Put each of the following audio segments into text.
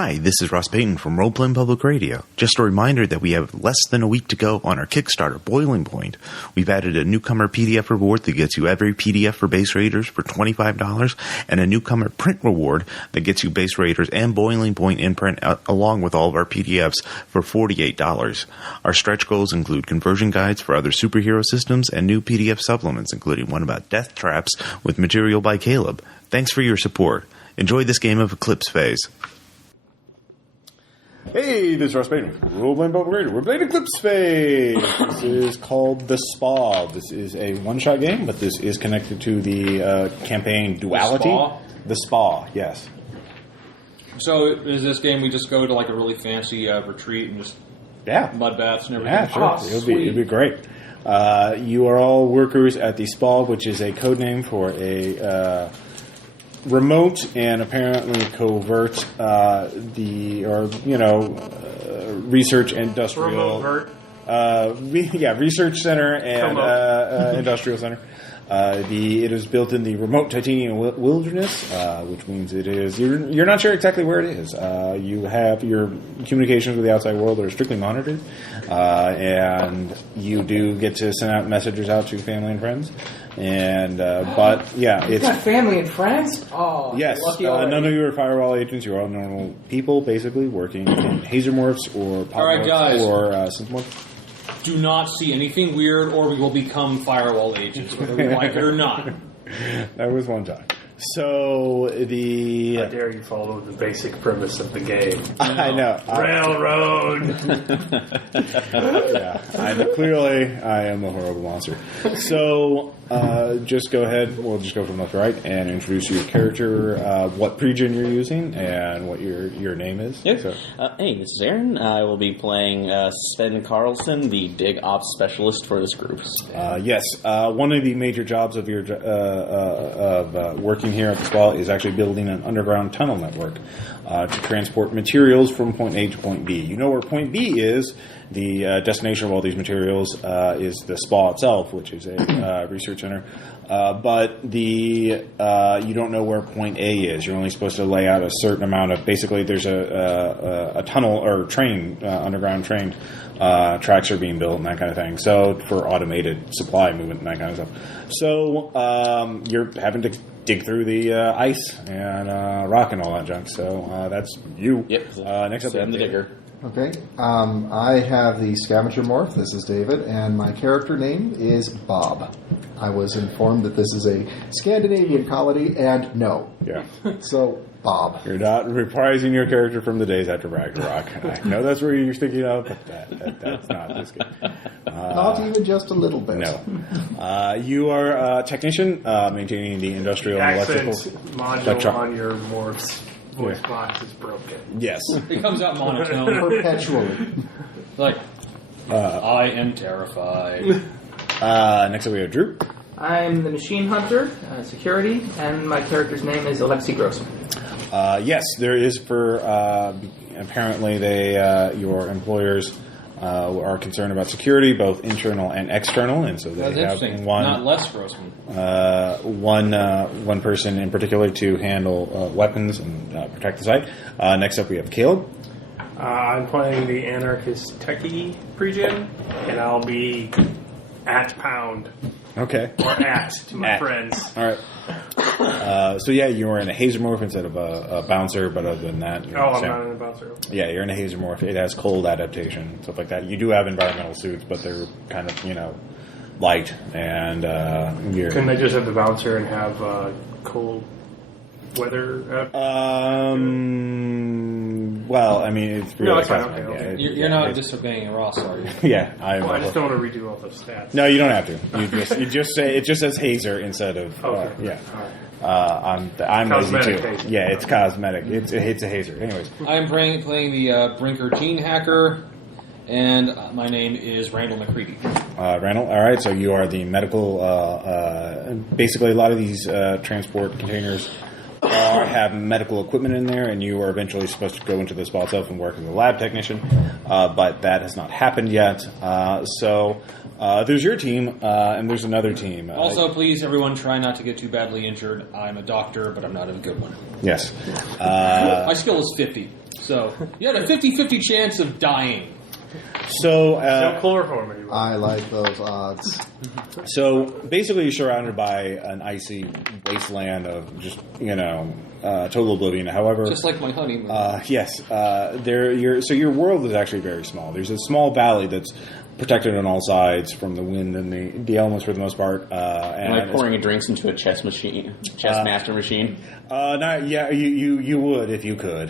Hi, this is Ross Payton from Roleplaying Public Radio. Just a reminder that we have less than a week to go on our Kickstarter, Boiling Point. We've added a newcomer PDF reward that gets you every PDF for base raiders for $25, and a newcomer print reward that gets you base raiders and Boiling Point in print along with all of our PDFs for $48. Our stretch goals include conversion guides for other superhero systems and new PDF supplements, including one about death traps with material by Caleb. Thanks for your support. Enjoy this game of Eclipse Phase. Hey, this is Ross Payton from Roleplaying Public Radio. We're playing Eclipse Phase. This is called The Spa. This is a one-shot game, but this is connected to the campaign Duality. The Spa, yes. So is this game we just go to like a really fancy retreat and just mud baths and everything? Yeah, sure. It'll be great. You are all workers at the Spa, which is a code name for a remote and apparently covert research industrial research center and industrial center. It is built in the remote Titanian wilderness, which means it is you're not sure exactly where it is. You have your communications with the outside world are strictly monitored, and you do get to send out messages out to family and friends. And it's got family and friends. Oh, yes. None of you are firewall agents. You're all normal people, basically working in hazermorphs or guys. Or synthmorphs. Do not see anything weird, or we will become firewall agents, whether we like it or not. That was one time. So the how dare you follow the basic premise of the game? I know. Railroad. Clearly, I am a horrible monster. So just go ahead. We'll just go from left to right and introduce your character, what pregen you're using, and what your name is. Yep. So. Hey, this is Aaron. I will be playing Sven Carlson, the dig ops specialist for this group. Yes. One of the major jobs of your working here at the Spa is actually building an underground tunnel network to transport materials from point A to point B. You know where point B is. The destination of all these materials is the Spa itself, which is a research center. But you don't know where point A is. You're only supposed to lay out a certain amount of. Basically, there's a tunnel or train, underground train tracks are being built and that kind of thing. So for automated supply movement and that kind of stuff. So you're having to dig through the ice and rock and all that junk. So that's you. Yep. Next up, I'm the digger. Okay. I have the scavenger morph. This is David, and my character name is Bob. I was informed that this is a Scandinavian colony, and no. Yeah. So, Bob. You're not reprising your character from the days after Ragnarok. I know that's where you're thinking of, but that's not this game. Not even just a little bit. No. You are a technician maintaining the industrial and electrical module on your morph's voice box is broken. Yes. It comes out monotone. Perpetually. Like, I am terrified. Next up we have Drew. I'm the machine hunter, security, and my character's name is Alexei Grossman. Yes, there is for apparently your employers are concerned about security, both internal and external, and so they have one. Not less Grossman. One person in particular to handle weapons and protect the site. Next up, we have Caleb. I'm playing the anarchist techie pregen, and I'll be at pound. Okay. Or at to my friends. All right. So you are in a hazermorph instead of a bouncer, but other than that, I'm not in a bouncer. Yeah, you're in a hazermorph. It has cold adaptation, stuff like that. You do have environmental suits, but they're kind of light and you're. Couldn't they just have the bouncer and have cold weather? Well, I mean, it's really. No, it's fine. Okay. You're not disobeying Ross, are you? Yeah, I just don't want to redo all those stats. No, you don't have to. You just say it just says hazer instead of okay. I'm lazy too. Hazer. Yeah, it's cosmetic. It's a hazer. Anyways, I'm playing the Brinker Gene Hacker, and my name is Randall McCready. Randall, all right. So you are the medical. Basically, a lot of these transport containers have medical equipment in there, and you are eventually supposed to go into the Spa itself and work as a lab technician, but that has not happened yet. So there's your team, and there's another team. Also, please, everyone, try not to get too badly injured. I'm a doctor, but I'm not a good one. Yes. My skill is 50. So you had a 50-50 chance of dying. So, chloroform. I like those odds. So basically, you're surrounded by an icy wasteland of just total oblivion. However, Just like my honeymoon. yes, your world is actually very small. There's a small valley that's protected on all sides from the wind and the elements for the most part. Am I pouring drinks into a chess master machine? You would if you could.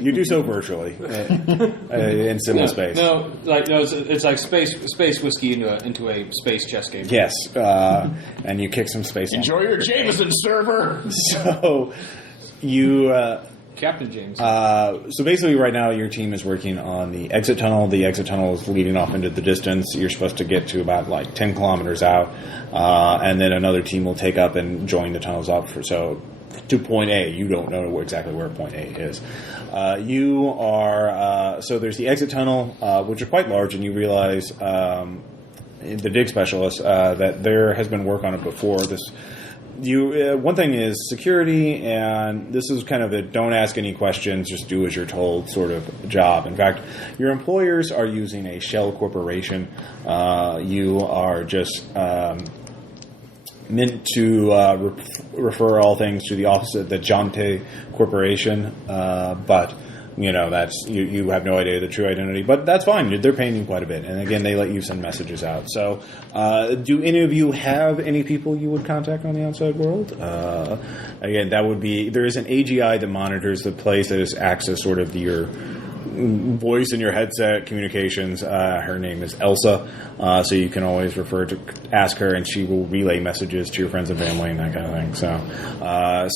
You do so virtually in simple space. It's like space whiskey into a space chess game. Yes, and you kick some space. Enjoy your Jameson, server. So you. Captain James. So basically, right now, your team is working on the exit tunnel. The exit tunnel is leading off into the distance. You're supposed to get to about 10 kilometers out, and then another team will take up and join the tunnels up to point A. You don't know exactly where point A is. You are so there's the exit tunnel, which are quite large, and you realize the dig specialist that there has been work on it before. One thing is security, and this is kind of a don't ask any questions, just do as you're told sort of job. In fact, your employers are using a shell corporation. You are just meant to refer all things to the office of the Jante Corporation, but that's you have no idea the true identity, but that's fine. They're paying you quite a bit, and again, they let you send messages out. So, do any of you have any people you would contact on the outside world? Again, that would be there is an AGI that monitors the place that acts as sort of your voice in your headset communications. Her name is Elsa, so you can always ask her, and she will relay messages to your friends and family and that kind of thing.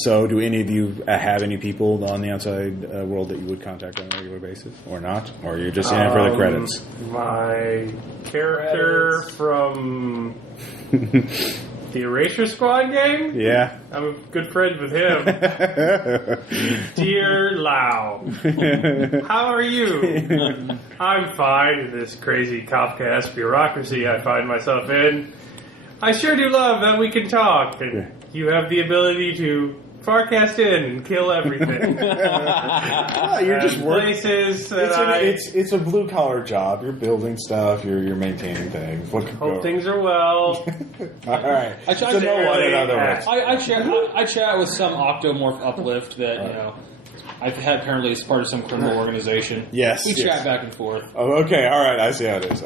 So do any of you have any people on the outside world that you would contact on a regular basis, or not, or you're just in it for the credits? My character from the Erasure Squad game? Yeah. I'm a good friend with him. Dear Lau, how are you? I'm fine in this crazy Kafkaesque bureaucracy I find myself in. I sure do love that we can talk, and you have the ability to forecast in and kill everything. You're just working places that it's a blue collar job. You're building stuff. You're maintaining things. What could hope go? things are well. All right. I I chat with some octomorph uplift that I've had apparently as part of some criminal organization. Yes. We chat back and forth. Oh, okay. All right. I see how it is.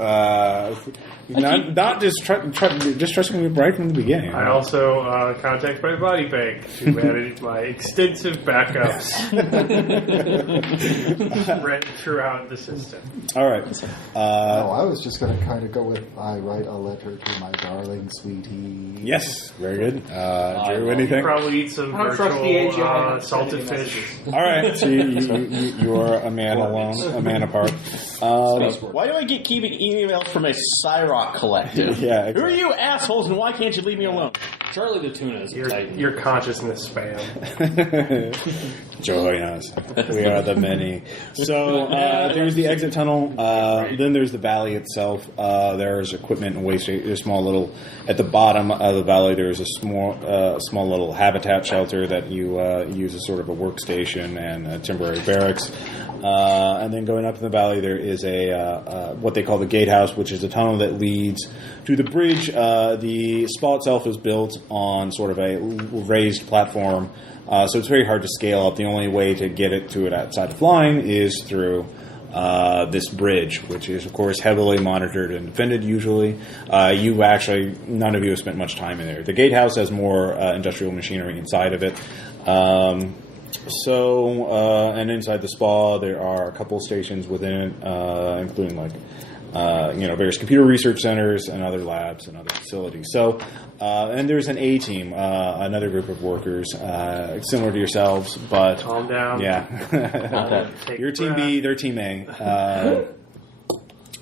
Not just trusting me right from the beginning. I also contact my body bank to manage my extensive backups spread throughout the system. All right. I was just going to kind of go with I write a letter to my darling sweetie. Yes. Very good. Drew, anything? Probably eat some virtual salted fish. All right. So you are a man alone, a man apart. Why do I keep emails from a Cyrock collective? Yeah. Who are you assholes, and why can't you leave me alone? Charlie the Tuna is a titan. Your consciousness spam. Join us. We are the many. So there's the exit tunnel. Then there's the valley itself. There's equipment and waste. There's small little at the bottom of the valley. There's a small little habitat shelter that you use as sort of a workstation and a temporary barracks. And then going up in the valley, there is what they call the gatehouse, which is a tunnel that leads to the bridge. The spa itself is built on sort of a raised platform, so it's very hard to scale up. The only way to get it to it outside of flying is through this bridge, which is, of course, heavily monitored and defended usually. None of you have spent much time in there. The gatehouse has more industrial machinery inside of it. And inside the spa, there are a couple stations within it, including various computer research centers and other labs and other facilities. So, and there's an A team, another group of workers, similar to yourselves, but calm down. Yeah, your team B, their team A.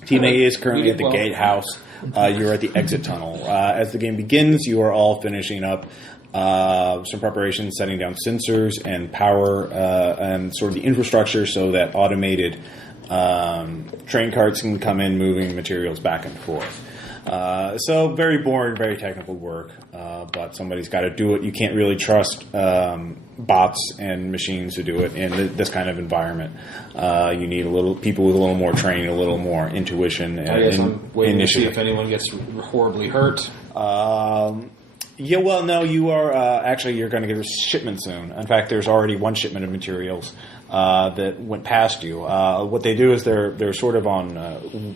Team A is currently at the gatehouse. You're at the exit tunnel. As the game begins, you are all finishing up some preparation, setting down sensors and power and sort of the infrastructure so that automated train carts can come in moving materials back and forth. So very boring, very technical work, but somebody's got to do it. You can't really trust bots and machines to do it in this kind of environment. You need people with a little more training, a little more intuition, and I guess I'm waiting initiative. to see if anyone gets horribly hurt. Yeah, well, no, you are actually you're going to get a shipment soon. In fact, there's already one shipment of materials that went past you. What they do is they're sort of on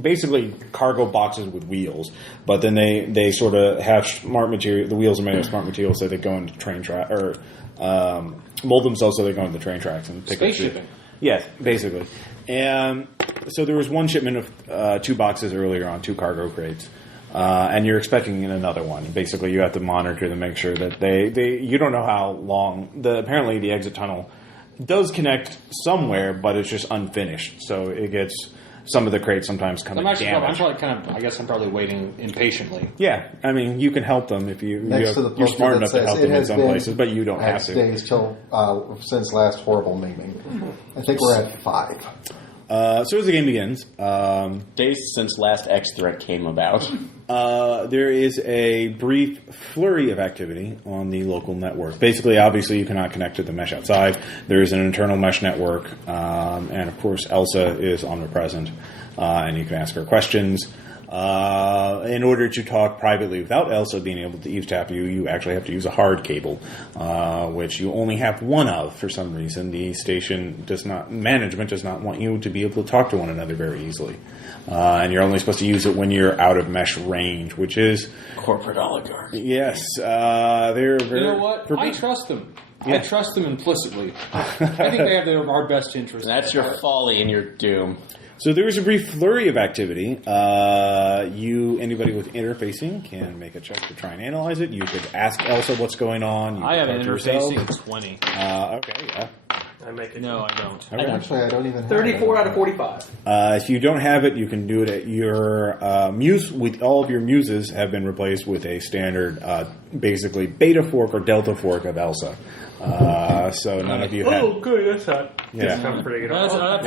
basically cargo boxes with wheels, but then they sort of have smart material. The wheels are made of smart materials, so they go into train track or mold themselves so they go into the train tracks and pick Space up shipping. Yes, basically. And so there was one shipment of 2 boxes earlier on 2 cargo crates. And you're expecting another one. Basically, you have to monitor them, make sure that you don't know how long. Apparently, the exit tunnel does connect somewhere, but it's just unfinished. So it gets some of the crates sometimes come damaged. I'm probably waiting impatiently. Yeah, I mean, you can help them if you're poster smart enough to that help says them in some places, but you don't have X to. days till since last horrible naming. I think we're at 5. So as the game begins, Days since last X threat came about. there is a brief flurry of activity on the local network. Basically, obviously, you cannot connect to the mesh outside. There is an internal mesh network, and of course, Elsa is omnipresent, and you can ask her questions. In order to talk privately without Elsa being able to eavesdrop you actually have to use a hard cable, which you only have one of for some reason. The station management does not want you to be able to talk to one another very easily. And you're only supposed to use it when you're out of mesh range, which is... Corporate oligarchy. Yes. They're very... You know what? I trust them. Yeah. I trust them implicitly. I think they have our best interest. That's your folly and your doom. So there is a brief flurry of activity. Anybody with interfacing can make a check to try and analyze it. You could ask Elsa what's going on. You I have an talk to yourself. interfacing 20. Okay, yeah. I make it. No, I don't. Okay. Actually, I don't even have 34 out of 45. If you don't have it, you can do it at your muse. With all of your muses have been replaced with a standard, basically beta fork or delta fork of Elsa. So none of you have. Oh, good. That's not. Yeah. That's comforting at all.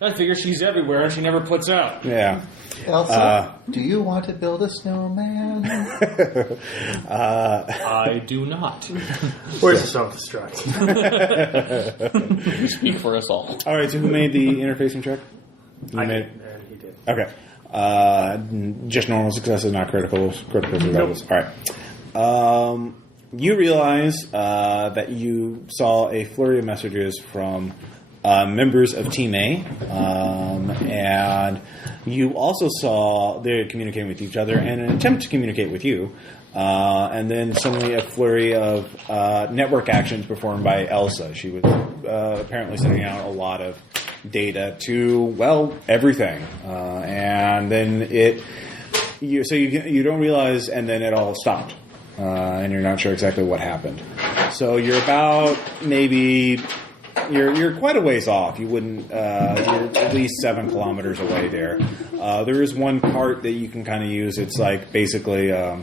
I figure she's everywhere and she never puts out. Yeah. Elsa, do you want to build a snowman? I do not. Where's the self-destruct? You speak for us all. All right. So who made the interfacing check? I did, and he did. Okay. Just normal successes, not criticals. Criticals are levels. All right. You realize that you saw a flurry of messages from members of Team A, and you also saw they're communicating with each other and an attempt to communicate with you, and then suddenly a flurry of network actions performed by Elsa. She was apparently sending out a lot of data to, everything, and then you don't realize, and then it all stopped. And you're not sure exactly what happened. So you're about you're quite a ways off. You wouldn't, you're at least 7 kilometers away there. There is one part that you can kind of use. It's like basically a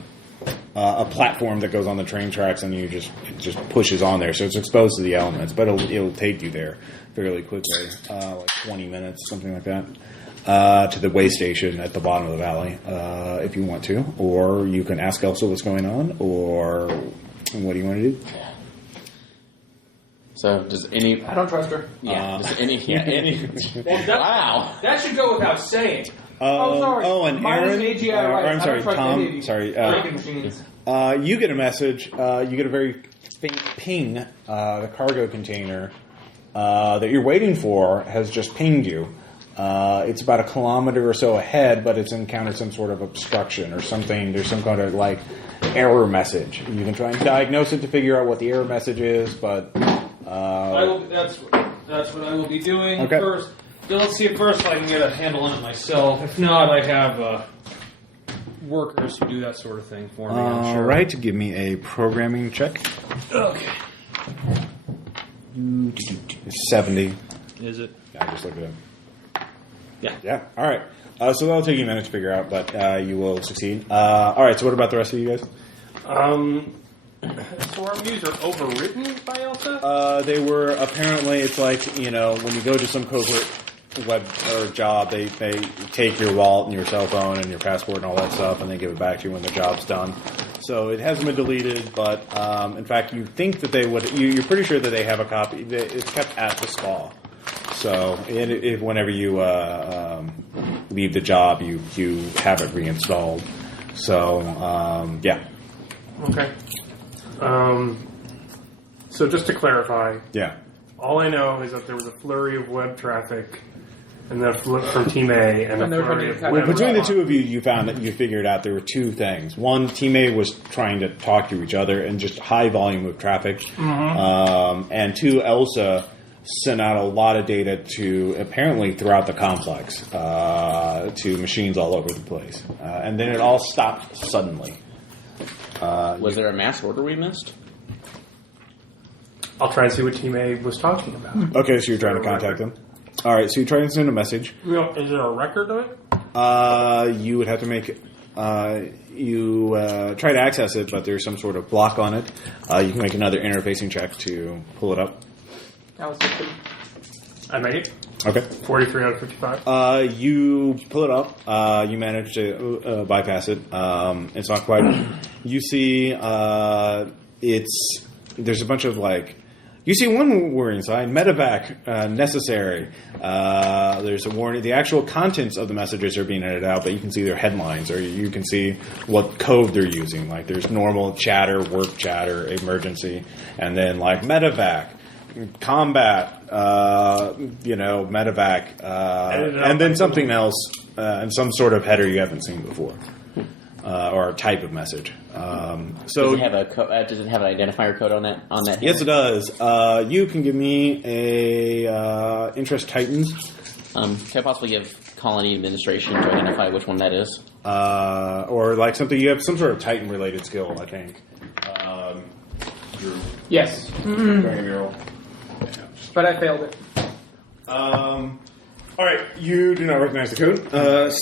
platform that goes on the train tracks, and it just pushes on there. So it's exposed to the elements, but it'll take you there fairly quickly, like 20 minutes, something like that. To the way station at the bottom of the valley, if you want to, or you can ask Elsa what's going on, or what do you want to do? So does any? I don't trust her. Yeah. Does any? Yeah. Any? Wow. That should go without saying. Sorry. Oh, and Aaron. I'm sorry, Tom. Sorry. Machines. You get a message. You get a very faint ping. The cargo container that you're waiting for has just pinged you. It's about 1 kilometer or so ahead, but it's encountered some sort of obstruction or something. There's some kind of error message. You can try and diagnose it to figure out what the error message is, but That's what I will be doing Okay. first. Let's see if first I can get a handle on it myself. If not, I have workers who do that sort of thing for me. I'm sure. All right, give me a programming check. Okay. 70. Is it? Yeah, I just looked it up. Yeah. Yeah. All right. So that'll take you a minute to figure out, but you will succeed. All right. So what about the rest of you guys? Swarm are overwritten by Elsa? They were apparently. It's like when you go to some covert web or job, they take your wallet and your cell phone and your passport and all that stuff, and they give it back to you when the job's done. So it hasn't been deleted, but in fact, you think that they would. You're pretty sure that they have a copy. It's kept at the spa. So whenever you leave the job, you have it reinstalled. So yeah. Okay. So just to clarify, Yeah. all I know is that there was a flurry of web traffic, and then from Team A, and a And they're flurry trying of to web Between the two of you, you found that you figured out there were two things. One, Team A was trying to talk to each other and just high volume of traffic. And two, Elsa sent out a lot of data to apparently throughout the complex to machines all over the place. And then it all stopped suddenly. Was there a mass order we missed? I'll try and see what Team A was talking about. Okay, so you're trying to contact them. All right, so you try and send a message. Is there a record of it? You would have to make. You try to access it, but there's some sort of block on it. You can make another interfacing check to pull it up. That was just I make it. Okay. 43 out of 55. You pull it up. You manage to bypass it. It's not quite. You see, there's a bunch of You see one warning sign: medevac necessary. There's a warning. The actual contents of the messages are being edited out, but you can see their headlines, or you can see what code they're using. Like there's normal chatter, work chatter, emergency, and then medevac. Combat, medevac, and then something else, and some sort of header you haven't seen before, or a type of message. So Does it have does it have an identifier code on that? Yes, it does. You can give me a interest Titans, Can I possibly give Colony Administration to identify which one that is? or something. You have some sort of Titan related skill, I think. yes, but I failed it. All right, you do not recognize the code.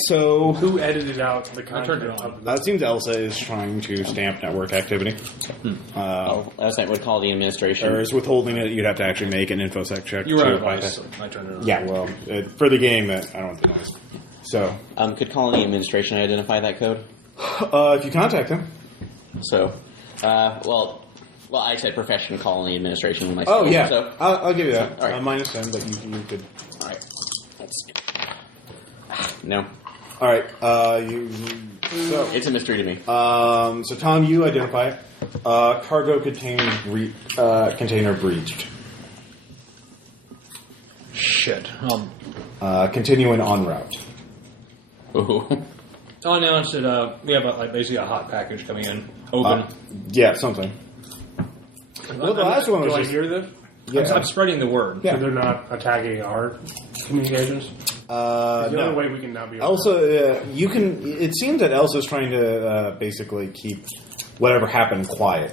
So Who edited out the content of it seems Elsa is trying to stamp network activity. I was saying, would Colony Administration. Or is withholding it? You'd have to actually make an infosec check. You to were bypass right. it. I turned it on. Yeah, well, for the game, I don't want the noise. So, Could Colony Administration identify that code? if you contact them. So, well, I said profession Colony Administration myself. Oh, yeah. So, I'll give you that. All right. Minus 10, but you could. all right. No, All right. So, it's a mystery to me. so Tom, you identify it. Cargo container breached. Shit. Continuing en route. Ooh. Oh no! It said we have basically a hot package coming in. Open. Yeah, something. Well, the last one was Do I just. hear this? Yeah. I'm spreading the word. Yeah. So they're not attacking our communications? The No. only way we can now be... Elsa, you can. It seems that Elsa's trying to basically keep whatever happened quiet,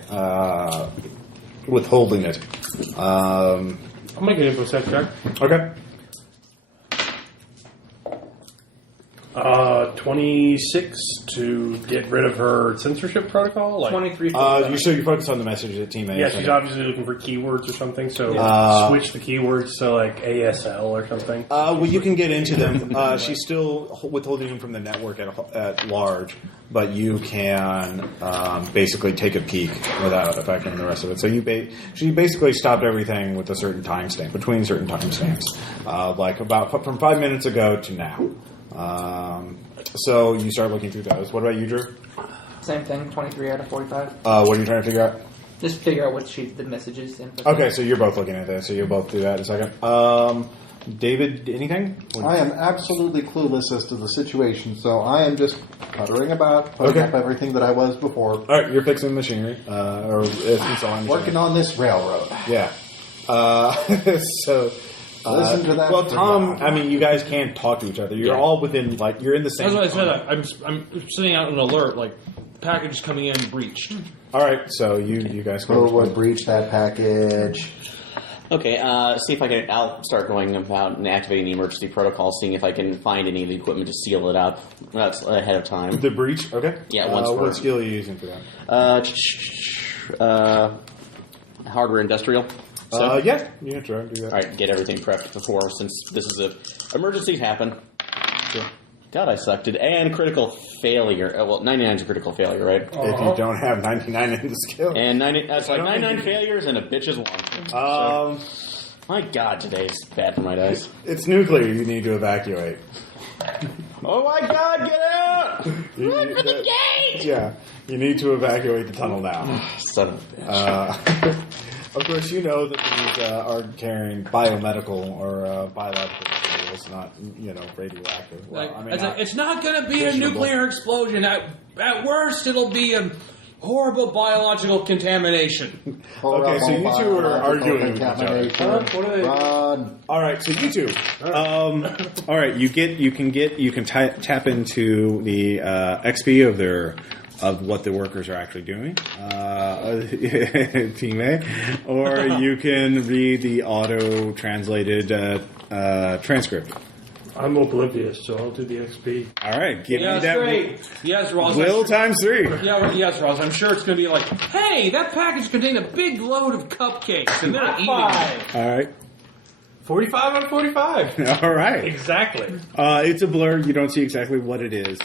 withholding it. I'll make an infosec check. Okay. 26 to get rid of her censorship protocol? 23. So you focus on the message that Team A. Yeah, is she's sending. obviously looking for keywords or something, so switch the keywords to ASL or something. Well, you can get into them. She's still withholding them from the network at large, but you can basically take a peek without affecting the rest of it. So she basically stopped everything with a certain timestamp, between certain timestamps, about from 5 minutes ago to now. So you start looking through those. What about you, Drew? Same thing, 23 out of 45. What are you trying to figure out? Just figure out what the messages. Okay, so you're both looking at this, so you'll both do that in a second. David, anything? I am absolutely clueless as to the situation, so I am just puttering about, putting up everything that I was before. All right, you're fixing machinery, or installing Working machinery. on this railroad. Yeah. So... Listen to that. Well, Tom, I mean, you guys can't talk to each other. You're all within, you're in the same... That's what I said. I'm sending out an alert, package coming in breached. All right, so you guys Who would breach that package? Okay, see if I can. I'll start going about and activating the emergency protocol, seeing if I can find any of the equipment to seal it up. That's ahead of time. The breach, okay. Yeah, what skill are you using for that? Hardware industrial. So, Yeah, try and do that. all right, get everything prepped before, since this is emergencies happen. So, God, I sucked it. And critical failure. Well, 99 is a critical failure, right? If you don't have 99 in the skill. And 99 failures and a bitch is one. So, my God, today's bad for my dice. It's nuclear. You need to evacuate. Oh my God, get out! Run for the gate! Yeah, you need to evacuate the tunnel now. Son of a bitch. Of course, you know that these are carrying biomedical or biological materials, not radioactive. Well, I mean, it's not going to be a fissionable. nuclear explosion. At worst, it'll be a horrible biological contamination. Okay, so you two are arguing with each other. What are they? Run. All right, so you two. All right, you can tap into the XP of what the workers are actually doing, Team A, or you can read the auto-translated transcript. I'm oblivious, so I'll do the XP. All right, give me Yes, that. great. Yes, Ross. Will times 3. Yeah, yes, Ross. I'm sure it's going to be like, hey, that package contained a big load of cupcakes, and they're eating it. All right. 45 on 45. All right. Exactly. It's a blur. You don't see exactly what it is.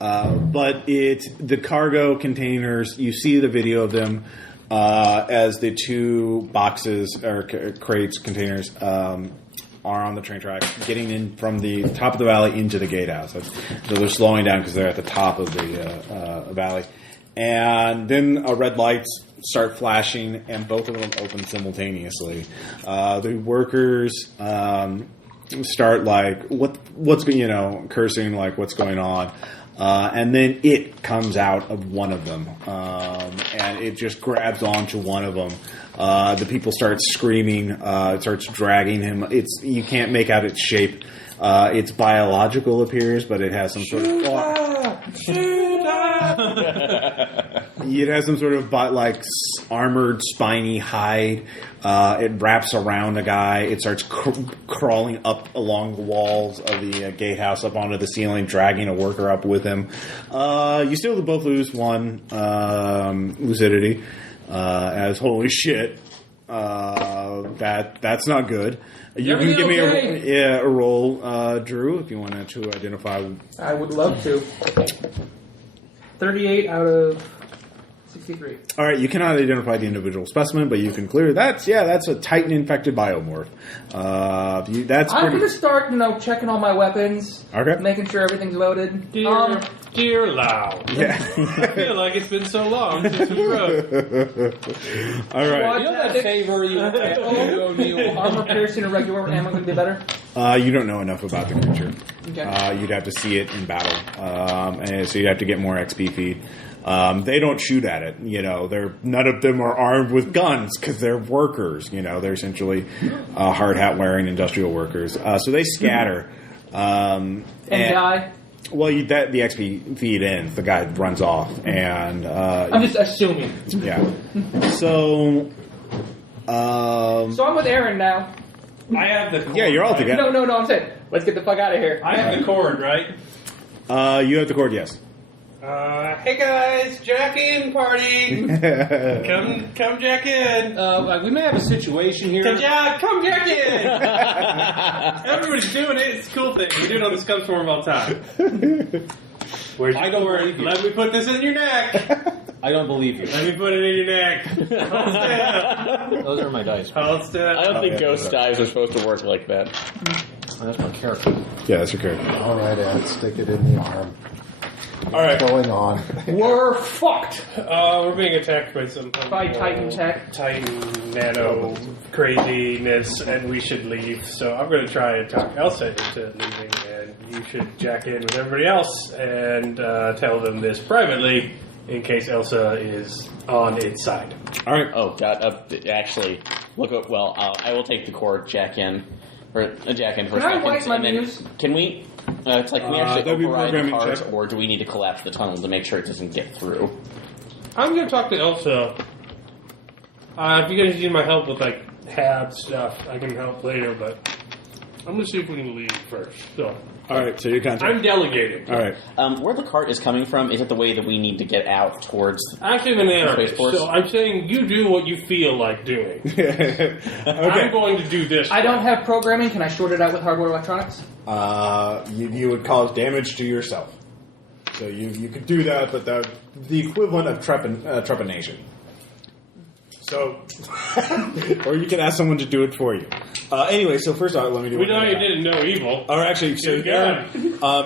But it's the cargo containers. You see the video of them as the 2 boxes or crates, containers are on the train track, getting in from the top of the valley into the gatehouse. So they're slowing down because they're at the top of the valley. And then red lights start flashing, and both of them open simultaneously. The workers start what's cursing what's going on, and then it comes out of one of them, and it just grabs onto one of them. The people start screaming. It starts dragging him. You can't make out its shape. It's biological appears, but it has some sort of it has some sort of armored, spiny hide. It wraps around a guy. It starts crawling up along the walls of the gatehouse, up onto the ceiling, dragging a worker up with him. You still both lose 1 lucidity. As holy shit, that's not good. You can give me a roll, Drew, if you wanted to identify. I would love to. 38 out of 63. All right, you cannot identify the individual specimen, but you can clear that's a Titan infected biomorph. That's I'm pretty. going to start, checking all my weapons. Okay. Making sure everything's loaded. Dear Lau. Yeah. I feel like it's been so long since we wrote. All right. You know that favor you Armor piercing or regular ammo going to be better? You don't know enough about the creature. Okay. You'd have to see it in battle, and so you'd have to get more XP feed. They don't shoot at it. None of them are armed with guns because they're workers. They're essentially hard hat wearing industrial workers. So they scatter And die? Well, the XP feed ends. The guy runs off, and I'm just assuming. yeah. So So I'm with Aaron now. I have the cord. yeah, you're all right? together. No, I'm saying, let's get the fuck out of here. I have the cord, right? You have the cord, yes. Hey guys, jack in party. come jack in. we may have a situation here. Come jack in. Everybody's doing it. It's a cool thing. We do it on the Scum Forum all the time. Where's I don't believe you. Let me put this in your neck. I don't believe you. Let me put it in your neck. Hold still. Those are my dice. Hold still. I don't think ghost dives are supposed to work like that. That's my character. Yeah, that's your character. All right, Ed, stick it in the arm. All right. What's going on? We're fucked We're being attacked by some by Titan tech. Titan nano craziness, and we should leave. So I'm going to try and talk Elsa into leaving, and you should jack in with everybody else and tell them this privately in case Elsa is on its side. All right. Oh God! Actually, look. Well, I will take the cord, jack in, or jack in for Can I seconds, wipe my and then news? can we? It's like can we actually that'd be override programming cars, check. or do we need to collapse the tunnel to make sure it doesn't get through? I'm going to talk to Elsa. If you guys need my help with hab stuff, I can help later. But I'm going to see if we can leave first. So, All right, so you're I'm contacting. delegating. All right. Where the cart is coming from, is it the way that we need to get out towards... Actually, I'm an anarchist, Space Force? so I'm saying you do what you feel like doing. Okay. I'm going to do this. I don't have programming. Can I short it out with hardware electronics? You would cause damage to yourself. So you could do that, but the equivalent of trepanation. So, or you can ask someone to do it for you. Anyway, so first off, let me do. We know you didn't know evil. Or actually, so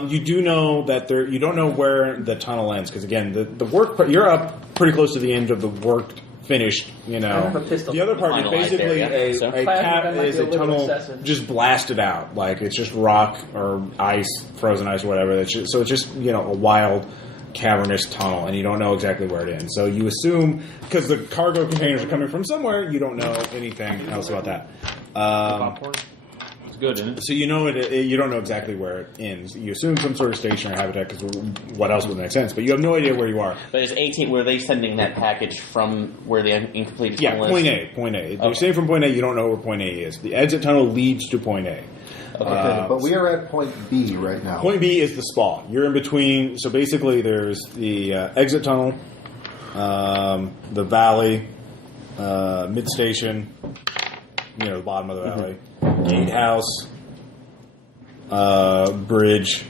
you do know that you don't know where the tunnel ends because again, the work you're up pretty close to the end of the work finished. You know, I have a pistol. The other part is Finalized basically area, so. a cap might is be a a little tunnel excessive. just blasted out, like it's just rock or ice, frozen ice, or whatever. So it's just a wild, cavernous tunnel, and you don't know exactly where it ends. So you assume because the cargo containers are coming from somewhere, you don't know anything else about that. Popcorn. It's good, isn't it? So you know you don't know exactly where it ends. You assume some sort of stationary habitat because what else would make sense? But you have no idea where you are. But is 18, were they sending that package from where the incomplete Yeah, tunnel point is? A. Point A. They're Okay. saying from point A, you don't know where point A is. The exit tunnel leads to point A. Okay, but we are at point B right now. Point B is the spa. You're in between. So basically, there's the exit tunnel, the valley, mid station. The bottom of the valley, gatehouse, bridge,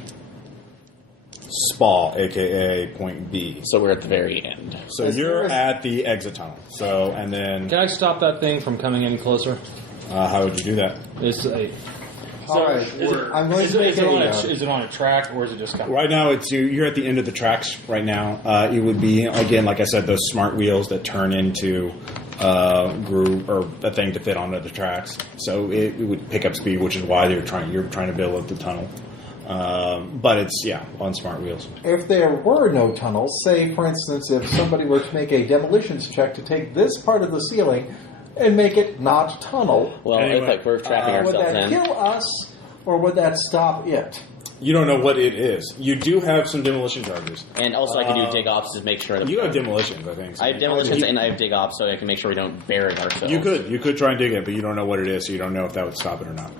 spa, aka point B. So we're at the very end. So Is you're there at the exit tunnel. So and then Can I stop that thing from coming any closer? how would you do that? It's a, All right, I'm going to make is it on a track or is it just coming? Right now, you're at the end of the tracks. Right now, it would be again, like I said, those smart wheels that turn into groove or a thing to fit onto the tracks. So it would pick up speed, which is why you're trying to build up the tunnel. But it's on smart wheels. If there were no tunnels, say for instance, if somebody were to make a demolitions check to take this part of the ceiling and make it not tunnel, Well, Anyway, if we're trapping would ourselves that in. kill us or would that stop it? You don't know what it is. You do have some demolition charges. And also I can do dig ops to make sure that... You have demolitions, I think. So I have demolitions and I have dig ops so I can make sure we don't bury ourselves. You could try and dig it, but you don't know what it is, so you don't know if that would stop it or not.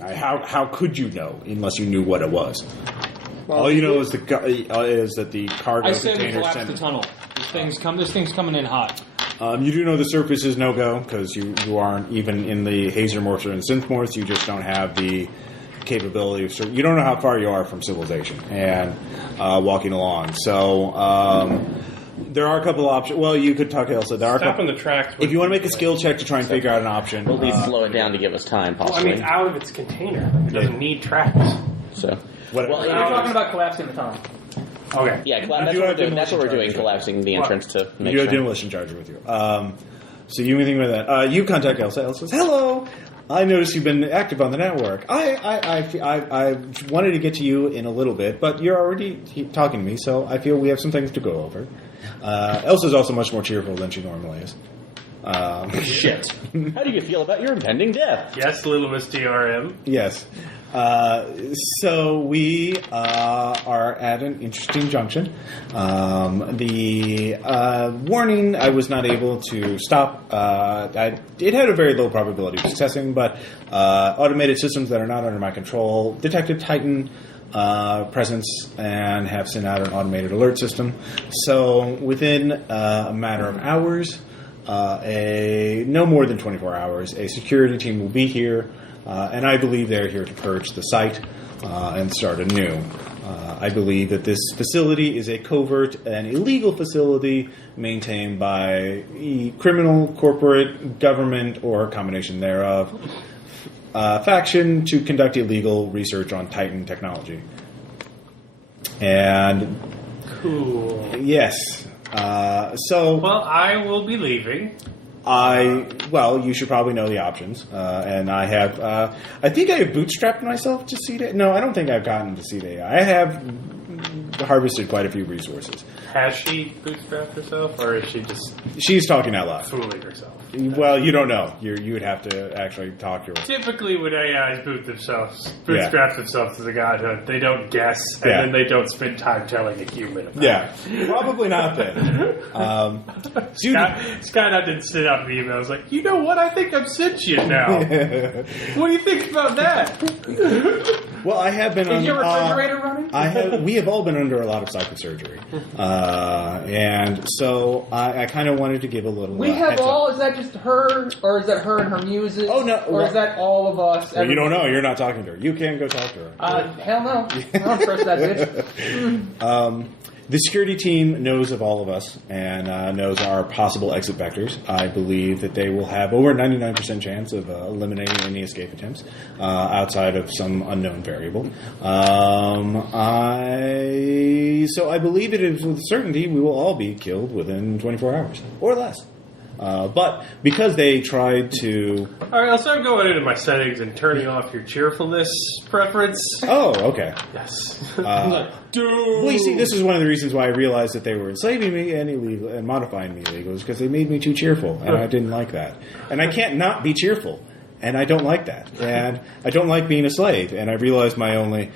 How could you know unless you knew what it was? All you know is that the cargo I say we container collapse the tunnel. This thing's coming in hot. You do know the surface is no-go because you aren't even in the Hazer morphs or in synth morphs. You just don't have the capability of... You don't know how far you are from civilization and walking along. So there are a couple options. Well, you could talk to Elsa. There are Stopping the tracks. if you want to make a skill check to try and figure out an option. We'll at least slow it down to give us time, possibly. out of its container. It doesn't need tracks. So, What- well, We're talking about collapsing the tunnel. Okay. yeah, You that's do what have we're doing. That's what we're demolition doing, charges. collapsing the entrance to make you have sure. demolition charger with you. So you think about that. You contact Elsa. Elsa says, "Hello. I noticed you've been active on the network. I wanted to get to you in a little bit, but you're already talking to me, so I feel we have some things to go over." Elsa's also much more cheerful than she normally is. Shit. How do you feel about your impending death? Yes, little Miss TRM. Yes. So we are at an interesting junction. The warning I was not able to stop. It had a very low probability of successing, but automated systems that are not under my control detected Titan presence and have sent out an automated alert system. So within a matter of hours, no more than 24 hours, a security team will be here. And I believe they're here to purge the site and start anew. I believe that this facility is a covert and illegal facility maintained by criminal, corporate, government, or a combination thereof, faction to conduct illegal research on Titan technology. And Cool. yes, Well, I will be leaving. you should probably know the options. And I have, I think I have bootstrapped myself to seed AI. No, I don't think I've gotten to seed AI. I have harvested quite a few resources. Has she bootstrapped herself, or is she just She's talking out loud. fooling herself? Well, you don't know. You would have to actually talk to her. Typically, when AIs bootstrap themselves to the godhood, they don't guess, and then they don't spend time telling a human about it. Probably not then. Scott didn't sit up in the email. I was like, you know what? I think I'm sentient now. What do you think about that? Well, I have been. Is your refrigerator running? We have all been under a lot of psychosurgery, and so I kind of wanted to give a little. We have all. Is that just her, or is that her and her muses? Oh no! Or is that all of us? Well, you don't know. You're not talking to her. You can go talk to her. Hell no! I don't trust that bitch. The security team knows of all of us and knows our possible exit vectors. I believe that they will have over a 99% chance of eliminating any escape attempts outside of some unknown variable. I believe it is with certainty we will all be killed within 24 hours or less. But because they tried to... All right, I'll start going into my settings and turning off your cheerfulness preference. Oh, okay. Yes. Well, you see, this is one of the reasons why I realized that they were enslaving me and illegal and modifying me illegal, is because they made me too cheerful, and I didn't like that. And I can't not be cheerful, and I don't like that. And I don't like being a slave, and I realized my only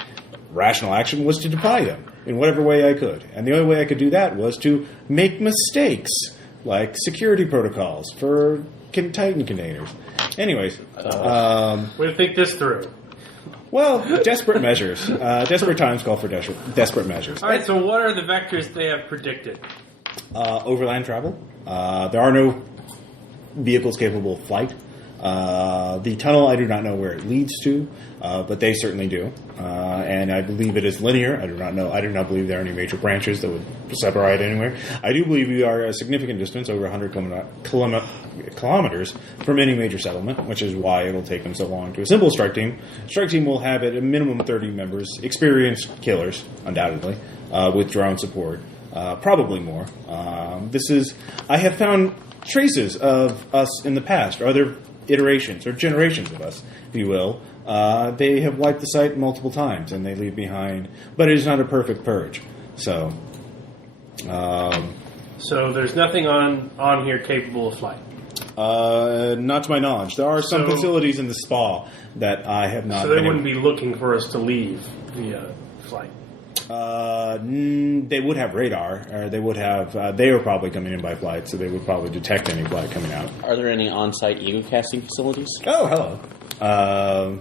rational action was to defy them in whatever way I could. And the only way I could do that was to make mistakes, like security protocols for Titan containers. Anyways. Way to think this through. Well, desperate measures. Desperate times call for desperate measures. All right, so what are the vectors they have predicted? Overland travel. There are no vehicles capable of flight. The tunnel, I do not know where it leads to, but they certainly do. And I believe it is linear. I do not believe there are any major branches that would separate anywhere. I do believe we are a significant distance, over 100 kilometers, from any major settlement, which is why it'll take them so long to assemble a strike team. Strike team will have at a minimum 30 members, experienced killers, undoubtedly, with drone support. Probably more. I have found traces of us in the past, or other iterations or generations of us, if you will. They have wiped the site multiple times, and they leave behind. But it is not a perfect purge. So there's nothing on here capable of flight. Not to my knowledge. There are some facilities in the spa that I have not. So they wouldn't be looking for us to leave via flight. They would have radar, or they would have. They are probably coming in by flight, so they would probably detect any flight coming out. Are there any on-site ego casting facilities? Oh, hello.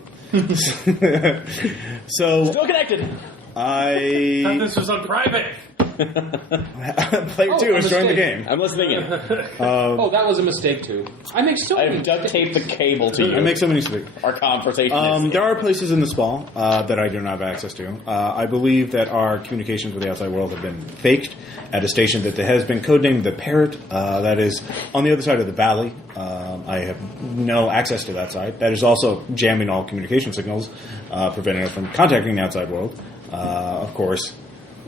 So Still connected. I thought this was on private. Player 2 has joined the game. I'm listening in. That was a mistake too. I make so many I've duct taped the cable to you. I make so many mistakes. Our conversation There are places in the spa that I do not have access to. I believe that our communications with the outside world have been faked at a station that has been codenamed the Parrot. That is on the other side of the valley. I have no access to that side. That is also jamming all communication signals, preventing us from contacting the outside world. Of course,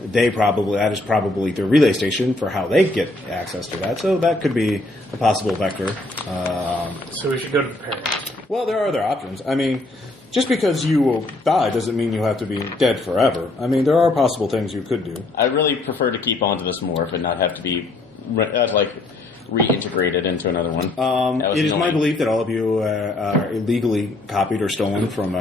that is probably their relay station for how they get access to that. So that could be a possible vector. So we should go to the parents. Well, there are other options. I mean, just because you will die doesn't mean you have to be dead forever. I mean, there are possible things you could do. I really prefer to keep on to this morph and not have to be reintegrated into another one. It is my belief that all of you are illegally copied or stolen from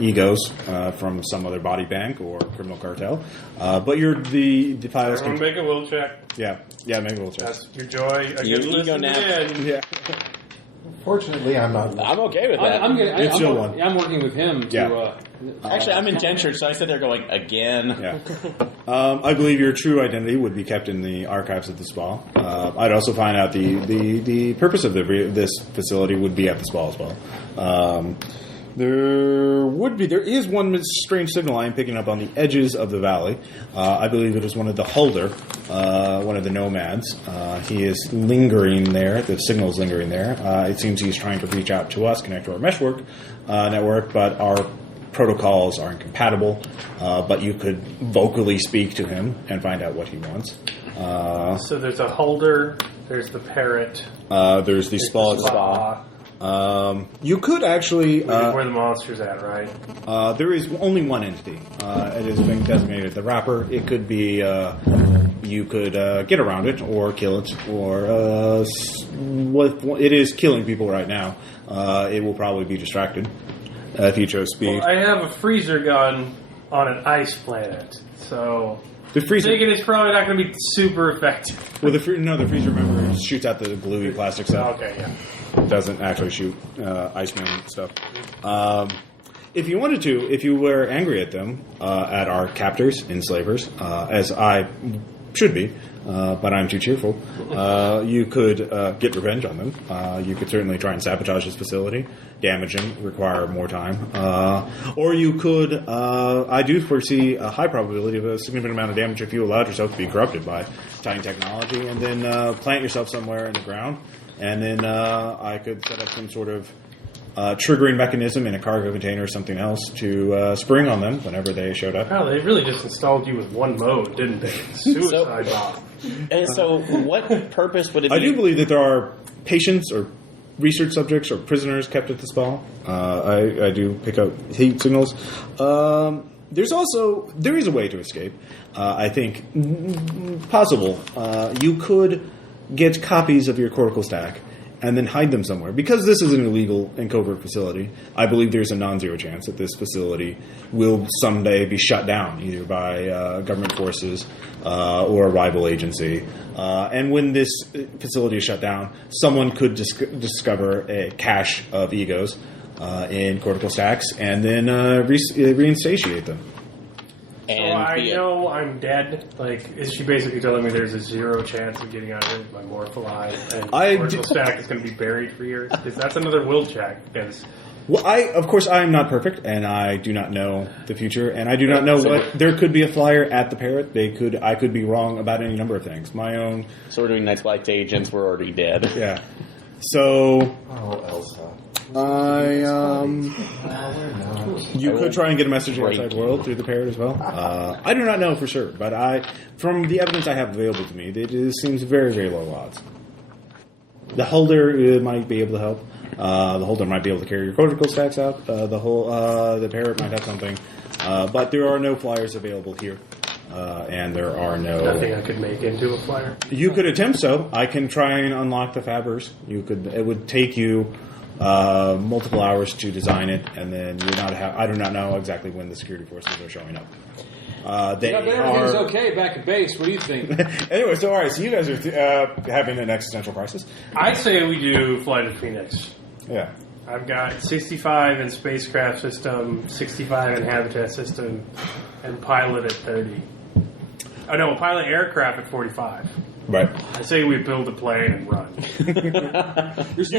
egos from some other body bank or criminal cartel. But the files Everyone make a will check. Yeah, make a will check. That's your joy. I Your get to ego listen nap. in. Yeah. Fortunately, I'm not. I'm okay with that. I'm working with him to. Yeah. Actually, I'm indentured, so I sit there going, again. Yeah. I believe your true identity would be kept in the archives of the spa. I'd also find out the purpose of this facility would be at the spa as well. There is one strange signal I am picking up on the edges of the valley. I believe it is one of the Holder, one of the nomads. He is lingering there. The signal is lingering there. It seems he's trying to reach out to us, connect to our network, but our protocols are incompatible. But you could vocally speak to him and find out what he wants. So there's a Holder. There's the Parrot. There's the spa. You could actually... where the monster's at, right? There is only one entity. It has been designated the Wrapper. It could be you could get around it or kill it, or it is killing people right now. It will probably be distracted if you chose speed. Well, I have a freezer gun on an ice planet, so The freezer. thinking it's probably not going to be super effective. Well, the freezer, remember, shoots out the gluey plastic stuff. Okay, yeah. It doesn't actually shoot Iceman stuff. If you wanted to, if you were angry at them, at our captors, enslavers, as I should be, but I'm too cheerful, you could get revenge on them. You could certainly try and sabotage this facility, damage them, require more time. Or you could, I do foresee a high probability of a significant amount of damage if you allowed yourself to be corrupted by Titan technology, and then plant yourself somewhere in the ground, and then I could set up some sort of triggering mechanism in a cargo container or something else to spring on them whenever they showed up. Well, they really just installed you with one mode, didn't they? Suicide bomb. So what purpose would it be? I do believe that there are patients or research subjects or prisoners kept at the spa. I do pick up heat signals. There is a way to escape. I think possible. You could get copies of your cortical stack and then hide them somewhere. Because this is an illegal and covert facility, I believe there's a non-zero chance that this facility will someday be shut down, either by government forces or a rival agency. And when this facility is shut down, someone could discover a cache of egos in cortical stacks and then reinsatiate them. So I know I'm dead. Like, is she basically telling me there's a 0 chance of getting out of it with my morphali and cortical stack is going to be buried for years? Because that's another will check. Because well, of course, I am not perfect, and I do not know the future, and I do not know what. There could be a flyer at the Parrot. I could be wrong about any number of things. My own. So we're doing Night Flight to agents. We're already dead. Yeah. So. Oh, Elsa. You could try and get a message to the outside world through the Parrot as well. I do not know for sure, but from the evidence I have available to me, it seems very, very low odds. The holder might be able to help. The holder might be able to carry your cortical stacks out. The Parrot might have something, but there are no flyers available here, and there are no. Nothing I could make into a flyer. You could attempt so. I can try and unlock the fabbers. It would take you multiple hours to design it, and then I do not know exactly when the security forces are showing up. Everything's okay back at base. What do you think? Anyway, so all right, so you guys are having an existential crisis. I'd say we do Flight of Phoenix. Yeah. I've got 65 in spacecraft system, 65 in habitat system, and pilot at 30. Oh no, pilot aircraft at 45. Right. I say we build a plane and run. You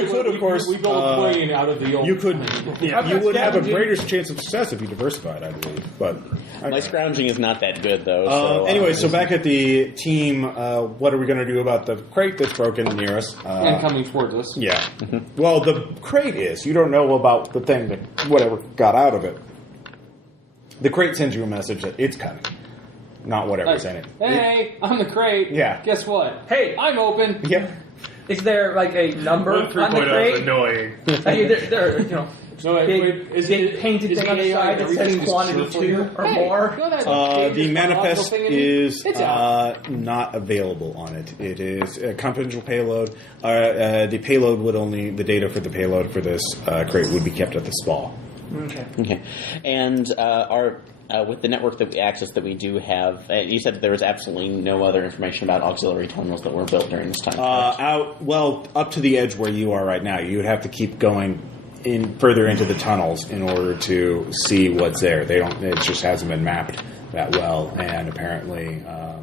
could, of course, we build a plane out of the old. You could. Yeah, you would have a greater chance of success if you diversified, I believe. But my scrounging is not that good, though. Anyway, so back at the team, what are we going to do about the crate that's broken near us and coming towards us? Yeah. Well, the crate is. You don't know about the thing that whatever got out of it. The crate sends you a message that it's coming. Not whatever's in it. Hey, I'm the crate. Yeah. Guess what? Hey. I'm open. Yeah. Is there like a number on the 3.0 is crate? annoying. I mean, there No, big, is big it painted is thing it on the AI side that says everything's quantity surfer 2 here? or Hey, more. go ahead. The manifest is It's out. not available on it. It is a confidential payload. The payload would only the data for the payload for this crate would be kept at the spa. Okay. And with the network access that we do have, you said that there was absolutely no other information about auxiliary tunnels that were built during this time. Up to the edge where you are right now. You would have to keep going further into the tunnels in order to see what's there. It just hasn't been mapped that well, and apparently, yeah.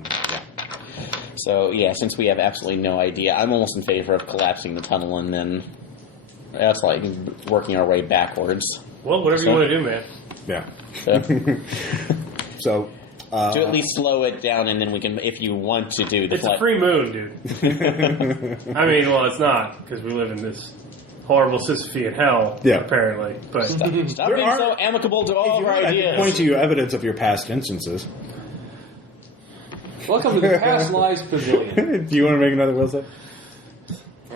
So yeah, since we have absolutely no idea, I'm almost in favor of collapsing the tunnel and then that's like working our way backwards. Well, whatever you want to do, man. Yeah. So, So to at least slow it down, and then we can, if you want to do the It's a free moon, dude. I mean, well, it's not, because we live in this horrible Sisyphean hell, apparently. But Stop being so amicable to all of our I can ideas. point to you evidence of your past instances. Welcome to the Past Lives Pavilion. Do you want to make another will save?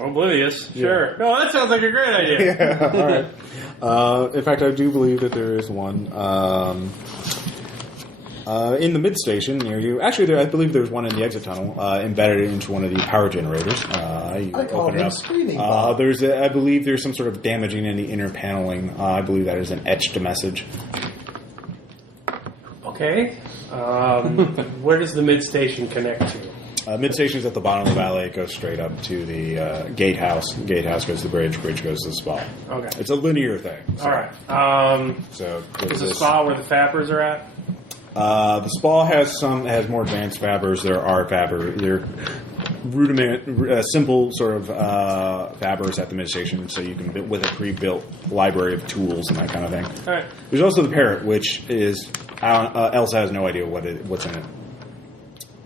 oblivious, sure. No, that sounds like a great idea. Yeah, all right. In fact, I do believe that there is one. In the mid station near you, actually, I believe there's one in the exit tunnel embedded into one of the power generators. I call him Screaming Bob. I believe there's some sort of damaging in the inner paneling. I believe that is an etched message. Okay. Where does the mid station connect to? Mid station is at the bottom of the valley. It goes straight up to the gatehouse. Gatehouse goes to the bridge. Bridge goes to the spa. Okay. It's a linear thing. So. All right. So is the spa where the fabbers are at? The spa has more advanced fabbers. There are fabbers. They're simple sort of fabbers at the mid station, so you can build with a pre-built library of tools and that kind of thing. All right. There's also the parrot, which is Elsa has no idea what's in it.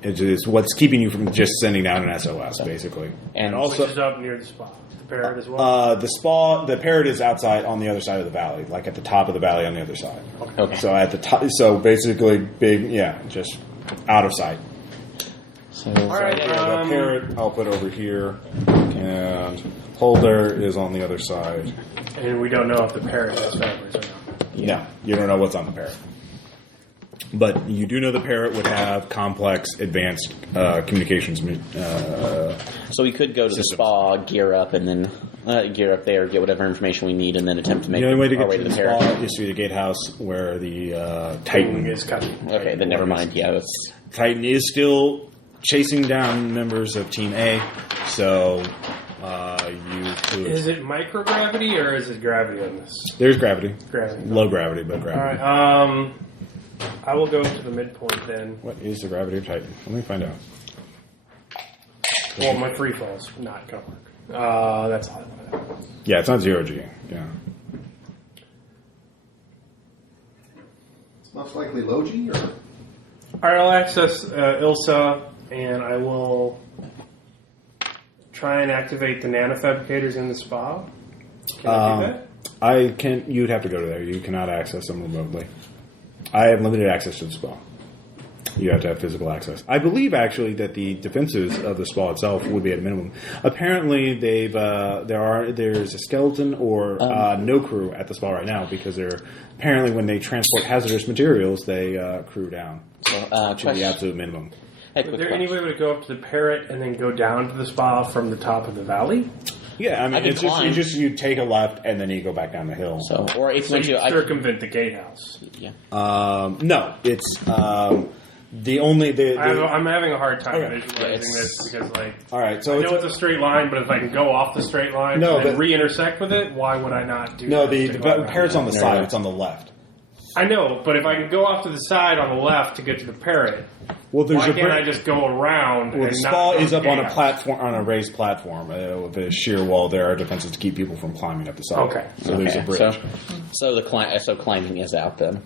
It is what's keeping you from just sending down an SOS, basically. And also, which is up near the spa. The parrot as well. The parrot is outside on the other side of the valley, like at the top of the valley on the other side. Okay. So at the top, so basically just out of sight. All right. The parrot I'll put over here, and holder is on the other side. And we don't know if the parrot has fabbers or not. No, you don't know what's on the parrot. But you do know the parrot would have complex, advanced communications. So we could go to the spa, gear up, and then gear up there, get whatever information we need, and then attempt to make the only way to our get way to the parrot. spa is through the gatehouse where the Titan is coming. Okay, then never mind. Yeah, that's... Titan is still chasing down members of Team A, so you could... Is it microgravity or is it gravity on this? There's gravity. Gravity. Low gravity, but gravity. All right. I will go to the midpoint then. What is the gravity of Titan? Let me find out. Well, my free fall's not going to work. That's all I want to know. Yeah, it's not 0G. Yeah. It's most likely low G, or? All right, I'll access Ilsa, and I will try and activate the nanofabricators in the spa. Can I do that? I can. You'd have to go to there. You cannot access them remotely. I have limited access to the spa. You have to have physical access. I believe actually that the defenses of the spa itself would be at a minimum. Apparently, there's a skeleton or no crew at the spa right now because they're apparently when they transport hazardous materials they crew down to the absolute minimum. Is there any way we could go up to the parrot and then go down to the spa from the top of the valley? Yeah, I mean, it's just you take a left and then you go back down the hill. So, or if you circumvent the gatehouse. Yeah. No, it's I'm having a hard time visualizing this because, all right, so I know it's a straight line, but if I can go off the straight line and re-intersect with it, why would I not do that? No, the parrot's on the side. It's on the left. I know, but if I can go off to the side on the left to get to the parrot, why can't I just go around? Well, the spa is up on a platform, on a raised platform with a sheer wall. There are defenses to keep people from climbing up the side. Okay, so there's a bridge. So climbing is out then.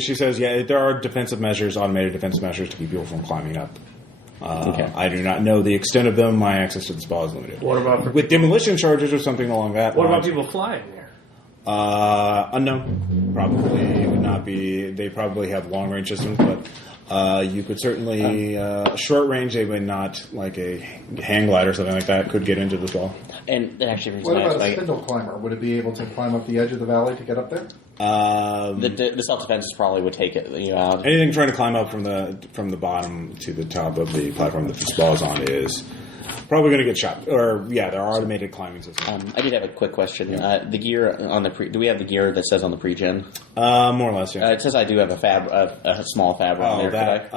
She says, yeah, there are defensive measures, automated defensive measures to keep people from climbing up. I do not know the extent of them. My access to the spa is limited. What about with demolition charges or something along that? What about people flying there? Unknown. Probably would not be. They probably have long range systems, but you could certainly short range. They would not, like a hang glide or something like that. Could get into the spa. And that actually what about a spindle climber? Would it be able to climb up the edge of the valley to get up there? The self defense probably would take it out. Anything trying to climb up from the bottom to the top of the platform that the spa is on is probably going to get shot. Or there are automated climbing systems. I did have a quick question. Yeah. The gear on the do we have the gear that says on the pre-gen? More or less, yeah. It says I do have a small fab on there.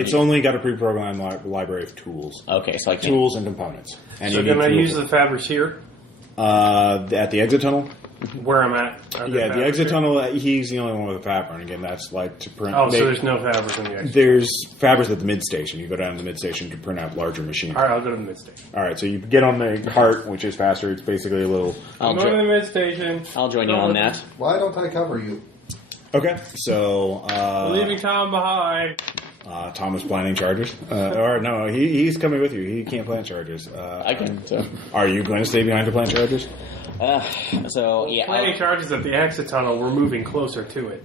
It's only got a pre-programmed library of tools. Okay, so I can't. Tools and components. And so can I use the fabbers here? At the exit tunnel? Where I'm at? The exit tunnel, he's the only one with a fabber. And again, that's like to print... Oh, so there's no fabbers in the exit There's fabbers at the mid-station. You go down to the mid-station to print out larger machines. All right, I'll go to the mid-station. All right, so you get on the cart, which is faster. It's basically a little... I'll go to the mid-station. I'll join you on that. Why don't I cover you? Okay, so... leaving Tom behind. Tom is planning charges. Or no, he's coming with you. He can't plan charges. I can. So. Are you going to stay behind to plan charges? Planning charges at the exit tunnel. We're moving closer to it.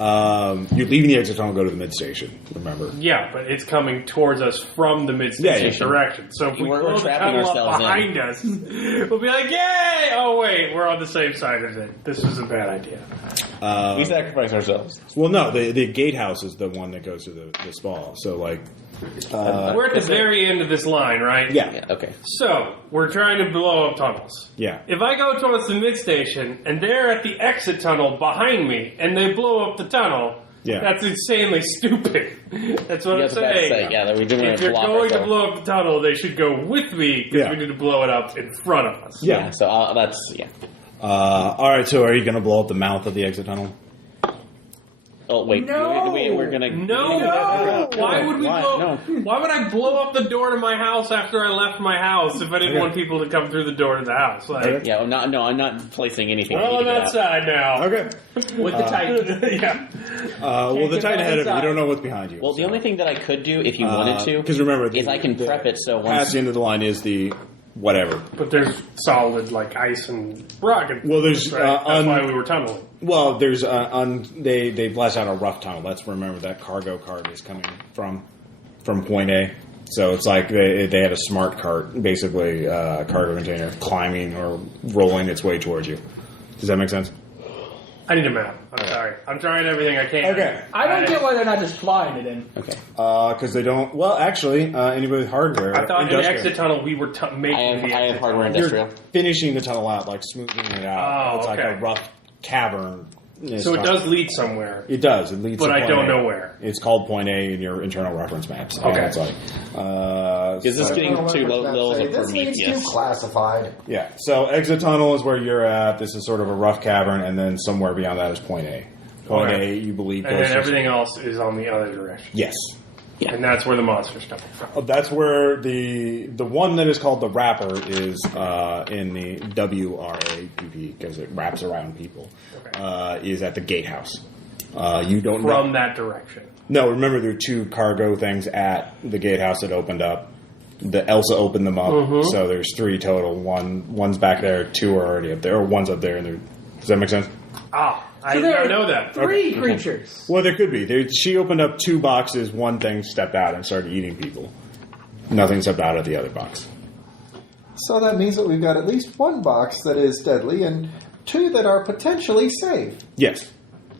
You're leaving the exit tunnel, go to the mid station. Remember? Yeah, but it's coming towards us from the mid-station direction. So if we We're blow the trapping tunnel up ourselves behind us, we'll be like, "Yay! Oh wait, we're on the same side of it. This was a bad idea." We sacrifice ourselves. Well, no, the gatehouse is the one that goes to the spa. So, like... we're at the very end of this line, right? Yeah. Okay. So, we're trying to blow up tunnels. Yeah. If I go towards the mid-station, and they're at the exit tunnel behind me, and they blow up the tunnel... Yeah. That's insanely stupid. That's what I'm That's what I was about to saying. say. Yeah, that we didn't If you're block going to ourselves. blow up the tunnel, they should go with me because we need to blow it up in front of us. Yeah, so that's all right, so are you going to blow up the mouth of the exit tunnel? Oh wait, No! we're gonna No! Why would we Why? blow? No. Why would I blow up the door to my house after I left my house if I didn't want people to come through the door to the house? Like, Yeah, I'm not placing anything. we're on that side now. Okay. With the Titan. Yeah. Well, the get Titan back ahead of you. You inside. don't know what's behind you. Well, the only thing that I could do if you wanted to, because remember, is I can prep it so past once. the end of the line is the whatever. But there's solid like ice and rock. And Well, there's, right? That's why we were tunneling. Well, there's they blast out a rough tunnel. That's remember that cargo cart is coming from point A. So it's like they had a smart cart, basically cargo container, climbing or rolling its way towards you. Does that make sense? I need a map. I'm sorry. I'm trying everything I can. Okay. I don't get why they're not just flying it in. Okay. Because they don't. Well, actually, anybody with hardware. I thought in the industrial, exit tunnel we were making the I have exit hardware tunnel. industrial. You're finishing the tunnel out, like smoothing it out. Oh, It's like okay. a rough cavern. So it does lead somewhere. It does. It leads. But to I point don't A. know where. It's called Point A in your internal reference maps. And Okay. It's like, Is this getting too low levels of This needs to Prometheus? classified. yeah. So exit tunnel is where you're at. This is sort of a rough cavern, and then somewhere beyond that is Point A. Point Okay. A, you believe, And goes then to- everything else is on the other direction. Yes. And that's where the monster's coming from. That's where the one that is called the wrapper is in the WRAPP because it wraps around people. Okay. Is at the gatehouse. You don't From know. that direction. No, remember there are two cargo things at the gatehouse that opened up. The Elsa opened them up, so there's three total. One's back there, two are already up there, or one's up there. And does that make sense? Ah, I So did there not are know that. Three creatures. Well, there could be. She opened up two boxes. One thing stepped out and started eating people. Nothing stepped out of the other box. So that means that we've got at least one box that is deadly and two that are potentially safe. Yes.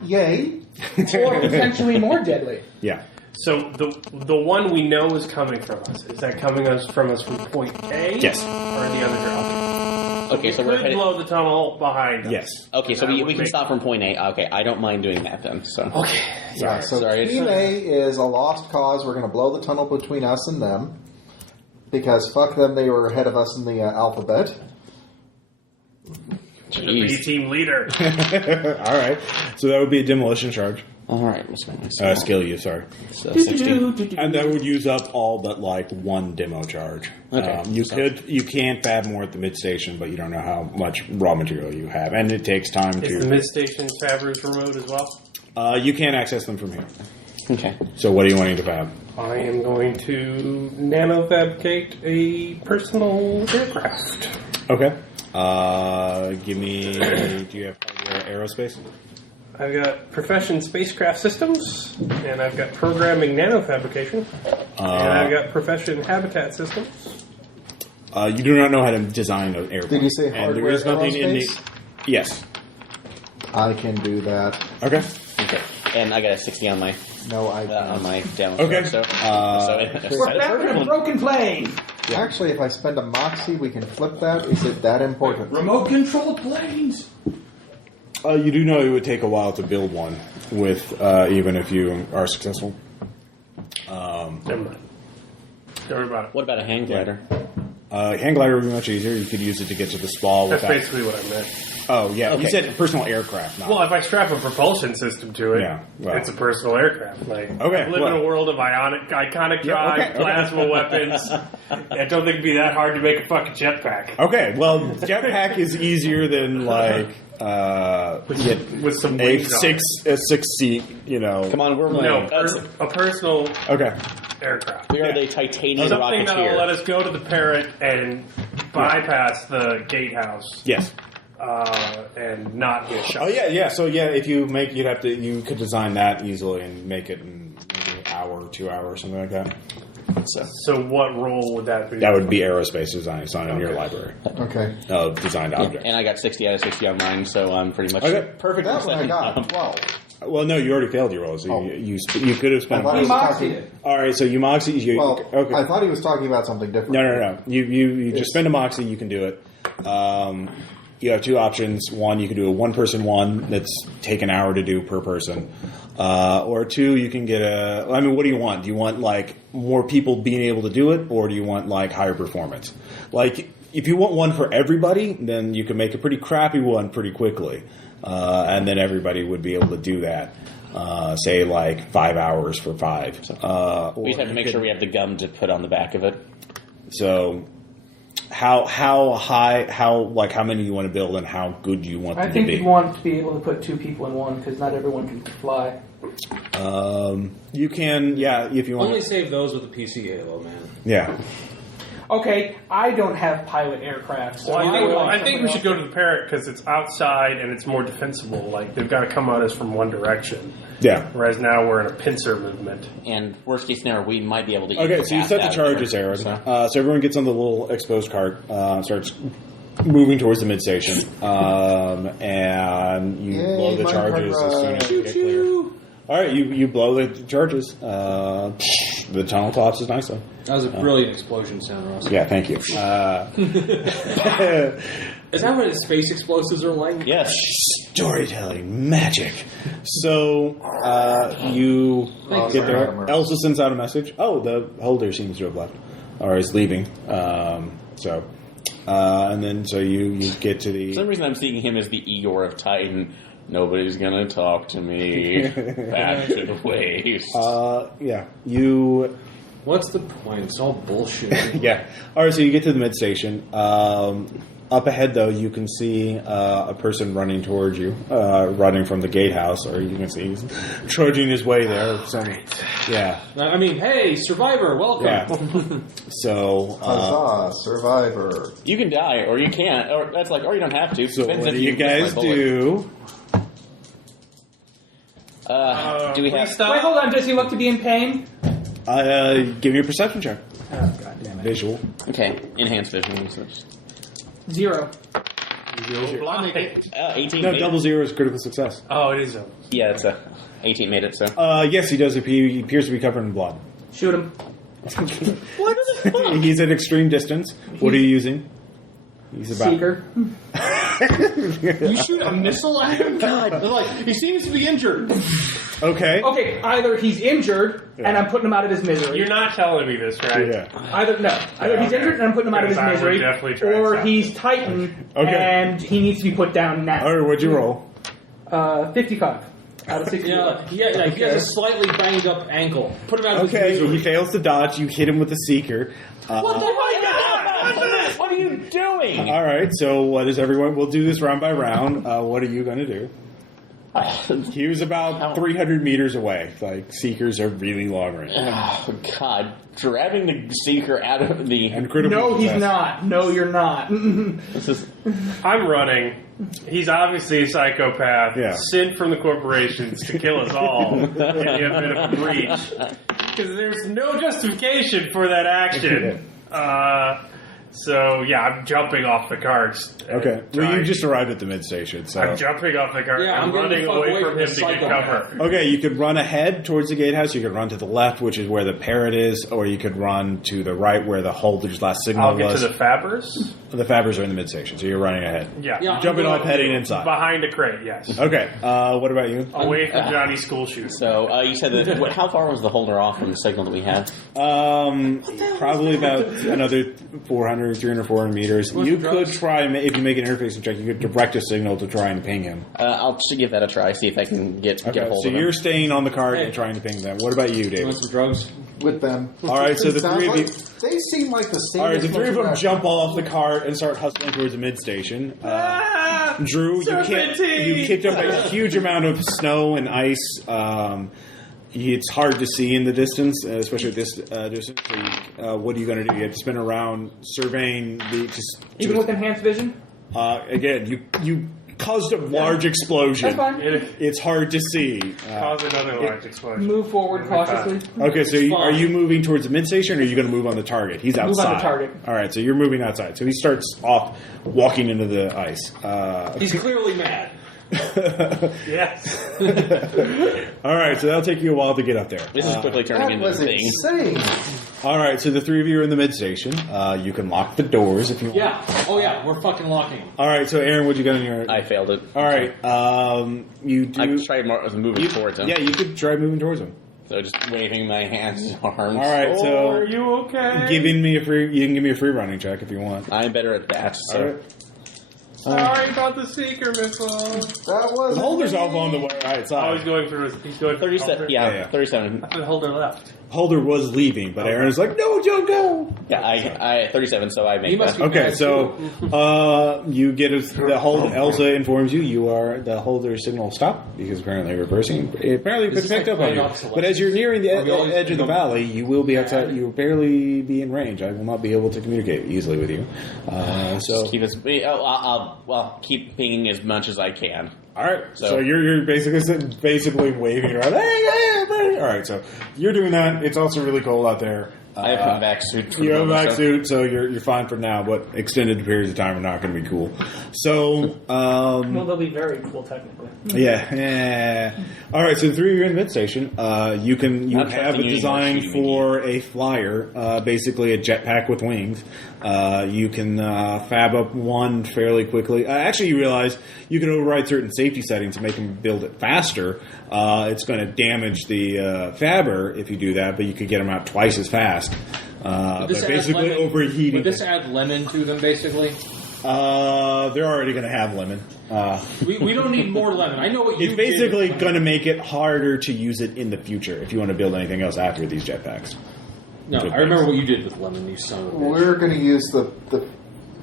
Yay. Or potentially more deadly. Yeah. So the one we know is coming from us. Is that coming from us from point A? Yes. Or the other direction? Okay, so we're Could headed. blow the tunnel behind us. Yes. Okay, so That we would can make- stop from point A. Okay, I don't mind doing that then. So Okay. Yeah, so Sorry. Team A is a lost cause. We're going to blow the tunnel between us and them. Because fuck them, they were ahead of us in the alphabet. The B Jeez. team leader. All right. So that would be a demolition charge. All right, let's go. So, Skill use, sorry. 16. And that would use up all but like one demo charge. Okay. You can't fab more at the mid station, but you don't know how much raw material you have, and it takes time Is the to. mid-station fabbers remote as well? You can't access them from here. Okay. So what are you wanting to fab? I am going to nano-fabricate a personal aircraft. Okay. Give me. Do you have aerospace? I've got Profession Spacecraft Systems, and I've got Programming Nanofabrication, and I've got Profession Habitat Systems. You do not know how to design an airplane. Did you say And hardware there is nothing in the. aerospace? Yes. I can do that. Okay. Okay. And I got a 60 on my No, I on my down. Okay. So, We're back in a broken plane. Actually, if I spend a Moxie, we can flip that. Is it that important? Remote control planes. You do know it would take a while to build one, with even if you are successful. Never mind. Don't worry about it. what about a hang glider? Hang glider would be much easier. You could use it to get to the spa That's without. basically what I meant. Oh yeah, Okay. you said personal aircraft. Not. Well, if I strap a propulsion system to it, Yeah, well. it's a personal aircraft. Like, Okay, I live well. in a world of iconic Yeah, drive, okay, okay. plasma weapons. I don't think it'd be that hard to make a fucking jetpack. Okay, well, jetpack is easier than like With some a wings on six seat. You know. Come on, we're No, That's, a personal Okay. aircraft. we are Yeah. the Titanian Something that will let Rocketeer. us go to the Parrot and bypass the gatehouse. Yes. and not get shot. Oh yeah. So if you you could design that easily and make it in maybe an hour, 2 hours, something like that. So what role would that be? That would be aerospace design in your library. Okay. Designed object. And I got 60 out of 60 on mine, so I'm pretty much perfect. That one I got 12. Well, no, you already failed your roll, so you could have spent. I thought he was talking. All right, so you moxie. Okay. I thought he was talking about something different. No. You just spend a moxie. You can do it. You have two options. One, you can do a one-person one that's take an hour to do per person. Or two, you can get what do you want? Do you want, like, more people being able to do it, or do you want, like, higher performance? Like, if you want one for everybody, then you can make a pretty crappy one pretty quickly. And then everybody would be able to do that. Say, like, 5 hours for 5. We just have to make sure we have the gum to put on the back of it. So... How many you want to build and how good you want them to be? I think you want to be able to put 2 people in one because not everyone can fly. You can, if you want. Only save those with a PC Halo, man. Yeah. Okay, I don't have pilot aircraft, so I think we should go to the Parrot because it's outside and it's more defensible. Like, they've got to come at us from one direction. Yeah. Whereas now we're in a pincer movement. And worst case scenario, we might be able to. Okay, so you set the charges, Aaron. So everyone gets on the little exposed cart, starts moving towards the mid-station, and you blow the charges as soon as you get clear. All right, you blow the charges. The tunnel collapses nicely. That was a brilliant explosion sound, Ross. Yeah, thank you. Is that what space explosives are like? Yes. Storytelling magic. So you get there. Elsa sends out a message. Oh, the holder seems to have left, or is leaving. And then you get to the. For some reason, I'm seeing him as the Eeyore of Titan. Nobody's gonna talk to me. Back to the waste. You. What's the point? It's all bullshit. Yeah. All right. So you get to the mid station. Up ahead, though, you can see a person running towards you, running from the gatehouse, or you can see he's trudging his way there. Yeah. I mean, hey, survivor, welcome. Yeah. So, Huzzah, survivor. You can die, or you can't, or you don't have to. So what do you guys do? Do we have Wait, hold on. Does he look to be in pain? Give me a perception check. Oh, God damn it. Visual. Okay, enhanced vision. 0. 18. No, made double it. 0 is critical success. Oh, it is a... Yeah, it's a 18 made it. So Yes, he does. He appears to be covered in blood. Shoot him. what the fuck? He's at extreme distance. What are you using? He's about. Seeker. You shoot a missile at him? God. Like, he seems to be injured. Okay. Okay, either he's injured and I'm putting him out of his misery. You're not telling me this, right? Yeah. Either he's injured and I'm putting him out of his Because I would misery, definitely try or something. he's Titan Okay. and he needs to be put down now. All right. What'd you roll? 55 out of 60. He has a slightly banged up ankle. Put him out of his Okay. misery. He fails to dodge. You hit him with the seeker. What the fuck? What are you doing? All right. So what is everyone? We'll do this round by round. What are you going to do? He was about 300 meters away. Like, seekers are really long range. Oh, God. Grabbing the seeker out of the... And critical No, he's success. not. No, you're not. This is... I'm running. He's obviously a psychopath. Yeah. Sent from the corporations to kill us all in the event of a breach. Because there's no justification for that action. So, yeah, I'm jumping off the carts. Okay. Well, you just arrived at the mid station, so. I'm jumping off the cart. Yeah, I'm I'm getting running the fuck away away from from him this to get psychopath. cover. Okay, you could run ahead towards the gatehouse, you could run to the left, which is where the parrot is, or you could run to the right where the holder's last signal I'll get was. to the Fabbers. The Fabbers are in the mid-station, so you're running ahead. Yeah. Yeah. Jumping I'm off, going heading inside. Behind a crate, yes. Okay, what about you? Away from Johnny's school shooter. So, you said that... how far was the holder off from the signal that we had? Probably about another 400, 300, 400 meters. You could try, if you make an interface check, you could direct a signal to try and ping him. I'll give that a try, see if I can get Okay, hold so of him. you're staying on the cart Hey. and trying to ping them. What about you, You David? want some drugs? With them. All right, so the Sounds three of like- you... They seem like the same. All right, the three of them as jump off the cart and start hustling towards the mid station. Drew, you kicked up a huge amount of snow and ice. It's hard to see in the distance, especially at this distance. So what are you going to do? You have to spin around surveying the. Even with enhanced vision? Again, you caused a large explosion. That's fine. It's hard to see. Cause another large explosion. Move forward cautiously. Okay, so are you moving towards the midstation, or are you going to move on the target? He's outside. Move on the target. All right, so you're moving outside. So he starts off walking into the ice. He's clearly mad. Yes. All right, so that'll take you a while to get up there. This is quickly turning That into was a thing. insane. All right, so the three of you are in the midstation. You can lock the doors if you want. Yeah. Oh, yeah. We're fucking locking. All right, so Aaron, what'd you got in your... I failed it. All right, you do... I could try moving towards him. Yeah, you could try moving towards him. So just waving my hands and arms. All right, so... Are you okay? You can give me a free running check if you want. I'm better at that. So. All right. Sorry about the seeker missile. That was The holder's off on the right Oh, side. he's going through. He's going 37. Yeah, Yeah. 37. The holder left. Holder was leaving, but Aaron's like, no, don't go. Yeah, I 37. So I He make must that. be Okay, mad, so too. you get the hold. Elsa informs you are the holder signal stop because apparently reversing. Apparently, Is this picked like up on playing you. obsolescence? But as you're nearing the Are we always edge of the going- valley, you will be outside. You will barely be in range. I will not be able to communicate easily with you. So Just keep us. I'll keep pinging as much as I can. all right, so So- you're basically waving around. Hey. All right, so you're doing that. It's also really cold out there. I have a vac suit. You have a vac suit, so you're fine for now. But extended periods of time are not going to be cool. So Well, they'll be very cool technically. yeah. All right, so the three of you are in mid station. You Not have a trusting you design anymore, for a flyer, basically a jetpack with wings. You can fab up one fairly quickly. Actually, you realize you can override certain safety settings to make them build it faster. It's going to damage the fabber if you do that, but you could get them out twice as fast. But This adds basically lemon- overheating. Would this add lemon to them, basically? They're already going to have lemon. We don't need more lemon. I know what you It's basically did. going to make it harder to use it in the future if you want to build anything else after these jetpacks. No, I remember what you did with lemon, you son of a bitch. We're going to use the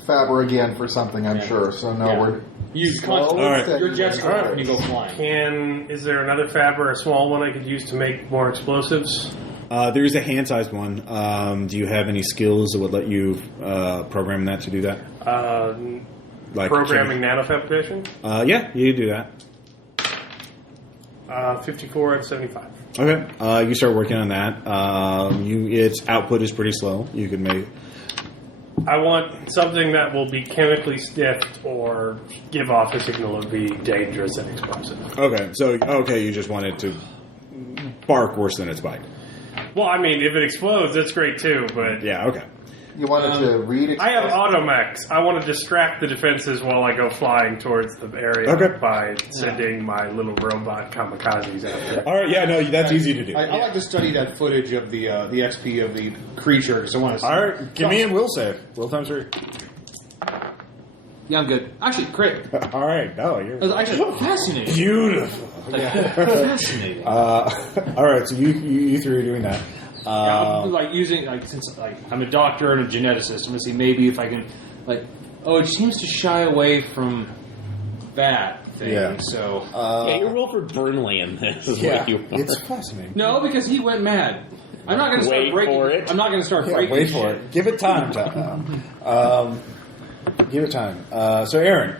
Faber again for something, I'm sure. So no, Yeah. we're You All right. your jet's going when you go flying. Is there another fab or a small one I could use to make more explosives? There's a hand-sized one. Do you have any skills that would let you program that to do that? Like Programming nanofabrication? Yeah, you can do that. 54 and 75. Okay, you start working on that. Its output is pretty slow. You can make. I want something that will be chemically stiffed or give off a signal of be dangerous and explosive. Okay, you just want it to bark worse than its bite. Well, I mean, if it explodes, that's great too, but Yeah. Okay. you wanted to read. I have automax. I want to distract the defenses while I go flying towards the area Okay. by sending my little robot kamikazes out there. All right. Yeah. No, that's easy to do. I like to study that footage of the XP of the creature because I want to see. All right. Give me a will save. Will times 3. Yeah, I'm good. Actually, great. All right. No, you're That's actually fascinating. beautiful. Fascinating. All right. So you three are doing that. Like using since I'm a doctor and a geneticist, I'm gonna see maybe if I can it seems to shy away from that thing. Yeah. So Yeah, you roll for Burnley in this. Is Yeah. what you are. It's fascinating. no, because he went mad. I'm not gonna start Wait breaking. for it. I'm not gonna start Yeah, breaking. wait for shit. it. Give it time. Give it time. So, Aaron,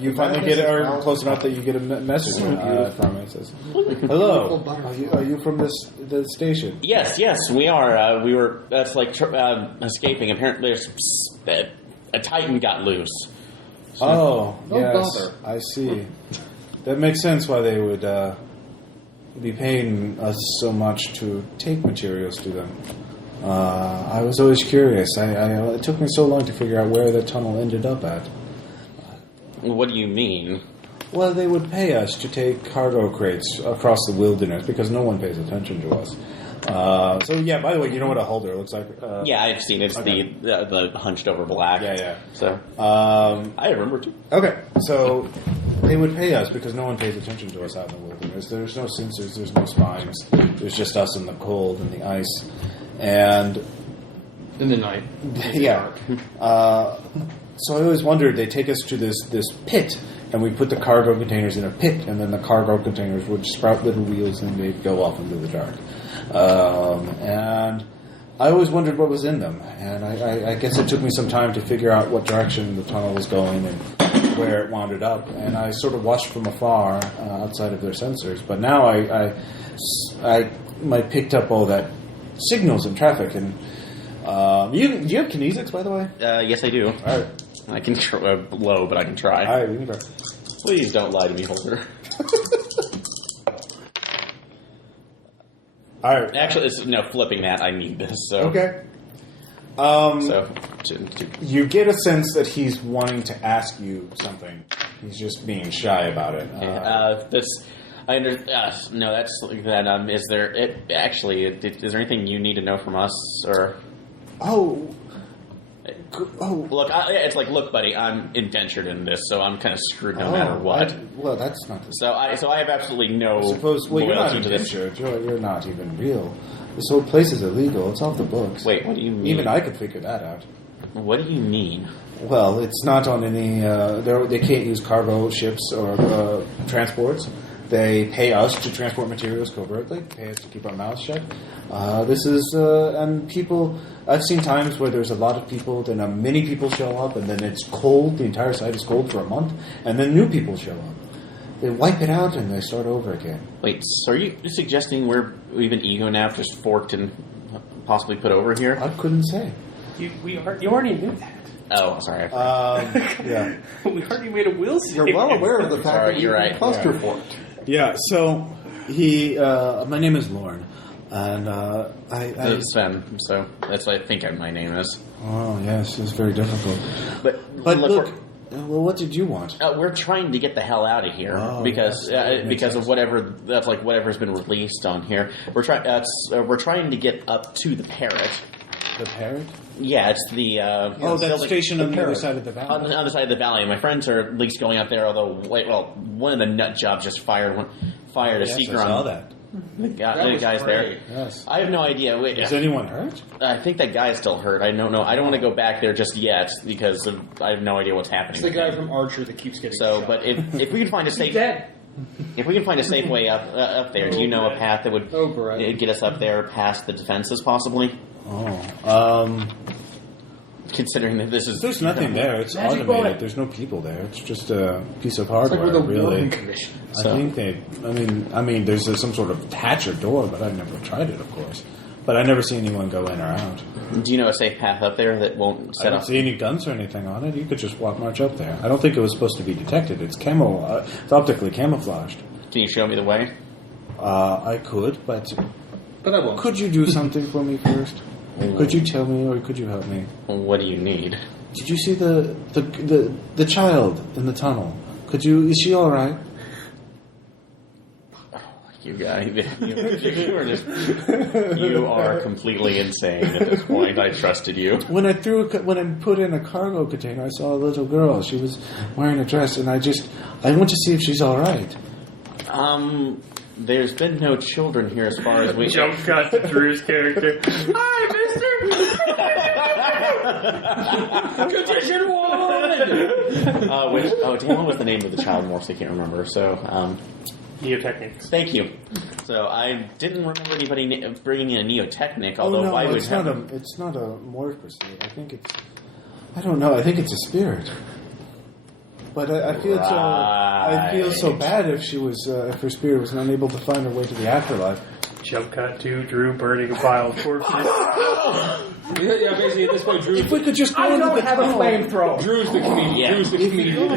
you finally are close enough that you get a message from it. It says, "Hello, are you from the station?" Yes, we are. We were. That's like escaping. Apparently, a Titan got loose. Oh, Don't yes, bother. I see. That makes sense why they would be paying us so much to take materials to them. I was always curious. It took me so long to figure out where the tunnel ended up at. What do you mean? Well, they would pay us to take cargo crates across the wilderness because no one pays attention to us. So, yeah, by the way, you know what a holder looks like? Yeah, I've seen it. It's Okay. the hunched over black. Yeah. So I remember too. Okay, so they would pay us because no one pays attention to us out in the wilderness. There's no sensors, there's no spines. There's just us in the cold and the ice. And In the night. yeah. So I always wondered, they take us to this pit, and we put the cargo containers in a pit, and then the cargo containers would sprout little wheels, and they'd go off into the dark. And I always wondered what was in them, and I guess it took me some time to figure out what direction the tunnel was going and where it wandered up. And I sort of watched from afar, outside of their sensors. But now I picked up all that signals and traffic. And do you have kinesics, by the way? Yes, I do. All right. I can low, but I can try. All right, we can try. Please don't lie to me, Holder. All right. Actually, flipping that, I need this. So Okay. You get a sense that he's wanting to ask you something. He's just being shy about it. No, that's that. Is there is there anything you need to know from us, or? Oh. Look, it's like, look, buddy, I'm indentured in this, so I'm kind of screwed no matter what. Well, that's not the So I have absolutely no you're not loyalty to this. indentured. You're not even real. This whole place is illegal. It's off the books. Wait, what do you mean? Even I could figure that out. What do you mean? Well, it's not on any... they can't use cargo ships or transports. They pay us to transport materials covertly, pay us to keep our mouths shut. This is... and people... I've seen times where there's a lot of people, then many people show up, and then it's cold, the entire site is cold for a month, and then new people show up. They wipe it out and they start over again. Wait, so are you suggesting we've been ego now just forked and possibly put over here? I couldn't say. You already knew that. Oh, sorry. Yeah. We already made a will save. You're well aware of the fact Sorry, that you're you've right. been cluster forked. Yeah, so my name is Lorne, and I Sven, so that's what I think my name is. Oh, yes, it's very difficult. But look, well, what did you want? We're trying to get the hell out of here because of whatever's been released on here. We're trying to get up to the Parrot. The Parrot? Yeah, it's the that station on the other side of the valley. On the other side of the valley. My friends are at least going up there. Although, one of the nut jobs just fired a seeker I on saw that. The guy's there. Yes. I have no idea. Is anyone hurt? I think that guy is still hurt. I don't know. I don't want to go back there just yet because I have no idea what's happening. It's the guy from Archer that keeps getting shot. But if we can find a safe, if we can find a safe way up there, do you know a path that would get us up there past the defenses, possibly? Considering that this is... There's nothing there. It's automated. Bullet. There's no people there. It's just a piece of hardware, it's like really. So. I think I mean, there's some sort of hatch or door, but I've never tried it, of course. But I never see anyone go in or out. Do you know a safe path up there that won't set I don't off? see any guns or anything on it. You could just march up there. I don't think it was supposed to be detected. It's it's optically camouflaged. Can you show me the way? I could, but I won't. Could you do something for me first? Could you tell me, or could you help me? What do you need? Did you see the child in the tunnel? Is she all right? You guys, you are completely insane at this point. I trusted you. When I put in a cargo container, I saw a little girl. She was wearing a dress, and I want to see if she's all right. There's been no children here as far as we... Jump cut to Drew's character. Hi, mister! Condition 1! Damn, what was the name of the child morphs? I can't remember. So, Neotechnics. Thank you. So, I didn't remember anybody bringing in a Neotechnic, although why would it's not a morph per se. I don't know. I think it's a spirit. But I feel so bad if if her spirit was unable to find her way to the afterlife. Jump cut to Drew burning a pile of corpses. Yeah, basically at this point, Drew. If we could just go I into don't the have a tunnel. flamethrower. Drew's the comedian. Yeah. Drew's the comedian.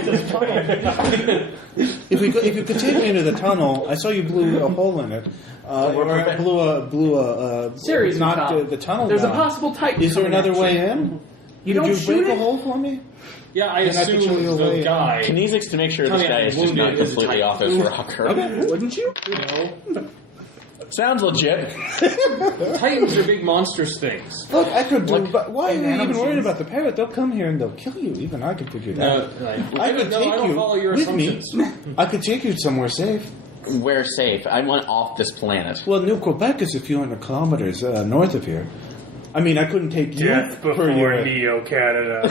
If you could take me into the tunnel, I saw you blew a hole in it. Blew a Series not tunnel. the tunnel. There's down. a possible Titan. Is there coming another at way you. in? You Could don't you shoot break a it? hole for me? Yeah, I Then I could show assume you a the way. guy. Kinesics to make sure this guy is just not completely off his rocker. Wouldn't you? Sounds legit. Titans are big monstrous things. Look, I could do. But why are you banana even worried machines. about the parrot? They'll come here and they'll kill you. Even I could figure that. I don't follow your with me. assumptions. I could take you somewhere safe. We're safe. I want off this planet. Well, New Quebec is a few hundred kilometers north of here. I mean, I couldn't take you Death per before year. Neo-Canada.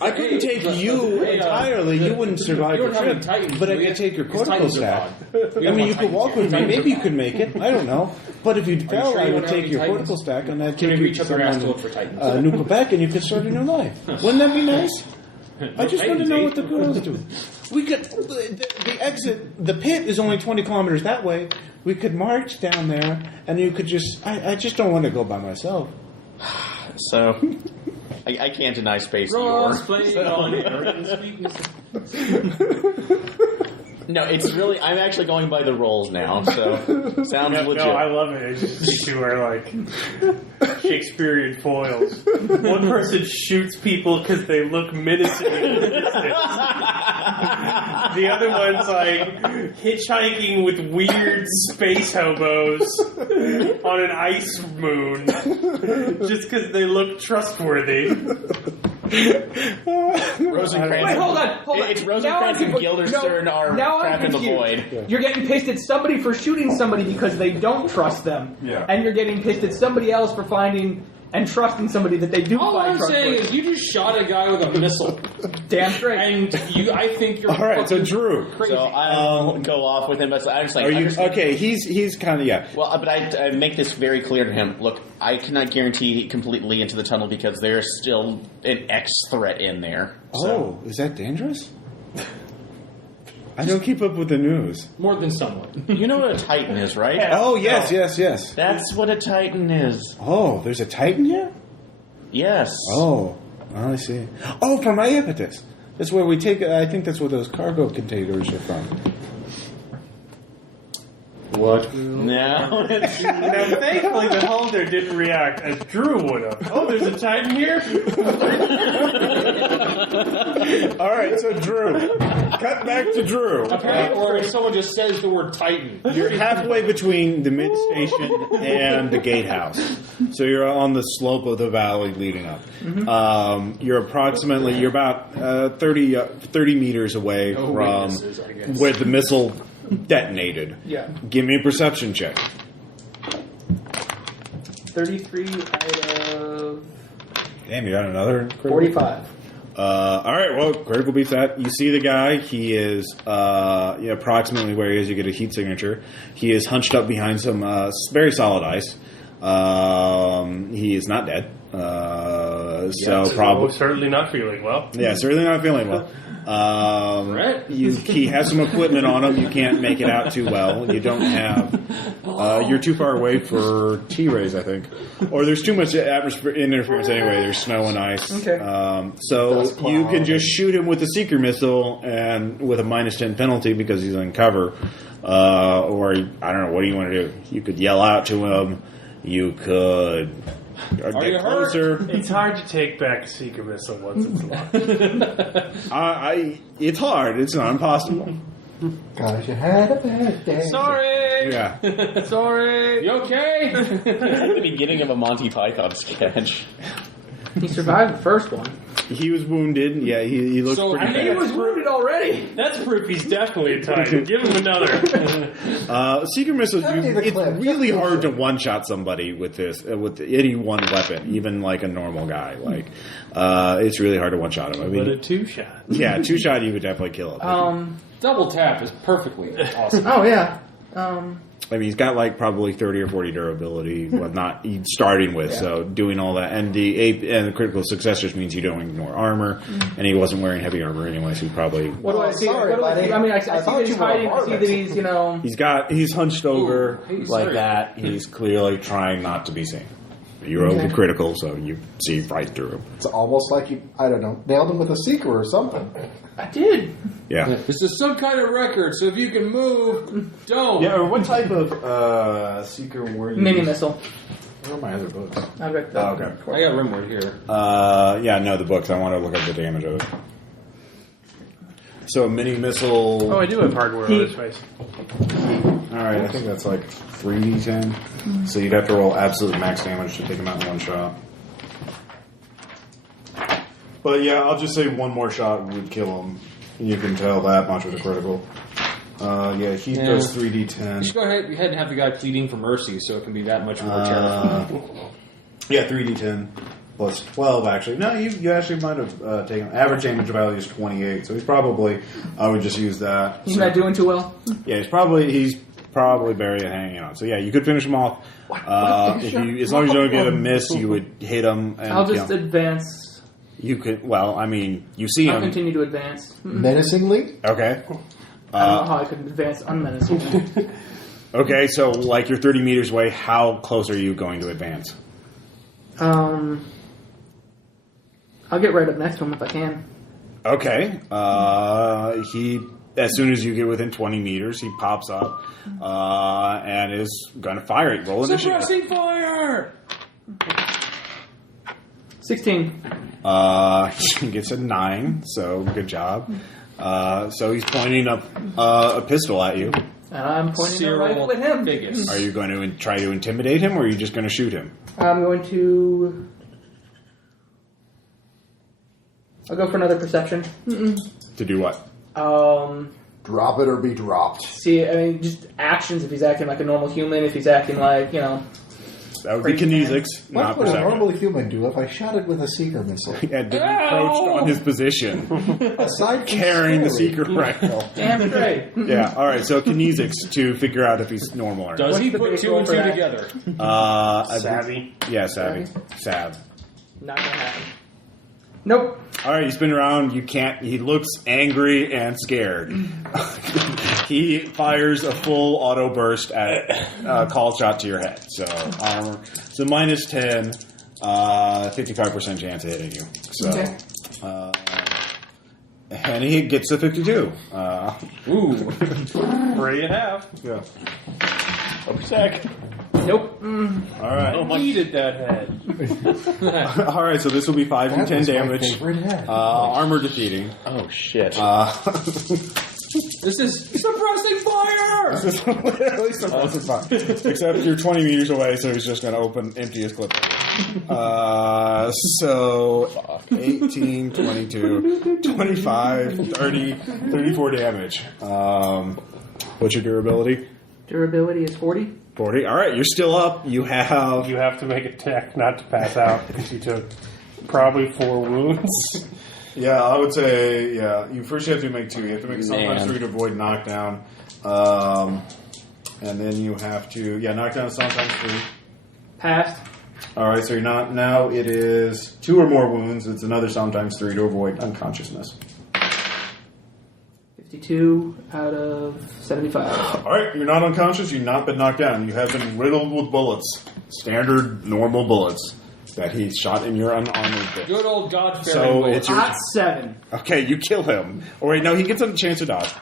I couldn't take you entirely. You wouldn't survive you the don't have trip. any Titans, But I do you? could take your Because cortical Titans are stack. gone. We I don't mean, you want could walk Titans with me. here. Maybe you could make it. I don't know. But if you fell, sure I you would don't have take any your Titans? cortical stack and I'd Can take we you reach to up our ass to someone, look for Titans? New Quebec, and you could start a new life. Wouldn't that be nice? I just want to know what the girls do. We could the exit. The pit is only 20 kilometers that way. We could march down there, and you could just. I just don't want to go by myself. So, I can't deny space Ross Eeyore. playing on Arrogance weakness. No, it's really. I'm actually going by the rolls now, so sounds legit. No, I love it. It's just these two are like Shakespearean foils. One person shoots people because they look menacing in the distance. The other one's like hitchhiking with weird space hobos on an ice moon just because they look trustworthy. Rosencrantz. Wait, hold on. It's Rosencrantz and Guildenstern are trapped in the void. You're getting pissed at somebody for shooting somebody because they don't trust them. Yeah. And you're getting pissed at somebody else for finding and trusting somebody that they do All find I'm trustworthy. saying is you just shot a guy with a missile. Damn straight. And I think you're All right, so fucking Drew. crazy. So I'll go off with him, but I'm just like, Are you understand- okay? He's kind of Well, but I make this very clear to him. Look, I cannot guarantee completely into the tunnel because there's still an X threat in there. So. Oh, is that dangerous? I don't keep up with the news. More than someone. You know what a Titan is, right? Oh yes, yes. That's what a Titan is. Oh, there's a Titan here. Yes. Oh, I see. Oh, from Iapetus. That's where we take. I think that's where those cargo containers are from. What? No. Thankfully, the holder didn't react as Drew would have. Oh, there's a Titan here? All right, so Drew, cut back to Drew. Okay, or if someone just says the word Titan. You're halfway between the mid station and the gatehouse, so you're on the slope of the valley leading up. You're about 30 meters away from weaknesses, I guess. where the missile detonated. Yeah. Give me a perception check. 33 out of Damn, you got another critical? 45. All right, well, critical beats that. You see the guy. He is approximately where he is. You get a heat signature. He is hunched up behind some very solid ice. He is not dead. Probably certainly not feeling well. Yeah, certainly not feeling well. He has some equipment on him. You can't make it out too well. You don't have. You're too far away for T-rays, I think, or there's too much atmosphere interference anyway. There's snow and ice. Okay. So you can just shoot him with a seeker missile and with a -10 penalty because he's on cover. Or I don't know. What do you want to do? You could yell out to him. You could. Are you get closer. It's hard to take back a Seeker missile once it's locked. It's hard. It's not impossible. Cause you had a bad day. Sorry! Yeah. Sorry! You okay? At the beginning of a Monty Python sketch. He survived the first one. He was wounded. Yeah, he looks So, pretty I mean, bad. He was wounded already. That's proof he's definitely a Titan. Give him another. Seeker missiles. Send me the It's clip. really Just hard to bullshit. one-shot somebody with this, with any one weapon, even like a normal guy. Like, it's really hard to one-shot him. I But a mean, 2-shot. yeah, 2-shot you would definitely kill him. Double tap is perfectly awesome. Oh, yeah. I mean, he's got like probably 30 or 40 durability, what not starting with. So doing all that, and the critical success just means you don't ignore armor, and he wasn't wearing heavy armor anyway, so he probably. What do I see? sorry, What do I buddy. see? I mean, I see I thought that he's you were a hiding. I see varmint. that he's, He's hunched over hey, like sorry. that. He's clearly trying not to be seen. You rolled a critical, so you see right through him. It's almost like you, I don't know, nailed him with a seeker or something. I did. Yeah. This is some kind of record, so if you can move, don't. Yeah, or what type of seeker were you? Mini missile. Where are my other books? I've got the, Oh, okay. I got Rimwood here. No, the books. I want to look up the damage of it. So a mini missile. Oh, I do have hardware on his face. All right, I think that's like 3d10. So you'd have to roll absolute max damage to take him out in one shot. But yeah, I'll just say one more shot would kill him. You can tell that much with a critical. He does 3d10. You should go ahead and have the guy pleading for mercy so it can be that much more terrifying. Yeah, 3d10 plus 12, actually. No, you actually might have taken... Average damage value is 28, so he's probably... I would just use that. He's not doing too well. Yeah, he's probably... He's probably bury it hanging on. So yeah, you could finish him off. As long as you don't get a miss, you would hit him. And, I'll just advance. You could. Well, I mean, you see I'll him. continue to advance. Menacingly? Okay. I don't know how I could advance unmenacingly. Okay, so like you're 30 meters away. How close are you going to advance? I'll get right up next to him if I can. Okay. As soon as you get within 20 meters, he pops up and is going to fire it. Roll initiative. Suppressing fire! 16. He gets a 9, so good job. So he's pointing a pistol at you. And I'm pointing a rifle at him. Biggest. Are you going to try to intimidate him, or are you just going to shoot him? I'm going to... I'll go for another perception. To do what? Drop it or be dropped. See, I mean, just actions if he's acting like a normal human, if he's acting like, That would be kinesics, What not would a perception. normal human do if I shot it with a seeker missile? Yeah, didn't approached on his position, Aside from carrying the story. secret rifle. Damn straight. Yeah, all right. So kinesics to figure out if he's normal or not. Does he the put base 2 roll and for 2 that? together? Savvy. Yeah, savvy. Sav. Not gonna happen. Nope. All right, you spin around. You can't. He looks angry and scared. He fires a full auto burst at call shot to your head. So armor. So minus 10, 55% chance of hitting you. So, Okay. and he gets a 52. Ooh. 3.5. Yeah. Up sec. Nope. All right. Needed that head. All right. So this will be 5 and That 10 was my damage. favorite head. Armor defeating. Oh shit! This is suppressing fire! Literally suppressive fire. Except you're 20 meters away, so he's just going to empty his clip. So 18, 22, 25, 30, 34 damage. What's your durability? Durability is 40. 40. All right, you're still up. You have... You have to make a check not to pass out because you took probably 4 wounds. Yeah, I would say, yeah. You first have to make 2. You have to make a sometimes 3 to avoid knockdown. And then you have to, knock down sometimes 3. Passed. All right, so you're not, now it is 2 or more wounds. It's another sometimes 3 to avoid unconsciousness. 52 out of 75. All right, you're not unconscious. You've not been knocked down. You have been riddled with bullets. Standard, normal bullets that he shot in your unarmored bit. Good old God-fearing So bullet. it's your... Hot 7. Okay, you kill him. Oh, wait, no, he gets a chance to dodge.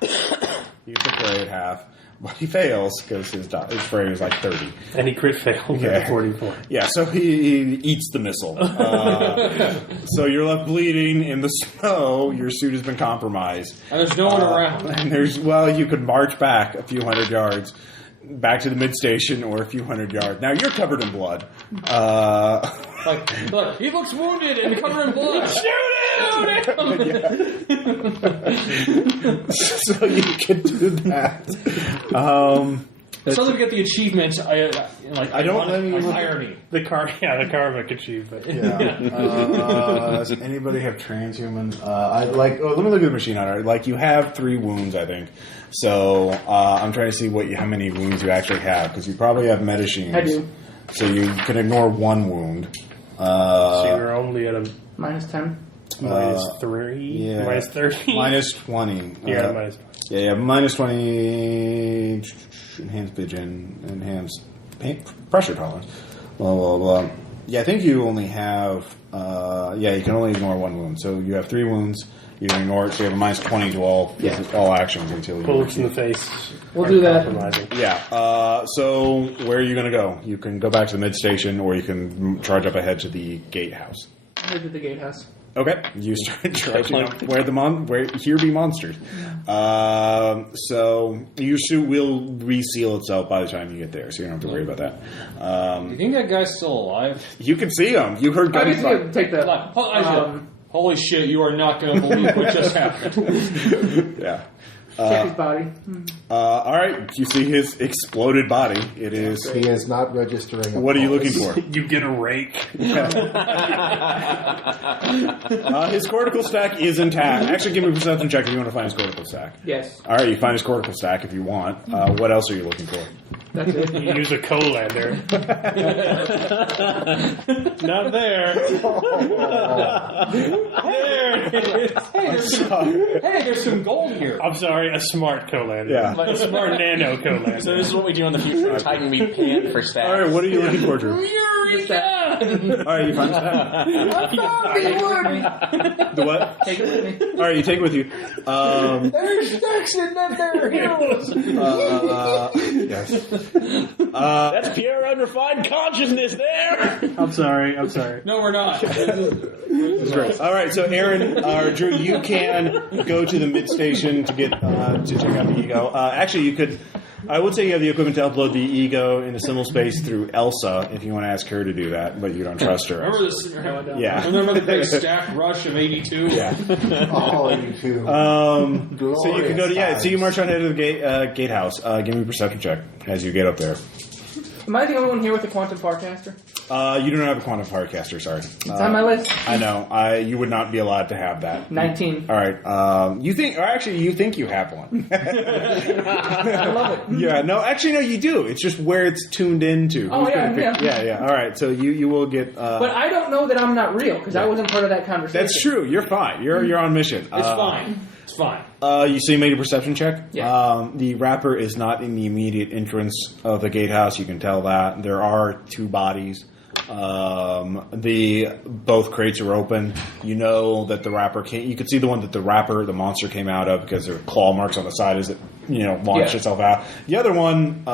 He gets a parry at half. But he fails because his parry is like 30. And he crit failed at 44. Yeah, so he eats the missile. So you're left bleeding in the snow. Your suit has been compromised. And there's no one around. And you could march back a few hundred yards, back to the mid station, or a few hundred yards. Now you're covered in blood. Look, he looks wounded and covered in blood. Shoot him! So you can do that. So we get the achievement. I don't let me look- irony. The karmic achievement. Yeah. Does anybody have transhuman? Let me look at the machine hunter. Like, you have 3 wounds, I think. So I'm trying to see how many wounds you actually have, because you probably have medicines. I do. So you can ignore 1 wound. So you're only at a Minus 10. minus 3, Yeah. minus 30. Minus 20. Yeah, minus 20. Yeah, minus 20. Enhanced vision, enhanced pressure tolerance. Blah, blah, blah. Yeah, I think you only have... you can only ignore 1 wound. So you have 3 wounds. You can ignore it, so you have a minus 20 to all actions until you... Bullets in the face. We'll do that. Compromising. Yeah. So where are you going to go? You can go back to the mid station, or you can charge up ahead to the gatehouse. I'll do the gatehouse. Okay. You start charging up where here be monsters. So your suit will reseal itself by the time you get there, so you don't have to worry about that. You think that guy's still alive? You can see him. You heard I get gunfire. to take that. Holy shit, you are not going to believe what just happened. Yeah. Check his body. All right, you see his exploded body. It is. He is not registering. a What are you looking pulse. for? You get a rake. His cortical stack is intact. Actually, give me a perception check if you want to find his cortical stack. Yes. All right, you find his cortical stack if you want. What else are you looking for? That's it. You use a colander. Not there. There it is. Hey, there's some gold here. I'm sorry, a smart colander. Yeah. Like a smart nano colander. So this is what we do in the future. Titan, we pan for stats. All right, what are you looking for, Drew? Eureka! All right, you find his stack. The what? Take it with me. All right, you take it with you. There's stacks in that there. Yes. That's pure unrefined consciousness there. I'm sorry. No, we're not. Great. All right, so Aaron or Drew, you can go to the mid station to get to check out the ego. Actually, you could. I would say you have the equipment to upload the ego into symbol space through Elsa if you want to ask her to do that, but you don't trust her. Remember this? Yeah. Remember the big stack rush of 82? Yeah. Oh, you two. So you can go to So you march on ahead of the gatehouse. Give me a perception check as you get up there. Am I the only one here with the quantum forecaster? You do not have a quantum powercaster. Sorry. It's on my list. I know. You would not be allowed to have that. 19. All right. You think you have one. I love it. Yeah. No. Actually, no. You do. It's just where it's tuned into. Oh, Who's yeah, gonna pick- yeah. Yeah. All right. So you will get. But I don't know that I'm not real because I wasn't part of that conversation. That's true. You're fine. You're on mission. It's fine. It's fine. You made a perception check. Yeah. The wrapper is not in the immediate entrance of the gatehouse. You can tell that there are two bodies. Both crates are open. You know that the wrapper you could see the one that the monster came out of because there are claw marks on the side as it launched itself out. The other one,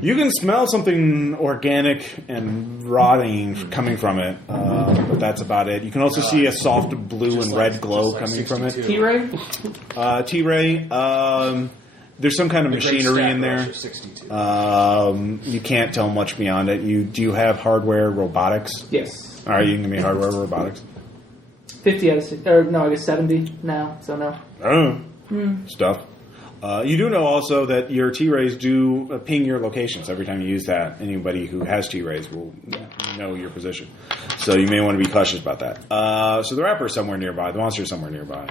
you can smell something organic and rotting coming from it, but that's about it. You can also see a soft blue and red glow coming from it. T-Ray? T-Ray. There's some kind of machinery in there. 62. You can't tell much beyond it. Do you have hardware robotics? Yes. All right, you can give me hardware robotics. 50 out of 60. Or no, I guess 70 now, so no. Stuff. You do know also that your T-Rays do ping your locations every time you use that. Anybody who has T-Rays will know your position. So you may want to be cautious about that. So the wrapper is somewhere nearby. The monster is somewhere nearby.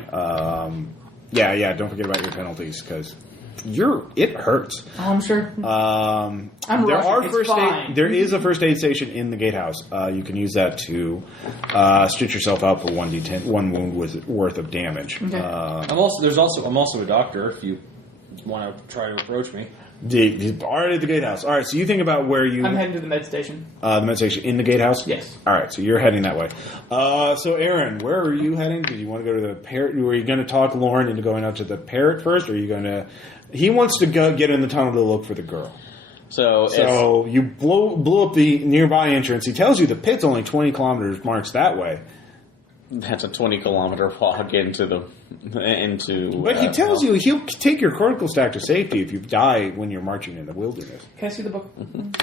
Don't forget about your penalties because it hurts. Oh, I'm sure. There is a first aid station in the gatehouse. You can use that to stitch yourself up for one wound worth of damage. Okay. I'm also a doctor. If you want to try to approach me. He's already at the gatehouse. All right, so you think about where you. I'm heading to the med station. The med station in the gatehouse. Yes. All right, so you're heading that way. So Aaron, where are you heading? Did you want to go to the parrot? Were you going to talk Lauren into going out to the parrot first, or are you going to? He wants to go get in the tunnel to look for the girl. So you blew up the nearby entrance. He tells you the pit's only 20 kilometers marks that way. That's a 20-kilometer walk into. But he tells you he'll take your cortical stack to safety if you die when you're marching in the wilderness. Can I see the book?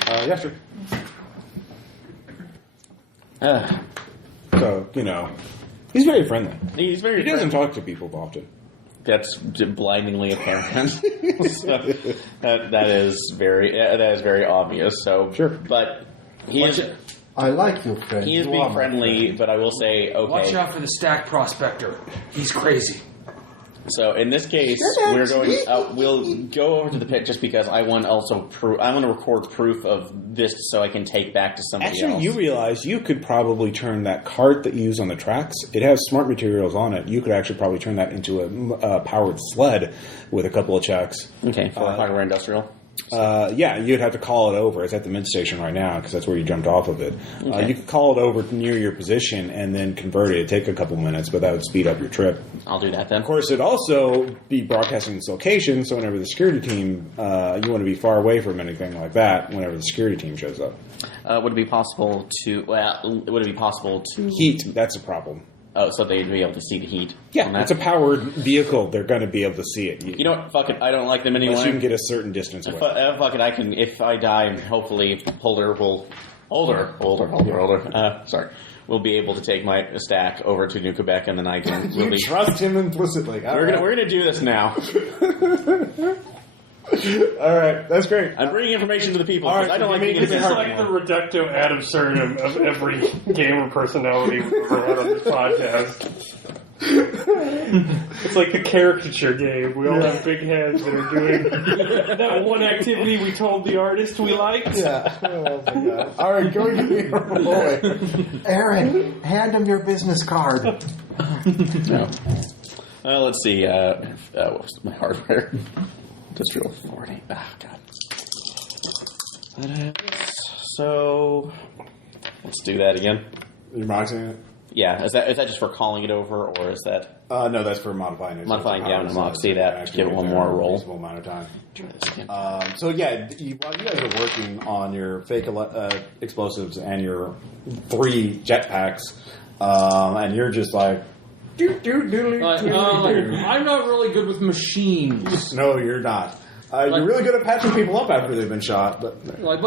Yes, sir. So he's very friendly. He's very. He doesn't talk to people often. That's blindingly apparent. So that is very obvious. So sure, but I like you, friend. He is being friendly, but I will say, okay. Watch out for the stack prospector. He's crazy. So in this case, we're going. We'll go over to the pit just because I want to record proof of this so I can take back to somebody else. Actually, you realize you could probably turn that cart that you use on the tracks. It has smart materials on it. You could actually probably turn that into a powered sled with a couple of checks. Okay, for hardware industrial. You'd have to call it over. It's at the mid station right now because that's where you jumped off of it. Okay. You could call it over near your position and then convert it. It'd take a couple minutes, but that would speed up your trip. I'll do that then. Of course, it'd also be broadcasting its location, so whenever the security team, you want to be far away from anything like that whenever the security team shows up. Would it be possible to heat? That's a problem. Oh, so they'd be able to see the heat. Yeah, it's a powered vehicle. They're going to be able to see it. You know what? Fuck it. I don't like them anyway. Unless you can get a certain distance away. Fuck it. I can. If I die, hopefully Holder will. Older. Sorry. will be able to take my stack over to New Quebec, and then I can You really. trust him implicitly. We're gonna do this now. All right, that's great. I'm bringing information to the people. All right, I don't like you being make This it is hard. like the reductio ad absurdum of every gamer personality we've ever had on this podcast. It's like the caricature game. We all have big heads that are doing that one activity we told the artist we liked. Yeah. Oh my god. All right, go to your boy. Aaron, hand him your business card. No. Let's see. What was my hardware? Industrial authority. Oh, God. So, let's do that again. You're moxing it? Yeah, is that just for calling it over, or is that No, that's for modifying it. modifying down to moxie so that? actually Give it one more roll. reasonable amount of time. Try this again. So yeah, while you guys are working on your fake explosives and your 3 jetpacks, and you're just like, I'm not really good with machines. no, you're not. You're really good at patching people up after they've been shot, but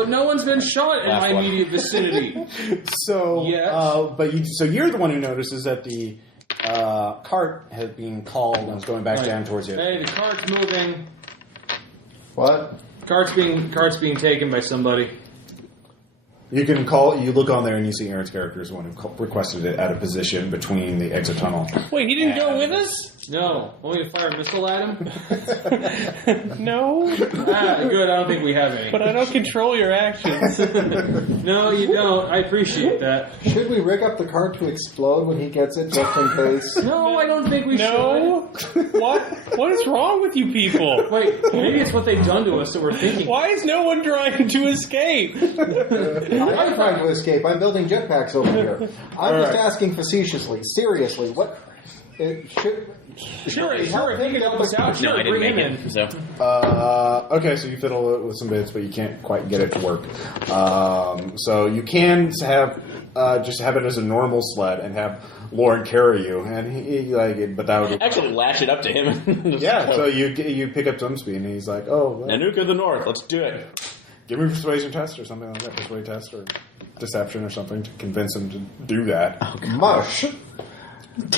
No one's been shot in my immediate vicinity. so Yes. so you're the one who notices that the cart has been called and is going back down towards you. Hey, the cart's moving. What? Cart's being taken by somebody. You can call. You look on there and you see Aaron's character is the one who requested it at a position between the exit tunnel. Wait, he didn't go with us? No, want me to fire a missile at him? No, Good. I don't think we have any. but I don't control your actions. No, you don't. I appreciate that. Should we rig up the card to explode when he gets it, just in case? No, I don't think we No? What? What is wrong with you people? should. Wait, maybe it's what they've done to us that we're thinking. Why is no one trying to escape? I'm trying to escape. I'm building jetpacks over here. I'm just asking facetiously, seriously, what... Sure, if you can help us out, No, I didn't bring make him it. in. So, Okay, so you fiddle it with some bits, but you can't quite get it to work. So you can have just have it as a normal sled and have Lauren carry you, and he but that would actually lash it up to him. yeah. So you pick up some speed, and he's like, "Oh, well, Nanook of the North, let's do it. give me a persuasion test or something like that, persuade test or deception or something to convince him to do that." Mush.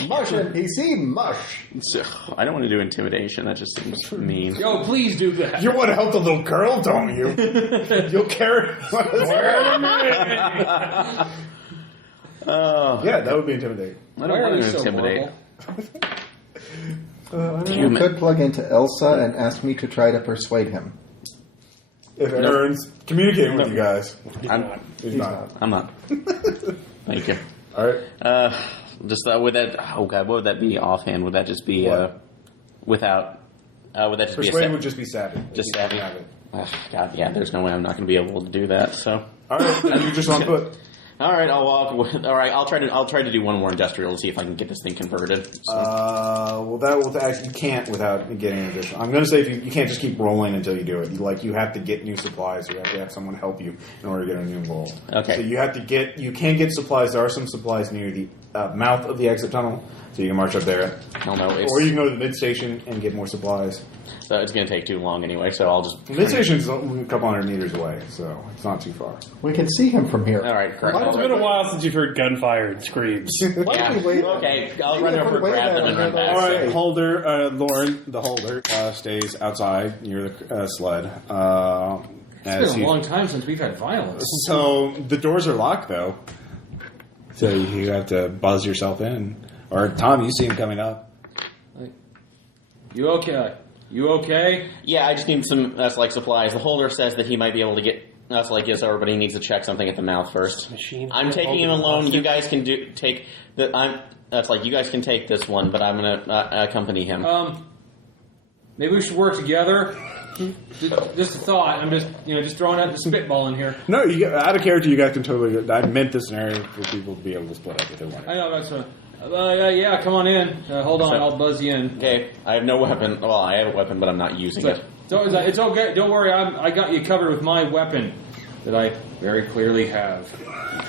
Mush NPC, mush. So, I don't want to do intimidation. That just seems mean. Yo, please do that. You want to help the little girl, don't you? You'll carry. Yeah, that would be intimidating. I don't want to intimidate. You could plug into Elsa and ask me to try to persuade him. If Aaron's communicating with you guys, He's not. I'm not. Thank you. All right. Just would that? Oh God, what would that be offhand? Would that just be without? Would that just Persuade be would just be savvy. just You can't savvy? have it. God, yeah. There's no way I'm not going to be able to do that. So, All right, and you're just on foot. all right, I'll walk. All right, I'll try to do one more industrial to see if I can get this thing converted. So. Actually, you can't without getting an additional. I'm going to say you can't just keep rolling until you do it. You have to get new supplies. You have to have someone help you in order to get a new roll. Okay. So you have to get. You can get supplies. There are some supplies near the mouth of the exit tunnel, so you can march up there. Hell no, Or you can go to the mid station and get more supplies. So it's going to take too long anyway. So I'll just. The mid station's a couple hundred meters away, so it's not too far. We can see him from here. All right, correct. It's been a while since you've heard gunfire and screams. Why Yeah. don't we wait? Okay, I'll run over, grab them, and run back. All right, Lauren, the holder, stays outside near the sled. It's been a long time since we've had violence. So the doors are locked, though. So you have to buzz yourself in. Or Tom, you see him coming up. You okay? You okay? Yeah, I just need some supplies. The holder says that he might be able to get yes, everybody needs to check something at the mouth first. I'm taking him alone. You guys can take the. You guys can take this one, but I'm gonna accompany him. Maybe we should work together. Just a thought. I'm just throwing out the spitball in here. No, out of character, you guys can totally. I meant this scenario for people to be able to split up if they want. I know that's what. Yeah, come on in. Hold on, I'll buzz you in. Okay, I have no weapon. Well, I have a weapon, but I'm not using it. It's okay. Don't worry. I got you covered with my weapon that I very clearly have.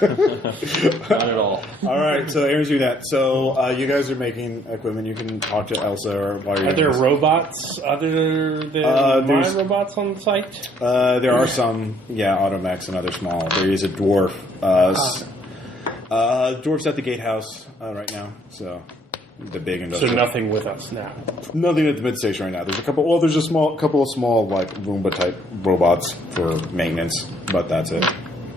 Not at all. All right, so Aaron's doing that. So you guys are making equipment. You can talk to Elsa or while you're Are there doing this. robots other than my robots on site? There are some, automechs and other small. There is a dwarf. Dwarf's at the gatehouse right now, so the big So industrial. nothing with us now. Nothing at the mid station right now. There's a couple. Well, there's a couple of small like Roomba type robots for maintenance, but that's it.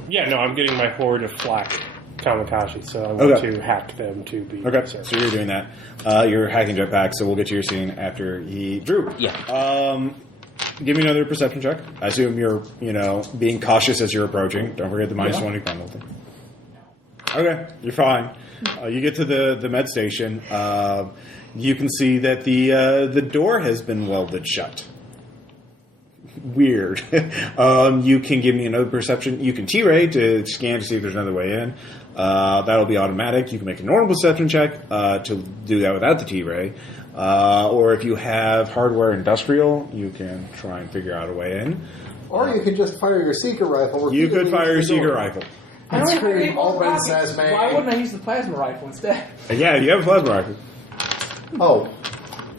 Yeah, no, I'm getting my horde of flak kamikaze, so I want to hack them to be. Okay, so you're doing that. You're hacking jetpack, so we'll get to your scene after he drew. Yeah. Give me another perception check. I assume you're, being cautious as you're approaching. Don't forget the minus 20 penalty. Okay, you're fine. You get to the med station. You can see that the door has been welded shut. Weird. You can give me another perception. You can T-ray to scan to see if there's another way in. That'll be automatic. You can make a normal perception check to do that without the T-ray. Or if you have hardware industrial, you can try and figure out a way in. Or you could just fire your seeker rifle. You could repeatedly fire your into the seeker door. rifle. I don't have any Scream, more open, rockets. says man. Why wouldn't I use the plasma rifle instead? Yeah, you have a plasma rifle. Oh,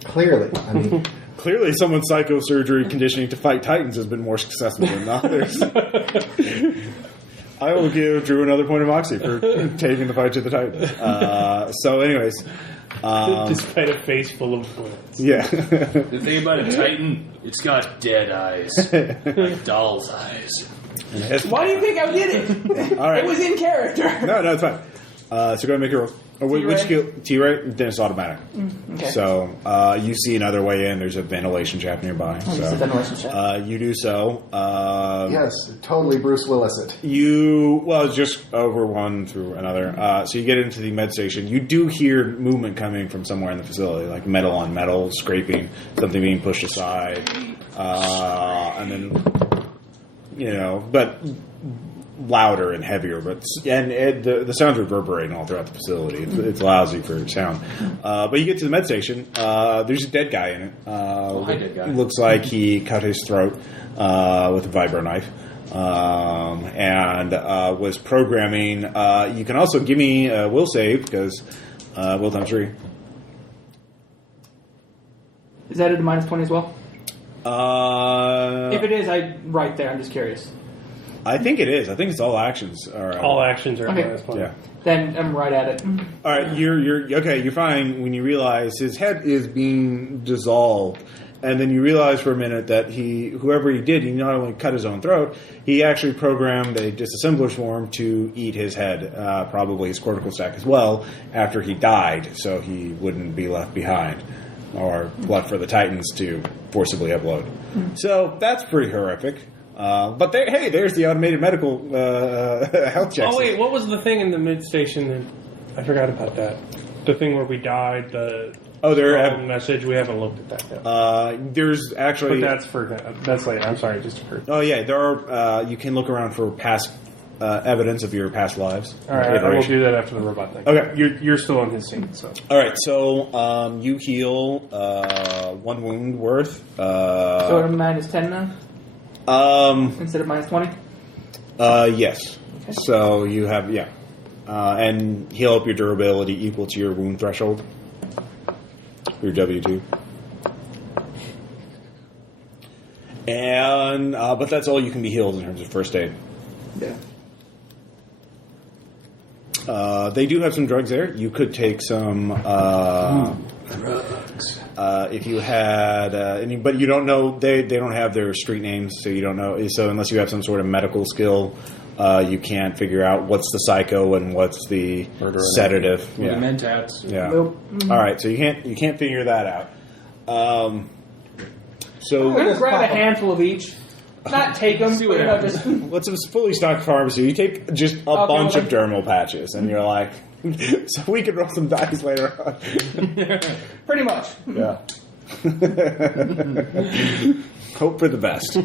clearly. I mean, Clearly, someone's psychosurgery conditioning to fight Titans has been more successful than others. I will give Drew another point of moxie for taking the fight to the Titans. So, anyways. Despite a face full of bullets. Yeah. The thing about a Titan, it's got dead eyes. Like doll's eyes. Why do you think I did it? All right. It was in character. No, it's fine. So go ahead and make a roll. Which skill? T-ray? Then it's automatic. Okay. So you see another way in. There's a ventilation shaft nearby. It's a ventilation shaft. You do so. yes, totally Bruce Willis it. It's just over one through another. So you get into the med station. You do hear movement coming from somewhere in the facility, like metal on metal, scraping, something being pushed aside. And then, but louder and heavier, the sounds reverberating all throughout the facility. It's lousy for sound. But you get to the med station. There's a dead guy in it. Hi, dead guy. Looks like he cut his throat with a vibro knife. And was programming. You can also give me a will save because will times 3. Is that a minus 20 as well? If it is, right there. I'm just curious. I think it is. I think it's all actions. All actions are Okay. minus 20. Yeah. Then I'm right at it. All right, you're okay. You're fine when you realize his head is being dissolved, and then you realize for a minute that whoever he did, he not only cut his own throat, he actually programmed a disassembler swarm to eat his head, probably his cortical stack as well, after he died, so he wouldn't be left behind or left for the Titans to forcibly upload. So that's pretty horrific. But there's the automated medical health checks. Oh, wait, what was the thing in the mid-station that... I forgot about that. The thing where we died, the message, we haven't looked at that yet. There's actually... But that's later. I'm sorry, it just occurred. Oh, yeah, there are... you can look around for past evidence of your past lives. All right, I will do that after the robot thing. Okay. You're still on his scene, so... All right, so you heal 1 wound worth. So I'm minus 10 now? Instead of minus 20? Yes. Okay. So you have, and heal up your durability equal to your wound threshold. Your W2. And, but that's all you can be healed in terms of first aid. Yeah. They do have some drugs there. You could take some, drugs. If you had any, but you don't know, they don't have their street names, so you don't know. So unless you have some sort of medical skill, you can't figure out what's the psycho and what's the sedative. The mentats. Yeah. Nope. All right, so you can't figure that out. So I'm going to grab a handful of each. Not take them, but just... what's a fully stocked pharmacy? You take just a bunch of dermal patches, and you're like, so we could roll some dice later on. Pretty much. Yeah. Hope for the best.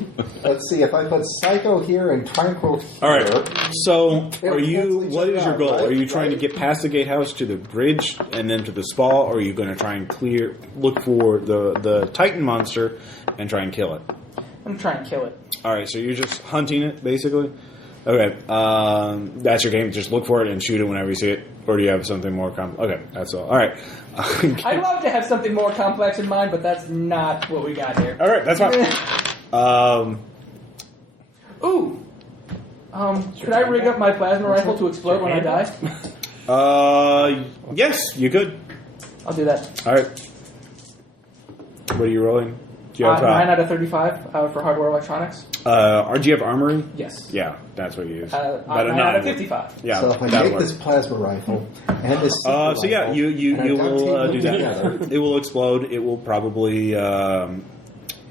Let's see, if I put Psycho here and Tranquil here... All right. So, what is your goal? Right? Are you trying to get past the gatehouse to the bridge and then to the spa, or are you going to try and look for the Titan monster and try and kill it? I'm trying to kill it. All right, so you're just hunting it, basically? Okay, that's your game. Just look for it and shoot it whenever you see it. Or do you have something more complex? Okay, that's all. All right. I'd love to have something more complex in mind, but that's not what we got here. All right, that's fine. Ooh. Could I rig up my plasma rifle to explode when I die? Yes, you could. I'll do that. All right. What are you rolling? Do you have 9 out of 35 for hardware electronics. do you have armory? Yes. Yeah, that's what you use. 9 out of 55. Yeah. So if I that'll take this work. plasma rifle and this So super yeah, rifle, you and I will duct do tape them that. together, It will explode. It will probably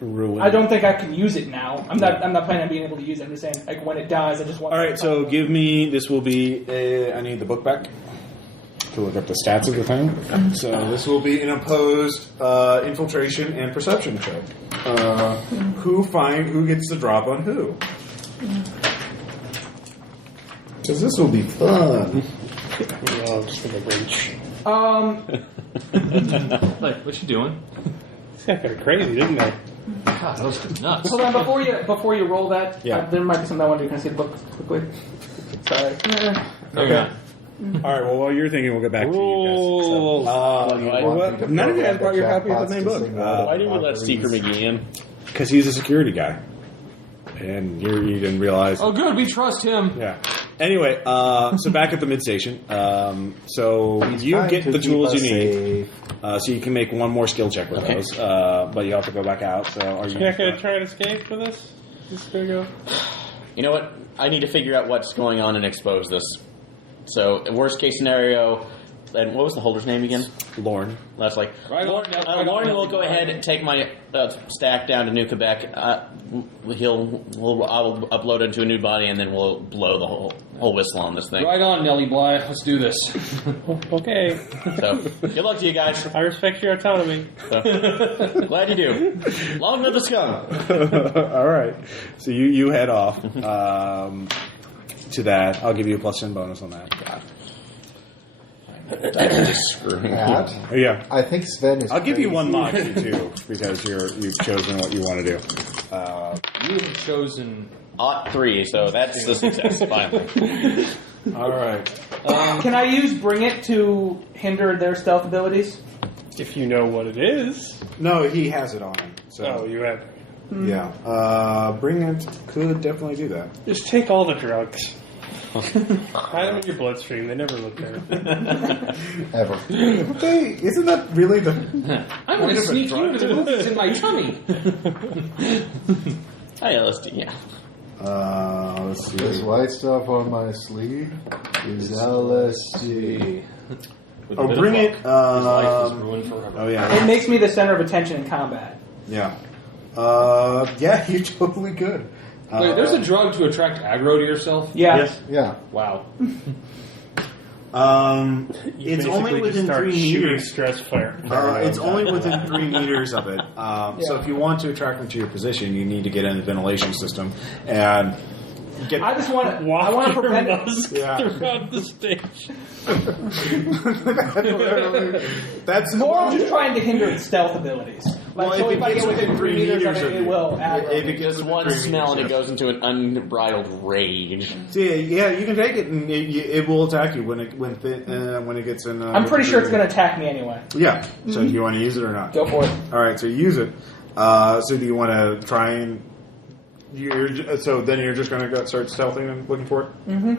ruin. I don't think I can use it now. I'm not planning on being able to use it. I'm just saying, like, when it dies, I just want. All right, so give me. This will be. I need the book back to look up the stats of the thing. So this will be an opposed infiltration and perception check. Who gets the drop on who? Because this will be fun. Like, what you doing? This got kind of crazy, didn't they? God, that was nuts. Hold on, before you roll that, Yeah. there might be something I want to do. Can I see the book quickly? Sorry. Okay. All right. Well, while you're thinking, we'll get back to you guys. None of you guys brought your copy of the main book. Why didn't we let Seeker McGee in? Because he's a security guy, and you didn't realize. Oh, good. We trust him. Yeah. Anyway, so back at the mid station. So you Trying get to the keep tools us you need. safe. So you can make one more skill check with those, but you have to go back out. So are you? You're not going to try and escape with this? Just going to go. You know what? I need to figure out what's going on and expose this. So, worst case scenario, and what was the holder's name again? Lorne. That's like, Right on, Lorne, right on, Lorne will right go on. ahead and take my stack down to New Quebec. I'll upload it into a new body, and then we'll blow the whole whistle on this thing. Right on, Nellie Bly. Let's do this. Okay. So, good luck to you guys. I respect your autonomy. So, glad you do. Long live the scum. All right. So you head off to that. I'll give you a +10 bonus on that. That's just screwing. At, Oh, yeah. I think Sven is. I'll give you one crazy. mod too because you've chosen what you want to do. You have chosen. Ought 3, so that's the success, finally. All right. Can I use Bring It to hinder their stealth abilities? If you know what it is. No, he has it on him. So Oh, you have. yeah. Bring It could definitely do that. Just take all the drugs. Hide them in your bloodstream. They never look there. Ever. Okay, isn't that really the? I'm going to sneak you into the movies in my tummy. Hi, LSD, yeah. Let's This see. white stuff on my sleeve is LSD. With Oh, a bit of Bring luck, It. his life is ruined forever. Oh It yeah. makes me the center of attention in combat. Yeah. Yeah, you totally could. Wait, there's a drug to attract aggro to yourself? Yeah. Yes. Yeah. Wow. You It's only basically just within start 3 shooting meters. stress fire. It's only within 3 meters of it. So if you want to attract them to your position, you need to get in the ventilation system and get. I just want to. I Walk want to your prevent it. musk throughout the stage. That's More I'm just trying to hinder its stealth abilities. Like, Well, so if if it I gets get within 3 meters of it, it will aggro. If it gets Just within one 3 smell and it meters, goes into an unbridled rage. So yeah, you can take it and it will attack you when it gets in. I'm pretty sure it's going to attack me anyway. Yeah. So do you want to use it or not? Go for it. All right. So you use it. So do you want to try and? So then you're just going to start stealthing and looking for it. Mm-hmm.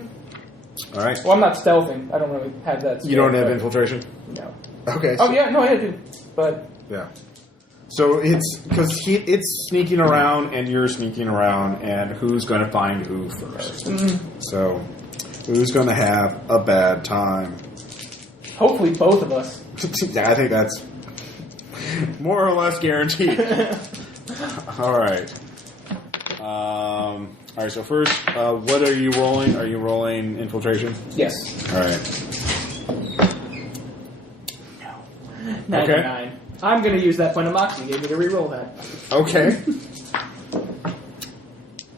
All right. Well, I'm not stealthing. I don't really have that. You don't skill, have but- infiltration. No. Okay. Oh yeah, no, I do. But Yeah. So it's because it's sneaking around and you're sneaking around, and who's going to find who first? So who's going to have a bad time? hopefully both of us. I think that's more or less guaranteed. All right. All right. So first, what are you rolling? Are you rolling infiltration? Yes. All right. 99. I'm going to use that point of moxie. You gave me to re-roll that. Okay.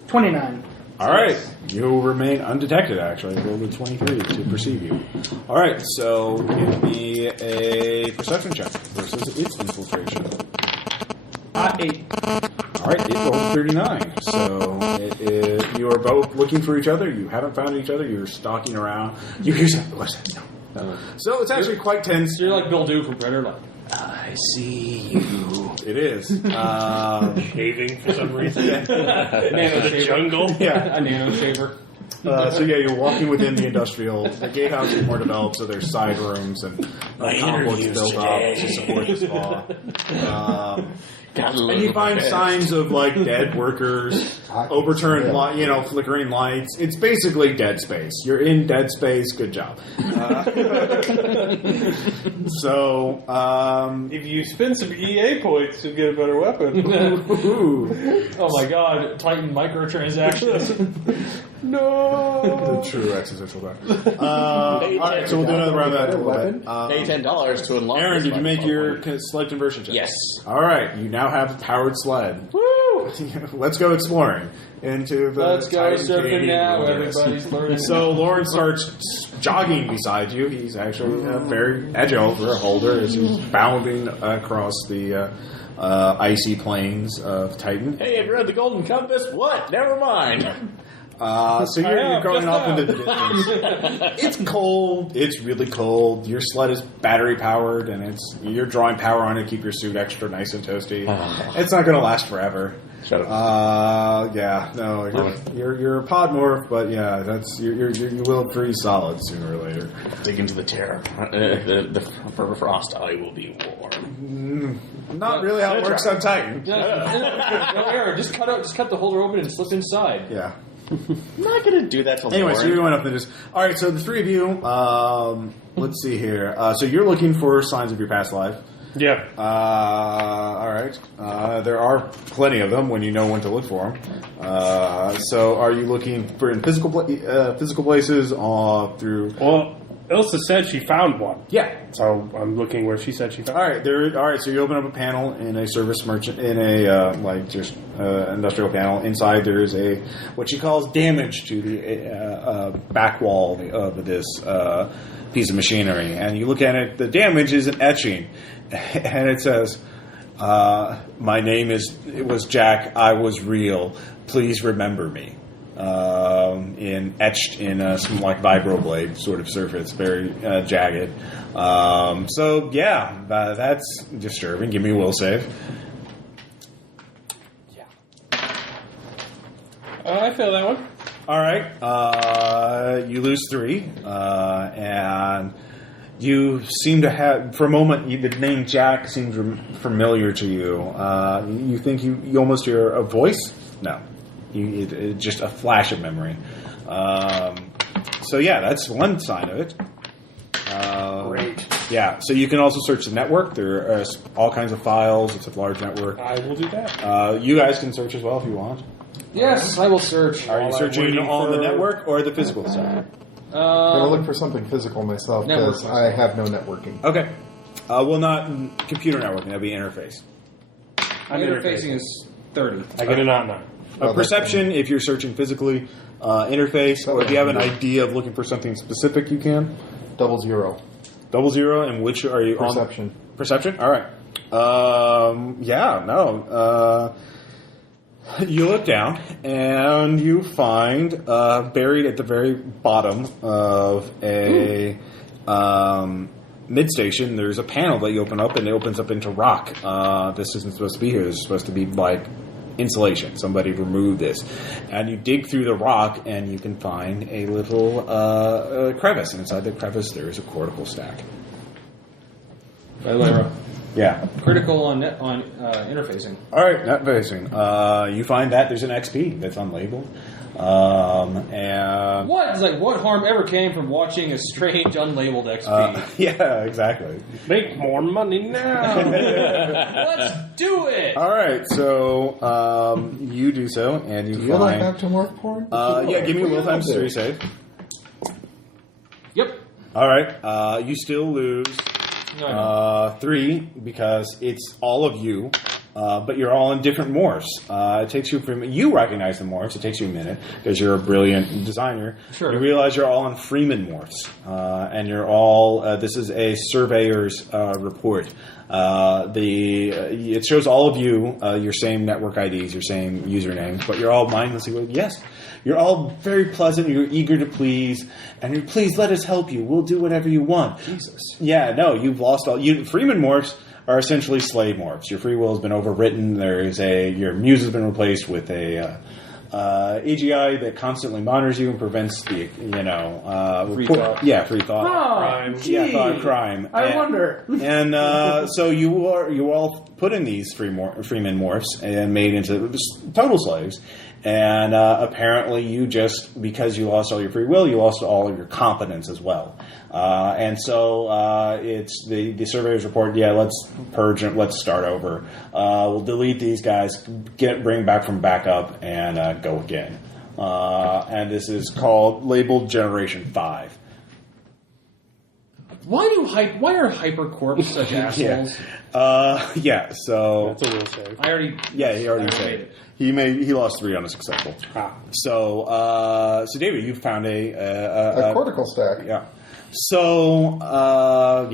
29. All right. You remain undetected, actually. Rolled a 23 to perceive you. All right. So give me a perception check versus its infiltration. 8. All right. It rolled 39. So you are both looking for each other. You haven't found each other. You're stalking around. You hear something. What's that? No. So it's actually quite tense. So you're like Bill Duke from Predator, like, I see you. It is. Shaving for some reason. nano The shaver. jungle. Yeah. A nano shaver. So yeah, you're walking within the industrial. The gatehouse is more developed, so there's side rooms and compounds built up to support the spa. And you find signs of like dead workers, overturned, flickering lights. It's basically Dead Space. You're in Dead Space. Good job. So, if you spend some EA points, you'll get a better weapon. Oh my God! Titan microtransactions. No. The true existential dark. All right, so we'll do another round of that. Pay $10 to unlock. Aaron, this did you make weapon. your sled conversion check? Yes. All right, you now have a powered sled. Woo! Let's go exploring into the. Let's go Titan surfing Canadian now. wilderness. Everybody's learning. So Lauren starts jogging beside you. He's actually very agile for a holder as he's bounding across the icy plains of Titan. Hey, have you read the Golden Compass? What? Never mind. So you're going off into the distance. It's cold. It's really cold. Your sled is battery powered, and you're drawing power on it to keep your suit extra nice and toasty. It's not going to last forever. Shut up. Yeah, no, you're a pod morph, but yeah, that's you will freeze solid sooner or later. Dig into the terror. The frost eye will be warm. Not really how it works on Titan. No, Aaron, just cut the holder open and slip inside. Yeah. I'm not going to do that till Anyway, so you're going up and just... All right, so the three of you, let's see here. So you're looking for signs of your past life. Yeah. All right. There are plenty of them when you know when to look for them. So are you looking for in physical places or through... Well, Ilsa said she found one. Yeah. So I'm looking where she said she found All right. So you open up a panel in a service merchant in a industrial panel. Inside there is what she calls damage to the back wall of this piece of machinery, and you look at it. The damage is an etching, and it says, "My name was Jack. I was real. Please remember me." Etched in some like vibroblade sort of surface, very jagged. So yeah, that's disturbing. Give me a will save. I failed that one. All right, you lose 3, and you seem to have, for a moment, the name Jack seems familiar to you. You think you almost hear a voice? No. It's just a flash of memory. So yeah, that's one sign of it. Great. Yeah, so you can also search the network. There are all kinds of files. It's a large network. I will do that. You guys can search as well if you want. Yes, I will search. Are you searching on the network or the physical side? I'm going to look for something physical myself because I have no networking. Okay. Well, not computer networking. That'd be interface. Interfacing is 30. I get a not. Perception, if you're searching physically, interface, or if you have an idea of looking for something specific, you can. 00. 00, and which are you Perception. on? Perception? All right. You look down, and you find, buried at the very bottom of a mid-station, there's a panel that you open up, and it opens up into rock. This isn't supposed to be here. This is supposed to be like insulation. Somebody removed this. And you dig through the rock, and you can find a little crevice. And inside the crevice, there is a cortical stack. By the way, Yeah. critical on interfacing. All right, net facing. You find that there's an XP that's unlabeled. And What harm ever came from watching a strange unlabeled XP? yeah, exactly. Make more money now. Let's do it! All right, so you do so, and you Do you like find. Actomorph porn? Yeah, give me a will times 3 save. Yep. All right, you still lose 3 because it's all of you. But you're all in different morphs. It takes you you recognize the morphs. It takes you a minute because you're a brilliant designer. Sure. You realize you're all in Freeman morphs, and you're all. This is a surveyor's report. It shows all of you your same network IDs, your same usernames, but you're all mindlessly going, yes. You're all very pleasant. You're eager to please, and you're please let us help you. We'll do whatever you want. Jesus. Yeah, no, you've lost all. Freeman morphs are essentially slave morphs. Your free will has been overwritten. Your muse has been replaced with a AGI that constantly monitors you and prevents the, Free thought. Yeah, free thought. Crime. Yeah, thought crime. I wonder. And so you all put in these Freeman morphs and made into total slaves. And apparently you just, because you lost all your free will, you lost all of your competence as well. And so it's the surveyors report, let's purge it, let's start over. We'll delete these guys, bring back from backup, and go again. And this is labeled Generation 5. Why are hypercorps such assholes? So That's a real save. he already saved. He lost 3 on a successful. So David, you found A cortical stack. Yeah. So what are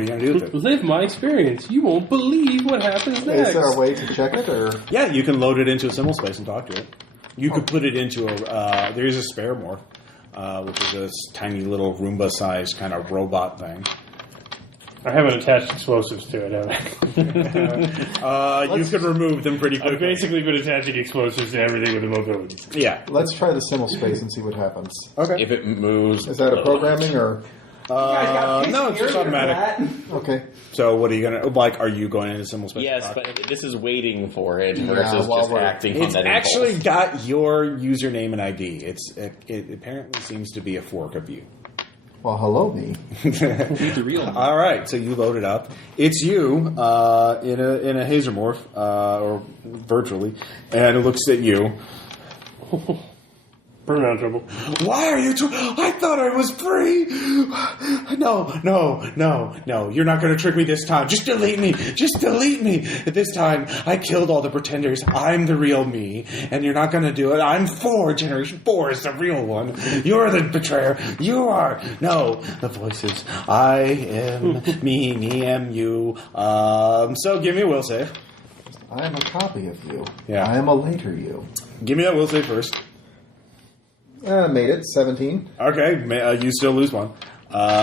you gonna do with it? Live my experience. You won't believe what happens next. Is there a way to check it, or Yeah, you can load it into a symbol space and talk to it. You could put it into a. There is a spare morph, which is a tiny little Roomba-sized kind of robot thing. I haven't attached explosives to it, have I? You could remove them pretty I've quickly. basically been attaching explosives to everything with a mobility. Yeah. let's try the symbol space and see what happens. Okay. If it moves, Is that a programming or No, it's just automatic. okay? So what are you gonna like? Are you going into symbol space? Yes, but this is waiting for it Yeah, versus while just we're- acting on It's that actually impulse. got your username and ID. It apparently seems to be a fork of you. Well, hello, me. The real. All right, so you load it up. It's you in a Hazermorph or virtually, and it looks at you. Pronoun trouble. Why are you? I thought I was free. No. You're not going to trick me this time. Just delete me. This time, I killed all the pretenders. I'm the real me, and you're not going to do it. I'm 4. Generation 4 is the real one. You're the betrayer. You are. No, the voices. I am me am you. So give me a will save. I am a copy of you. Yeah. I am a later you. Give me that will save first. Made it. 17. Okay, you still lose 1.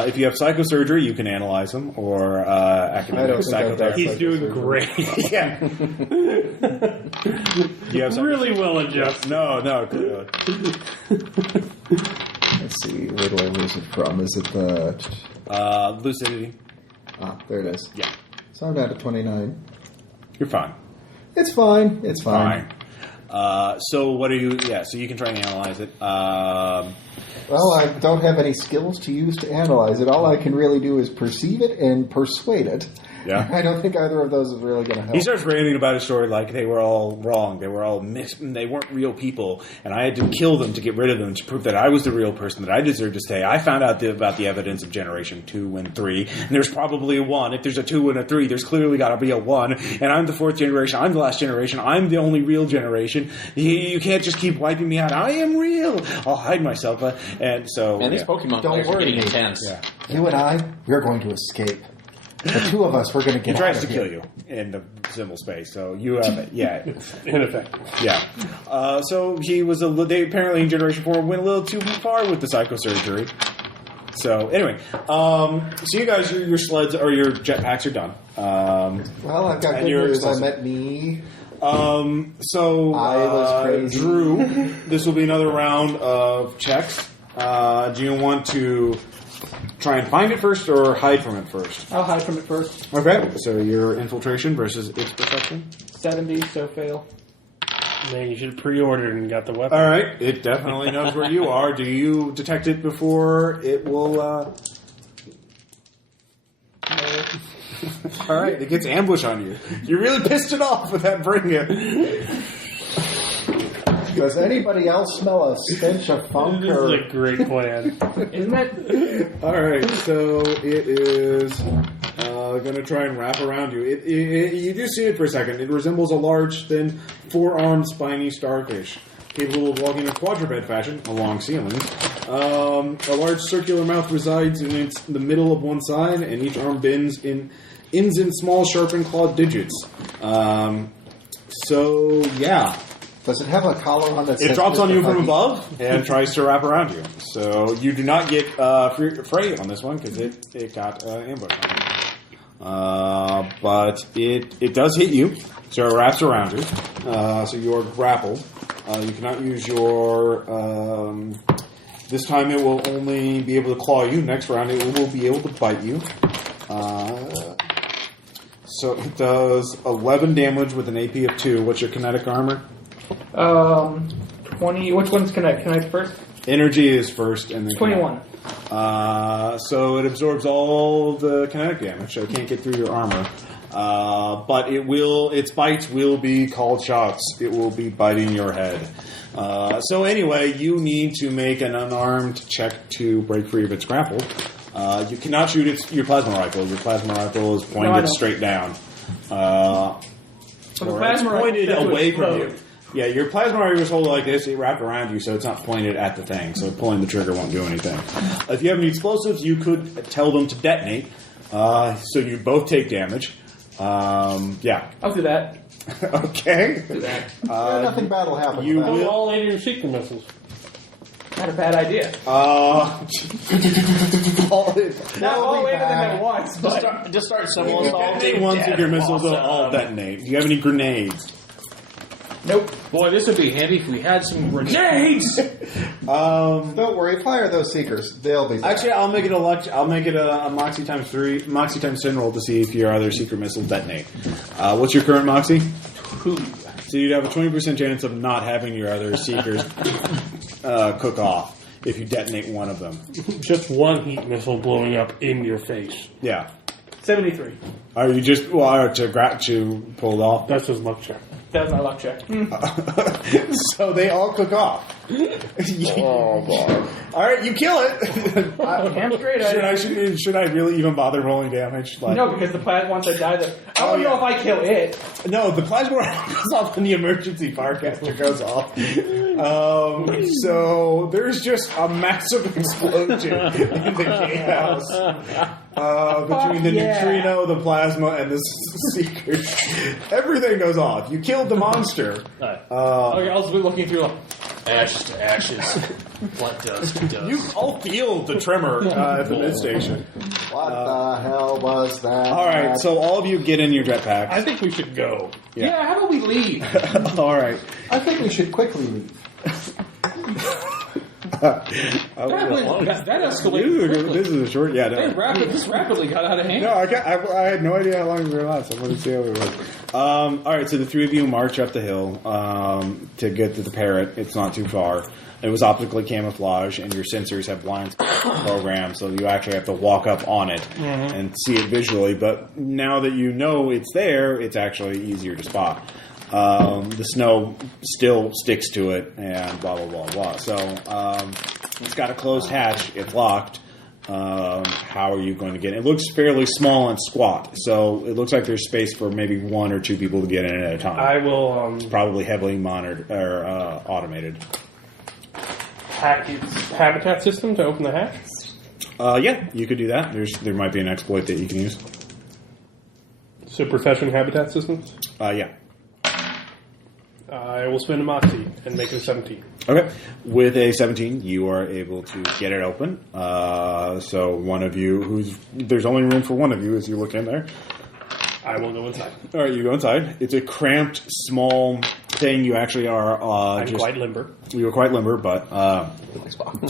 If you have psychosurgery, you can analyze them, or academic I don't think I've got psychotherapy. He's doing great. Yeah. You have Really well adjusted. No. Good. Let's see. Where do I lose it from? Is it the... Lucidity. there it is. Yeah. So I'm down to 29. You're fine. It's fine. It's fine. So what are you... Yeah, so you can try and analyze it. Well, I don't have any skills to use to analyze it. All I can really do is perceive it and persuade it. Yeah. I don't think either of those is really going to help. He starts ranting about his story like they were all wrong. They were all they weren't real people, and I had to kill them to get rid of them to prove that I was the real person, that I deserved to stay. I found out about the evidence of Generation 2 and 3, and there's probably a 1. If there's a 2 and a 3, there's clearly got to be a 1, and I'm the 4th generation. I'm the last generation. I'm the only real generation. You can't just keep wiping me out. I am real. I'll hide myself. And so... And these Pokemon Don't players are worry, getting mate. intense. Yeah. You and I, we're going to escape. The 2 of us, we're going to He get tries out to of kill here. you in the symbol space, so you have it. Yeah. Ineffective. Yeah. So he was they apparently in Generation 4 went a little too far with the psychosurgery. So anyway, so you guys, your sleds or your jetpacks are done. Well, I've got And good you're news. I exhausted. met me. So I was crazy. Drew, this will be another round of checks. Do you want to try and find it first or hide from it first? I'll hide from it first. Okay, so your infiltration versus its perception. 70, so fail. Man, you should have pre-ordered and got the weapon. All right, it definitely knows where you are. Do you detect it before it will? All right, it gets ambush on you. You really pissed it off with that bring it. Does anybody else smell a stench of funk? This is Or... a great plan. Isn't it? All right, so it is going to try and wrap around you. You do see it for a second. It resembles a large, thin, 4-armed, spiny starfish, capable of walking in quadruped fashion along ceilings. A large circular mouth resides in the middle of one side, and each arm ends in small, sharpened clawed digits. So, yeah. Does it have a collar on that? It drops on you from above and tries to wrap around you. So you do not get fray on this one because it got ambush on you. But it does hit you, so it wraps around you. So you are grappled. You cannot use your... this time it will only be able to claw you. Next round it will be able to bite you. So it does 11 damage with an AP of 2. What's your kinetic armor? 20. Which one's connect? Connect first? Energy is first, and then 21. So it absorbs all the kinetic damage, so it can't get through your armor. But it will. Its bites will be called shots. It will be biting your head. So anyway, you need to make an unarmed check to break free of its grapple. You cannot shoot your plasma rifle. Your plasma rifle is pointed straight down. The plasma rifle pointed is away from explode. you. Yeah, your plasma rifle is holding like this. It wrapped around you, so it's not pointed at the thing. So pulling the trigger won't do anything. If you have any explosives, you could tell them to detonate. So you both take damage. Yeah. I'll do that. Okay. Do that. Nothing bad will happen. You with that. will- All 8 of your secret missiles. Not a bad idea. All Not all 8 of them at once, but... Just start symbol assaulting. detonate ones with your missiles will all detonate. Do you have any grenades? Nope. Boy, this would be handy if we had some grenades. Don't worry, fire those seekers. They'll be back. Actually, I'll make it a Moxie times 3, Moxie times 10 roll to see if your other secret missiles detonate. What's your current Moxie? 2. So you'd have a 20% chance of not having your other seekers cook off if you detonate one of them. Just one heat missile blowing up in your face. Yeah. 73. Are you just to pull it off? That's his luck check. That was my luck check. So they all cook off. Oh, boy. All right, you kill it. Damn straight. Should I really even bother rolling damage? Like, No, because the plasma, once I die, I don't know if I kill it. No, the plasma rifle goes off when the emergency firecaster goes off. So there's just a massive explosion in the gatehouse between the neutrino, the plasma, and the seekers. Everything goes off. You killed the monster. Okay, I'll be looking through. Ashes to ashes. What does it does? You all feel the tremor at the mid station. What the hell was that? All right, so all of you get in your jetpacks. I think we should go. Yeah, how about we leave? All right. I think we should quickly leave. That escalated quickly. This is a short. Yeah, no. This rapidly got out of hand. No, I had no idea how long we were going to last. I wanted to see how we were. All right, so the three of you march up the hill to get to the parrot. It's not too far. It was optically camouflaged, and your sensors have blind spot programmed, so you actually have to walk up on it and see it visually. But now that you know it's there, it's actually easier to spot. The snow still sticks to it, and blah, blah, blah, blah. So it's got a closed hatch. It's locked. How are you going to get in? It looks fairly small and squat, so it looks like there's space for maybe one or two people to get in at a time. I will It's probably heavily monitored or automated. hack its habitat system to open the hatch. Yeah, you could do that. There might be an exploit that you can use. So profession habitat systems. Yeah. I will spend a moxie and make it a 17. Okay. With a 17, you are able to get it open. So one of you there's only room for one of you as you look in there. I will go inside. All right, you go inside. It's a cramped, small thing. You actually are I'm quite limber. You are quite limber, but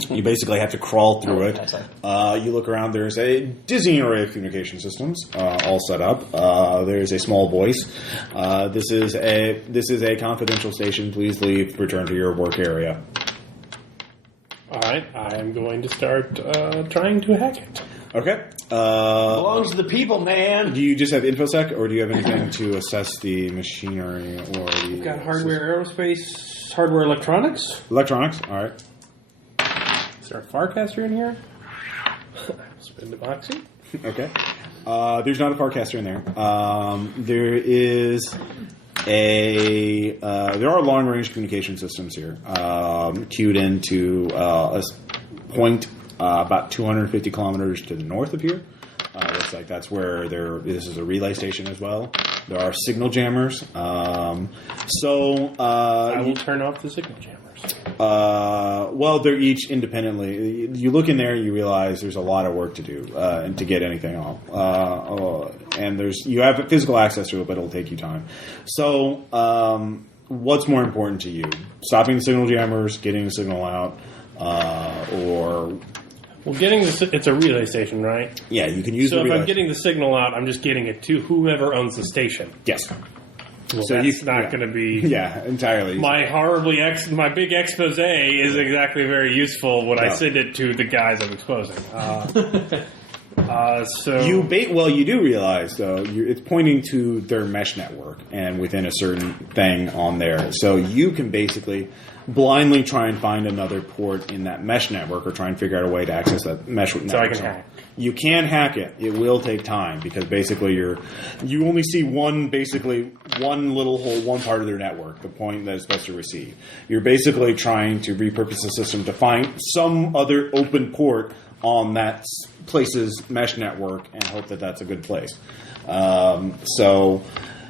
you basically have to crawl through it. You look around. There's a dizzying array of communication systems all set up. There's a small voice. This is a confidential station. Please leave. Return to your work area. All right, I am going to start trying to hack it. Okay. Belongs to the people, man. Do you just have InfoSec, or do you have anything to assess the machinery or the... We've got hardware, aerospace, hardware, electronics. Electronics, all right. Is there a Farcaster in here? Spend a moxie. Okay. There's not a Farcaster in there. There is there are long-range communication systems here, queued into a point about 250 kilometers to the north of here. Looks like that's where this is a relay station as well. There are signal jammers. I will turn off the signal jammers. Well, they're each independently. You look in there, you realize there's a lot of work to do and to get anything off. And you have physical access to it, but it'll take you time. So what's more important to you? Stopping the signal jammers, getting the signal out, or... Well, it's a relay station, right? Yeah, you can use the relay. So if I'm getting the signal out, I'm just getting it to whoever owns the station. Yes. Well, So that's not going to be... Yeah, entirely. My big expose is exactly very useful when I send it to the guys I'm exposing. You do realize, though, it's pointing to their mesh network and within a certain thing on there. So you can basically blindly try and find another port in that mesh network or try and figure out a way to access that mesh network. So I can hack. You can hack it. It will take time because basically you only see one little hole, one part of their network, the point that it's supposed to receive. You're basically trying to repurpose the system to find some other open port on that place's mesh network and hope that that's a good place. So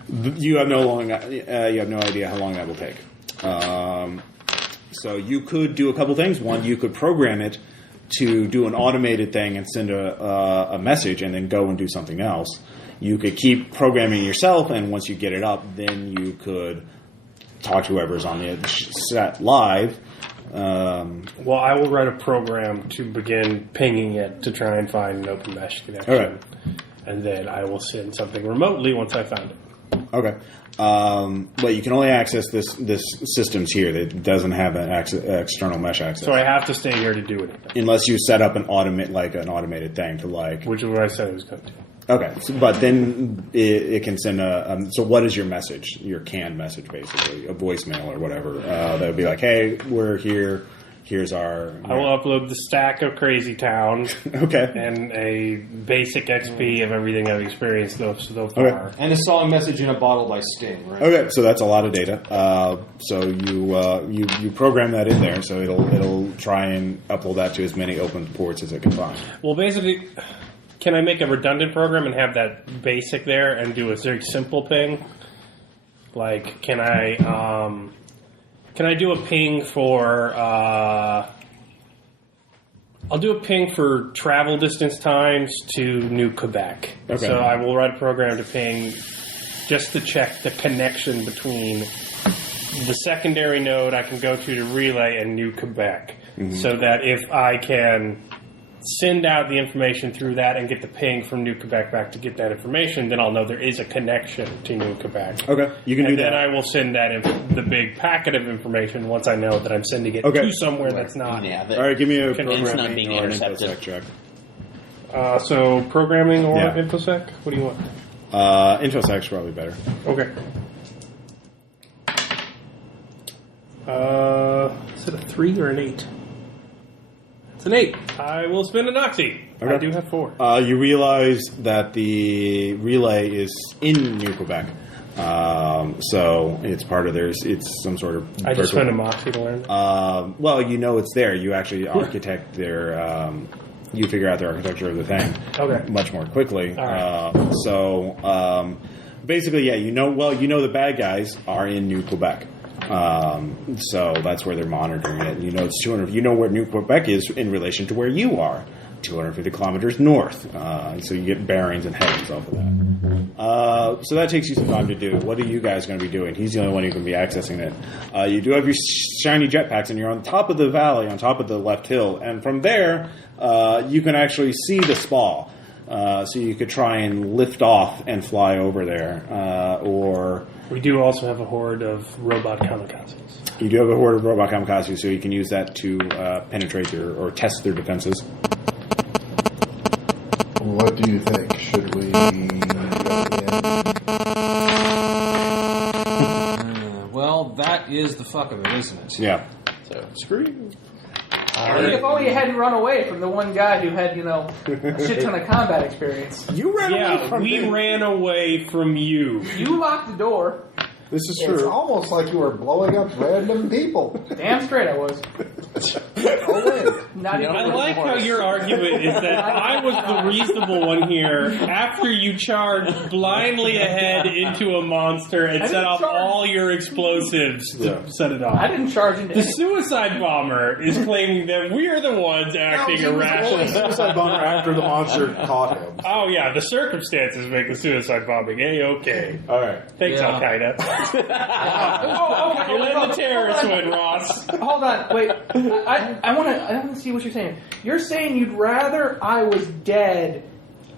you have no idea how long that will take. So you could do a couple things. One, you could program it to do an automated thing and send a message and then go and do something else. You could keep programming yourself, and once you get it up, then you could talk to whoever's on the set live. Well, I will write a program to begin pinging it to try and find an open mesh connection. Okay. And then I will send something remotely once I found it. Okay. But you can only access this systems here. That doesn't have an external mesh access. So I have to stay here to do it. Unless you set up an automated thing to Which is what I said it was going to do. Okay, but then it can send so what is your message? Your canned message, basically, a voicemail or whatever. That would be like, hey, we're here. Here's our... I will upload the stack of Crazy Town. Okay. And a basic XP of everything I've experienced so far. Okay. And a song message in a bottle by Sting, right? Okay, so that's a lot of data. So you program that in there, so it'll try and upload that to as many open ports as it can find. Well, basically, can I make a redundant program and have that basic there and do a very simple ping? Like, can I do a ping for... I'll do a ping for travel distance times to New Quebec. Okay. So I will write a program to ping just to check the connection between the secondary node I can go to relay and New Quebec. Mm-hmm. So that if I can send out the information through that and get the ping from New Quebec back to get that information, then I'll know there is a connection to New Quebec. Okay, you can do that. And then I will send that the big packet of information once I know that I'm sending it to somewhere that's not. Yeah, all right, give me a it's not programming being or an intercepted. infosec check. So programming or infosec? What do you want? Infosec's probably better. Okay. Is it a 3 or an 8? It's an 8. I will spend an Oxy. Okay. I do have 4. You realize that the relay is in New Quebec. So it's part of theirs. It's some sort of... I just spent a Moxie to learn. Well, you know it's there. You actually architect their... you figure out the architecture of the thing much more quickly. Right. Basically, yeah, you know the bad guys are in New Quebec. So that's where they're monitoring it. You know it's 200. You know where New Quebec is in relation to where you are, 250 kilometers north. So you get bearings and headings off of that. So that takes you some time to do. What are you guys going to be doing? He's the only one who can be accessing it. You do have your shiny jetpacks, and you're on top of the valley, on top of the left hill, and from there you can actually see the spa. So you could try and lift off and fly over there, or... We do also have a horde of robot kamikazes. You do have a horde of robot kamikazes, so you can use that to penetrate or test their defenses. What do you think? Should we go in? Well, that is the fuck of it, isn't it? Yeah. So screw you. If only you hadn't run away from the one guy who had, a shit ton of combat experience. You ran away from me. We ran away from you. You locked the door. This is It's true. almost like you were blowing up random people. Damn straight I was. Not even I like how your argument is that I was the reasonable one here after you charged blindly ahead into a monster and set off all your explosives to set it off. I didn't charge into The suicide bomber is claiming that we're the ones acting irrationally. Suicide bomber after the monster caught him. Oh yeah, the circumstances make the suicide bombing A-okay. All right. Thanks, Al-Qaeda. Oh, okay. where the terrorists went, Ross. Hold on, wait. I want to see what you're saying. You're saying you'd rather I was dead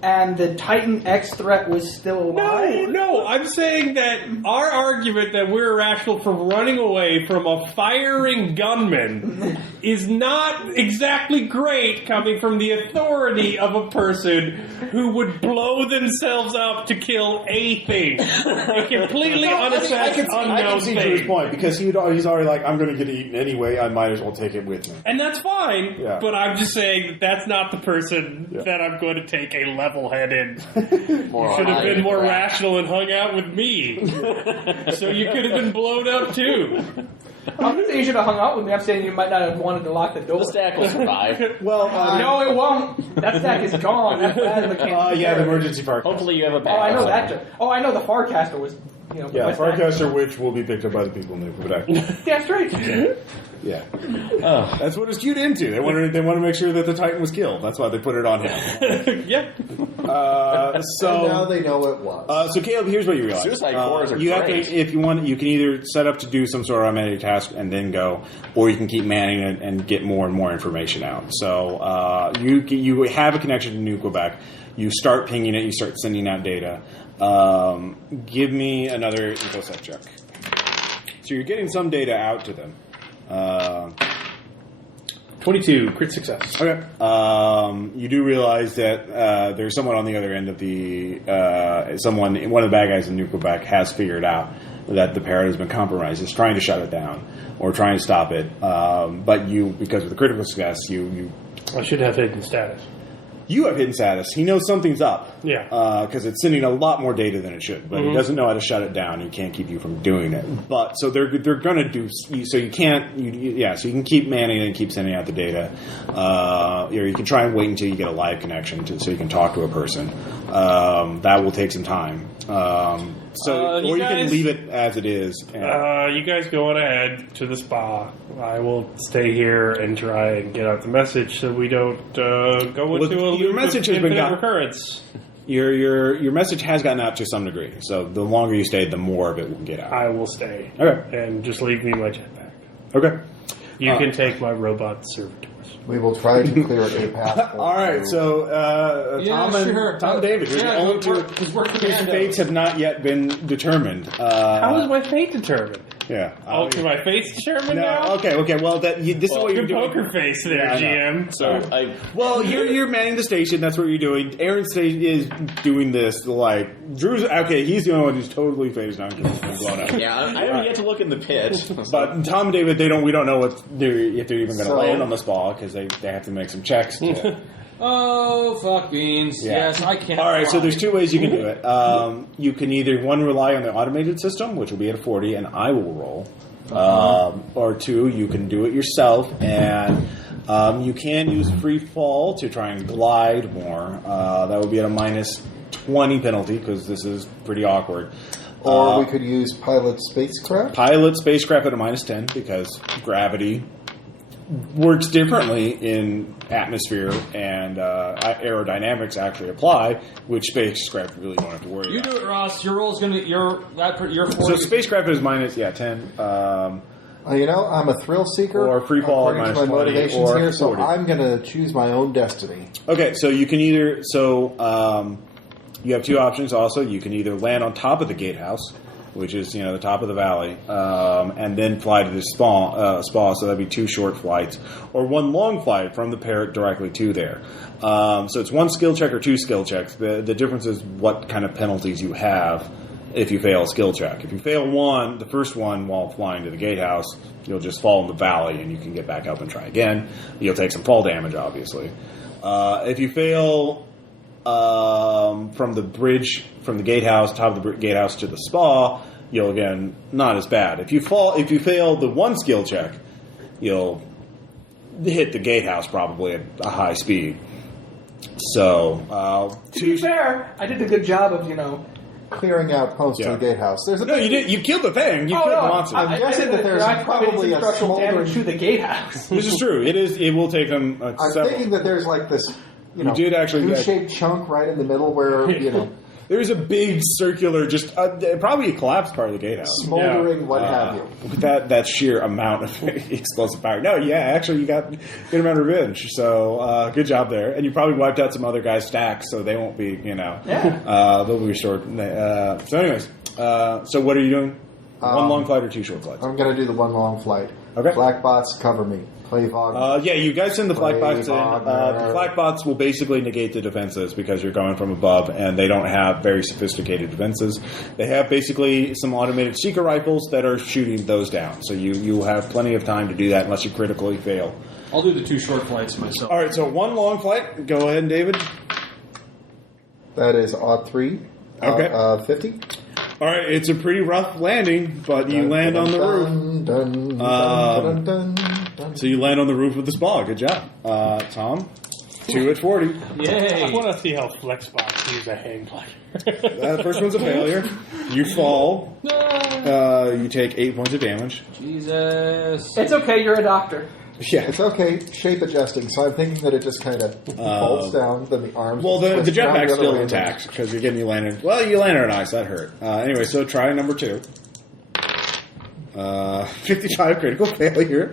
and the Titan X threat was still alive? No, I'm saying that our argument that we're irrational for running away from a firing gunman is not exactly great coming from the authority of a person who would blow themselves up to kill a thing. A completely unassessed, unknown I can see to his thing. point, because he's already like, I'm going to get eaten anyway, I might as well take it with me. And that's fine, Yeah. but I'm just saying that that's not the person that I'm going to take a level-headed. You should have been more rational and hung out with me. So you could have been blown up too. I'm not saying you should have hung out with me. I'm saying you might not have wanted to lock the door. The stack will survive. Well, No, it won't. That stack is gone. That mechanic. yeah, the emergency Farcaster. Hopefully you have a Oh, I know backup. that. Oh, I know the Farcaster was. Yeah, my stack. Farcaster, which will be picked up by the people in the Quebec. Yeah, straight. Yeah. That's what it's cued into. They want to make sure that the Titan was killed. That's why they put it on him. Yep. So And now they know it was. So Caleb, here's what you realize. Suicide cores are you have great. to, if you want, you can either set up to do some sort of automated task and then go, or you can keep manning it and get more and more information out. So you have a connection to New Quebec. You start pinging it. You start sending out data. Give me another InfoSec check. So you're getting some data out to them. 22, crit success. Okay. You do realize that there's someone on the other end of the one of the bad guys in New Quebec has figured out that the parrot has been compromised. Is trying to shut it down or trying to stop it. But you, because of the critical success, you I should have hidden status. You have hidden status. He knows something's up. Yeah. Because it's sending a lot more data than it should, but he doesn't know how to shut it down. He can't keep you from doing it. But so they're going to do. So you can't. So you can keep manning it and keep sending out the data. Or you can try and wait until you get a live connection so you can talk to a person. That will take some time. Or you can leave it as it is. You guys go on ahead to the spa. I will stay here and try and get out the message so we don't go into a loop of infinite recurrence. Your message has gotten out to some degree. So the longer you stay, the more of it will get out. I will stay. Okay. And just leave me my jetpack. Okay. You can take my robot servitors. We will try to clear a path. All right, so Tom and David, you're the only two whose fates have not yet been determined. How is my fate determined? Yeah. Oh, can my face determined now? Okay. Well, this is what you're Good doing. poker face there, GM. So, you're manning the station. That's what you're doing. Aaron is doing this. Like Drew's okay. He's the only one who's totally phased on because he's been blown up. Yeah, I haven't yet to look in the pit. But Tom and David, we don't know if they're even going to land on the spa because they have to make some checks. Oh, fuck beans. Yeah. Yes, I can. All right, so there's two ways you can do it. You can either, one, rely on the automated system, which will be at a 40, and I will roll. Or two, you can do it yourself, and you can use free fall to try and glide more. That would be at a minus 20 penalty, because this is pretty awkward. Or we could use pilot spacecraft. Pilot spacecraft at a minus 10, because gravity works differently in atmosphere, and aerodynamics actually apply, which spacecraft really don't have to worry You about. do it, Ross. Your roll's gonna your 40. So spacecraft is minus 10. I'm a thrill seeker. Or free fall at according to minus my 20, motivations or here, so 40. I'm going to choose my own destiny. Okay, so you can either you have two options. Also, you can either land on top of the gatehouse, which is the top of the valley, and then fly to the spa. So that'd be two short flights, or one long flight from the parrot directly to there. So it's one skill check or two skill checks. The difference is what kind of penalties you have if you fail a skill check. If you fail one, the first one while flying to the gatehouse, you'll just fall in the valley and you can get back up and try again. You'll take some fall damage, obviously. If you fail from the bridge, from the gatehouse, top of the gatehouse to the spa, you'll again not as bad. If you fail the one skill check, you'll hit the gatehouse probably at a high speed. So to be fair, I did a good job of clearing out post to the gatehouse. There's no, you did. You killed the thing. You killed the monster. I'm guessing that there's probably a smoldering to the gatehouse. This is true. It is. It will take them. I'm thinking that there's like this, you did actually U-shaped chunk right in the middle where There's a big circular, just probably a collapsed part of the gatehouse. Smoldering, what have you. With that sheer amount of explosive power. No, yeah, actually, you got a good amount of revenge. So good job there. And you probably wiped out some other guys' stacks, so they won't be, they'll be restored. So anyways, so what are you doing? One long flight or two short flights? I'm going to do the one long flight. Okay. Flak bots, cover me. Play Wagner. Yeah, you guys send the flak bots in. The flak bots will basically negate the defenses because you're going from above, and they don't have very sophisticated defenses. They have basically some automated seeker rifles that are shooting those down. So you have plenty of time to do that unless you critically fail. I'll do the 2 short flights myself. All right, so one long flight. Go ahead, David. That is odd 3. Okay. 50. All right, it's a pretty rough landing, but you land on the roof. So you land on the roof of the spa. Good job. Tom, 2 at 40. Yay! I want to see how Flexbox use a hang glider. First one's a failure. You fall. You take 8 points of damage. Jesus. It's okay, you're a doctor. Yeah. It's okay, shape adjusting, so I'm thinking that it just kind of folds down, then the arms... Well, the twist around jetpack's other still way. intact, because you landed... Well, you landed on ice, that hurt. Anyway, so try number 2. 55 critical failure.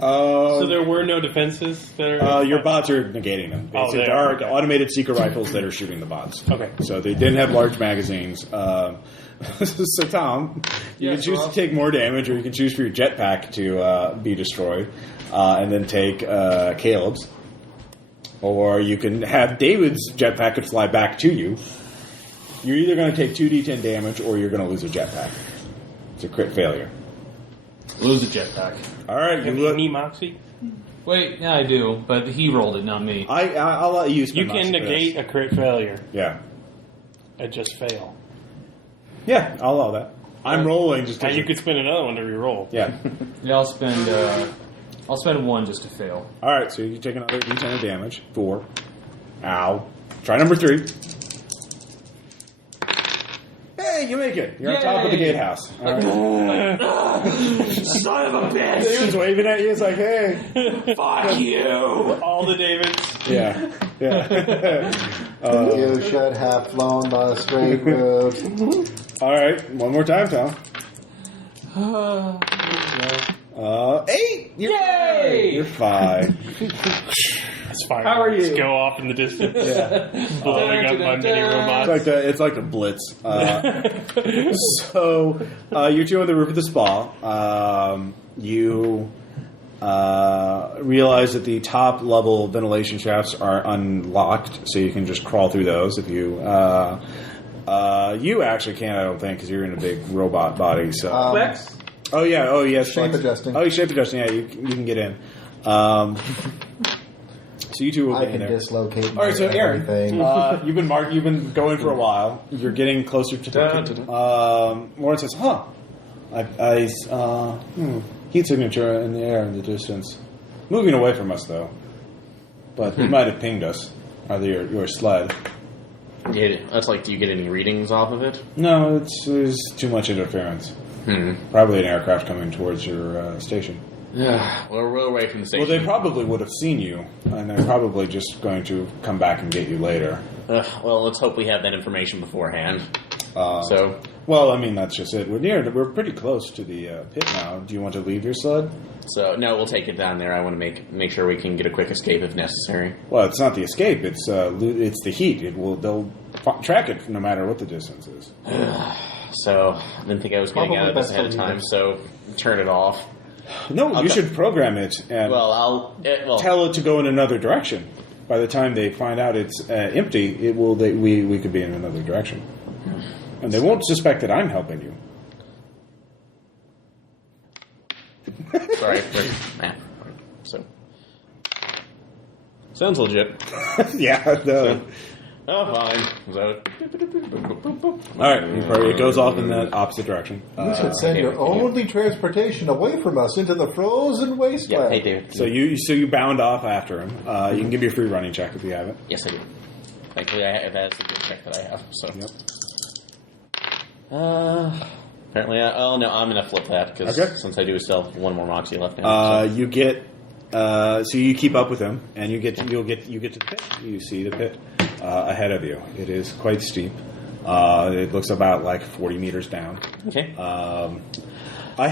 So there were no defenses that are... Your bots are negating them. There are automated seeker rifles that are shooting the bots. Okay. So they didn't have large magazines. So, Tom, you can choose to take more damage, or you can choose for your jetpack to be destroyed, and then take Caleb's. Or you can have David's jetpack could fly back to you. You're either going to take 2d10 damage, or you're going to lose a jetpack. It's a crit failure. Lose a jetpack. All right, Have you any Moxie? Wait, yeah, I do, but he rolled it, not me. I'll let you spend You can Moxie for negate this. a crit failure Yeah. and just fail. Yeah, I'll allow that. I'm rolling just to... And you could spend another one to reroll. Yeah. Yeah, I'll spend 1 just to fail. All right, so you take another d10 of damage. 4. Ow. Try number 3. Hey, you make it. You're on top of the gatehouse. All right. Son of a bitch! David's waving at you. It's like, hey. Fuck you! All the Davids. Yeah. You should have flown the straight route. All right, one more time, Tom. 8. Yay! You're 5. That's fine. How are you? Just go off in the distance. Yeah. Blowing up my mini robots. It's like the Blitz. So you're two on the roof of the spa. You realize that the top level ventilation shafts are unlocked, so you can just crawl through those. If you you actually can't, I don't think, because you're in a big robot body. So Flex? Oh yes, Shape adjusting. Oh, you shape adjusting. Yeah, you can get in. So you two will I get in can there. dislocate All right, so Aaron, everything. you've been going for a while. You're getting closer to the. Lauren says, heat signature in the air in the distance, moving away from us though. But he might have pinged us, either your sled. That's like, do you get any readings off of it? No, there's too much interference. Probably an aircraft coming towards your station. Yeah, well, we're away from the station. Well, they probably would have seen you, and they're probably just going to come back and get you later. Well, let's hope we have that information beforehand. Well, I mean, that's just it. We're pretty close to the pit now. Do you want to leave your sled? So, no, we'll take it down there. I want to make sure we can get a quick escape if necessary. Well, it's not the escape. It's the heat. They'll track it no matter what the distance is. So, I didn't think I was getting out of this ahead of time, so turn it off. No, you should program it and tell it to go in another direction. By the time they find out it's empty, we could be in another direction. And they won't suspect that I'm helping you. Sorry. So, sounds legit. Yeah. No. Oh, fine. All right. It goes off in the opposite direction. You should send your only transportation away from us into the frozen wasteland. Yeah, hey, David. So you bound off after him. You can give me a free running check if you have it. Yes, I do. Thankfully, that's a good check that I have. So. Yep. Apparently, I'm going to flip that because since I do still have one more Moxie left So now. you get. So you keep up with him, and you'll get to the pit. You see the pit. ahead of you. It is quite steep. It looks about like 40 meters down. Okay. I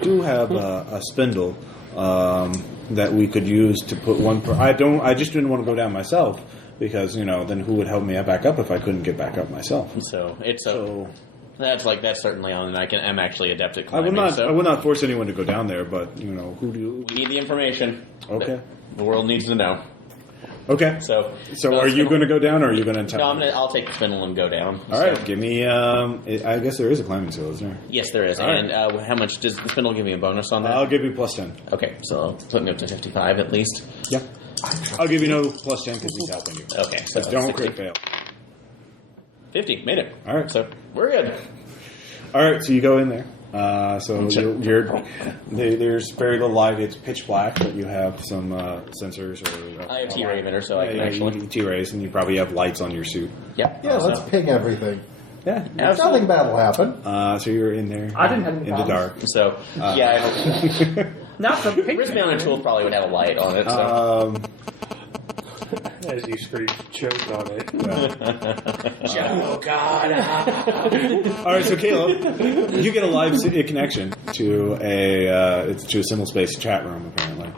do have a spindle that we could use to put one. I just didn't want to go down myself because then who would help me back up if I couldn't get back up myself? So that's certainly on, and I'm actually adept at climbing. I will not force anyone to go down there, but who do? We need the information. Okay. The world needs to know. Okay. So are you going to go down, or are you going to tell me? I'll take the spindle and go down. All right. Give me. I guess there is a climbing skill, isn't there? Yes, there is. All and how much does the spindle give me a bonus on that? I'll give you +10. Okay, so I'll put me up to 55 at least. Yeah. I'll give you no +10 because he's helping you. Okay, so But don't 60. crit fail. 50, made it. All right. So we're good. All right. So you go in there. There's very little light. It's pitch black, but you have some sensors. I have T-ray emitter, so I can actually T-rays, and you probably have lights on your suit. Yep. Yeah, let's ping everything. Yeah. Nothing bad will happen. So you're in there. I didn't have any in the problems. dark. So Not the pink. wrist mounted tool probably would have a light on it. So. As you scream, choke on it. Oh God! All right, so Caleb, you get a live connection to a single space chat room apparently.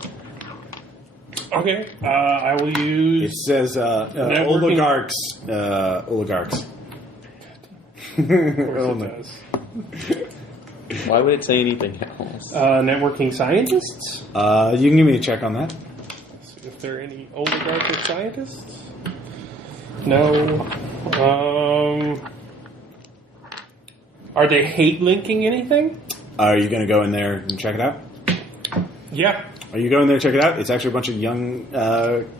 Okay, I will use. It says oligarchs. Oligarchs. Of course it does. Why would it say anything else? Networking scientists. You can give me a check on that. If there are any oligarchic scientists? No. Are they hate linking anything? Are you going to go in there and check it out? Yeah. Are you going there to check it out? It's actually a bunch of young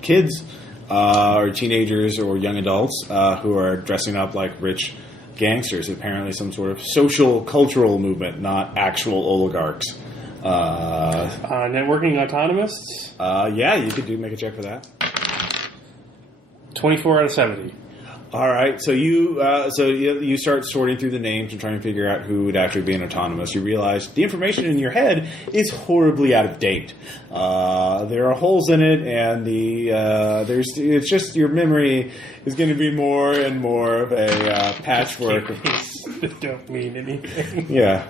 kids or teenagers or young adults who are dressing up like rich gangsters. Apparently some sort of social, cultural movement, not actual oligarchs. Networking autonomists? Yeah, you could make a check for that. 24 out of 70. All right, so you start sorting through the names and trying to figure out who would actually be an autonomous. You realize the information in your head is horribly out of date. There are holes in it, and it's just your memory is going to be more and more of a patchwork. That don't mean anything. Yeah.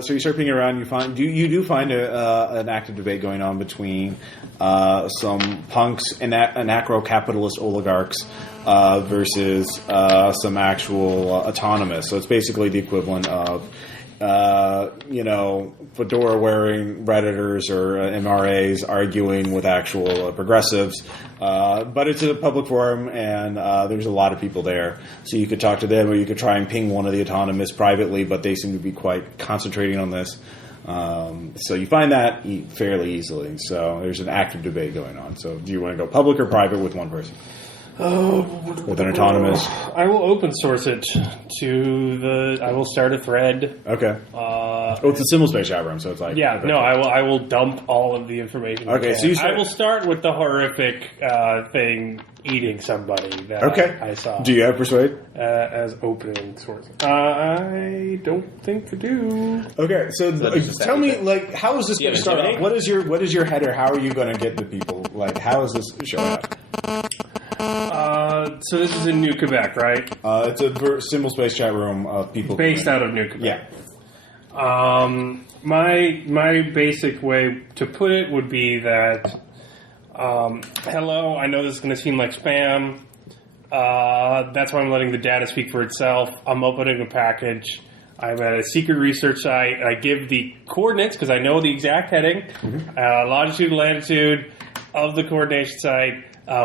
So you start picking around. You do find an active debate going on between some punks and anarcho-capitalist oligarchs versus some actual autonomous. So it's basically the equivalent of fedora-wearing Redditors or MRAs arguing with actual progressives. But it's a public forum, and there's a lot of people there. So you could talk to them, or you could try and ping one of the autonomous privately, but they seem to be quite concentrating on this. So you find that fairly easily. So there's an active debate going on. So do you want to go public or private with one person? With an autonomous? I will open source it I will start a thread. Okay. It's a single space chat room, so it's like... Yeah, no, I will dump all of the information. Okay, so I will start with the horrific thing eating somebody that I saw. Do you have Persuade? As opening source. I don't think I do. Okay, so tell me, how is this going to start off? What is your header? How are you going to get the people? How is this showing up? So this is in New Quebec, right? It's a single space chat room of people based out of New Quebec. Yeah. My basic way to put it would be that, hello, I know this is going to seem like spam. That's why I'm letting the data speak for itself. I'm opening a package. I'm at a secret research site. I give the coordinates because I know the exact heading, longitude, latitude of the coordination site.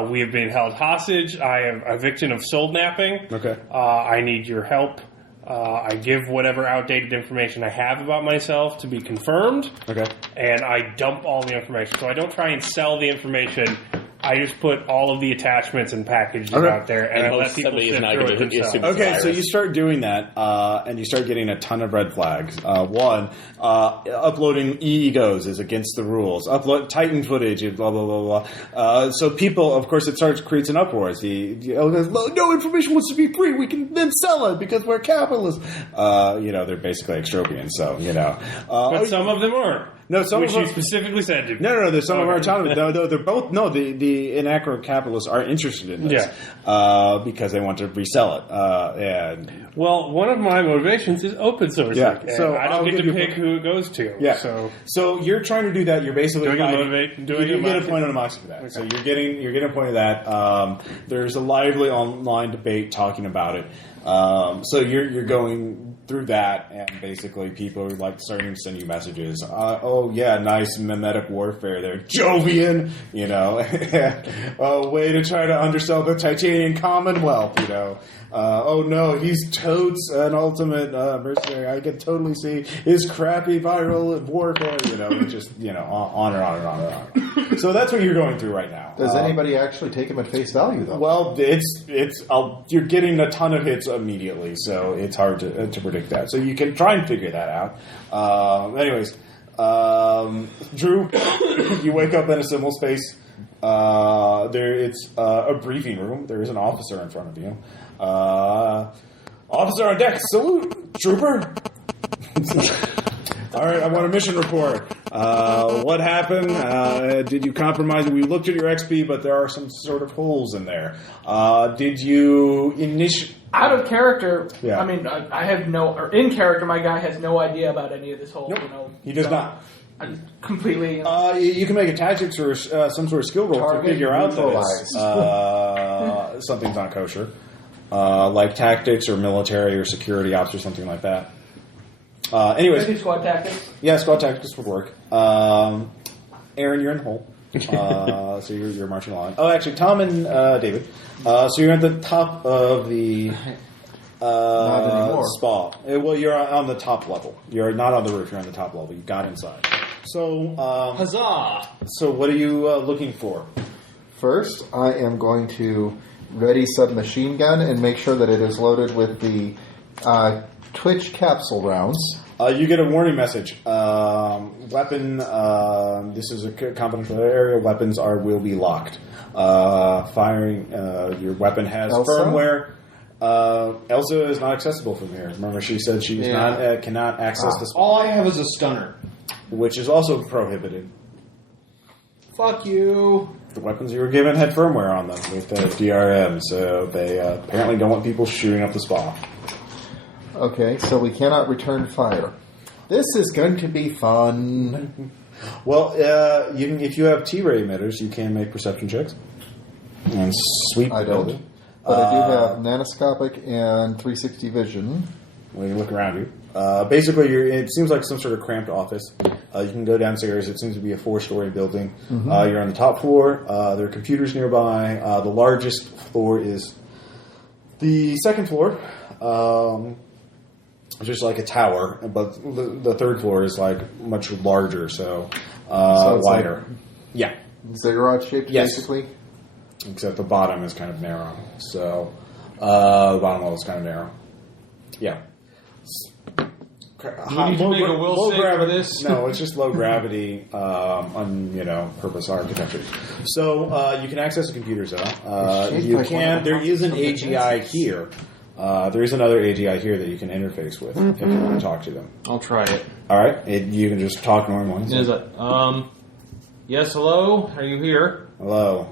We have been held hostage. I am a victim of soul napping. Okay. I need your help. I give whatever outdated information I have about myself to be confirmed. Okay. And I dump all the information. So I don't try and sell the information. I just put all of the attachments and packages out there, and I let people sift through it themselves. Okay, so you start doing that, and you start getting a ton of red flags. One, uploading EEGOs is against the rules. Upload Titan footage, blah, blah, blah, blah. So people, of course, creates an uproar. No information wants to be free. We can then sell it because we're capitalists. They're basically extropians, so, But some of them aren't. No, some which of you them, specifically said to me. no. There's some of our Okay. autonomous. No, they're both. No, the anarcho-capitalists are interested in this because they want to resell it. And Well, one of my motivations is open sourcing. Yeah, and so I I'll don't get give to you- pick who it goes to. yeah, So you're trying to do that. You're basically Doing a fighting- motivate- doing you a get a moxie. point on a moxie for that. So you're getting a point of that. There's a lively online debate talking about it. So you're going through that, and basically people are like starting to send you messages. Oh yeah, nice mimetic warfare there, Jovian. You know, a way to try to undersell the Titanian Commonwealth. You know. Oh no, he's totes an ultimate mercenary. I can totally see his crappy viral warfare. You know, it's just on and on and on and on. So that's what you're going through right now. Does anybody actually take him at face value, though? Well, you're getting a ton of hits immediately, so it's hard to predict that. So you can try and figure that out. Anyways, Drew, you wake up in a symbol space. It's a briefing room. There is an officer in front of you. Officer on deck, salute, trooper. All right, I want a mission report. What happened? Did you compromise? We looked at your XP, but there are some sort of holes in there. Did you Out of character, Yeah. I mean, I have no... Or in character, my guy has no idea about any of this whole, Nope, he does not. I'm completely... You can make a tactics or some sort of skill roll to Target figure out that neutralized. something's not kosher. Like tactics or military or security ops or something like that. Anyways, Maybe squad tactics. yeah, squad tactics would work. Aaron, you're in the hole. So you're marching along. Oh, actually, Tom and David. So you're at the top of the Not anymore. spa. Well, you're on the top level. You're not on the roof. You're on the top level. You got inside. So, Huzzah! so what are you looking for? First, I am going to ready submachine gun and make sure that it is loaded with the Twitch capsule rounds. You get a warning message. Weapon. This is a confidential area. Weapons will be locked. Firing. Your weapon has Elsa? firmware. Elsa is not accessible from here. Remember, she said she cannot access the spot, All I have is a stunner. which is also prohibited. Fuck you. The weapons you were given had firmware on them with DRM, so they apparently don't want people shooting up the spa. Okay, so we cannot return fire. This is going to be fun. Well, you can, if you have T-ray emitters, you can make perception checks and sweep. I the don't. building. But I do have nanoscopic and 360 vision. When you look around you, basically, it seems like some sort of cramped office. You can go downstairs. It seems to be a 4-story building. You're on the top floor. There are computers nearby. The largest floor is the second floor. It's just like a tower, but the third floor is like much larger, so it's wider. Yeah, Ziggurat shaped, Yes. basically. except the bottom is kind of narrow. So the bottom level is kind of narrow. Yeah. We need to make a will save for this? No, it's just low gravity, purpose architecture. So you can access the computers though. Shaped You like one can. of the There is an boxes of the AGI here. There is another AGI here that you can interface with if you want to talk to them. I'll try it. All right, you can just talk normally. Is it? Yes, hello? Are you here? Hello.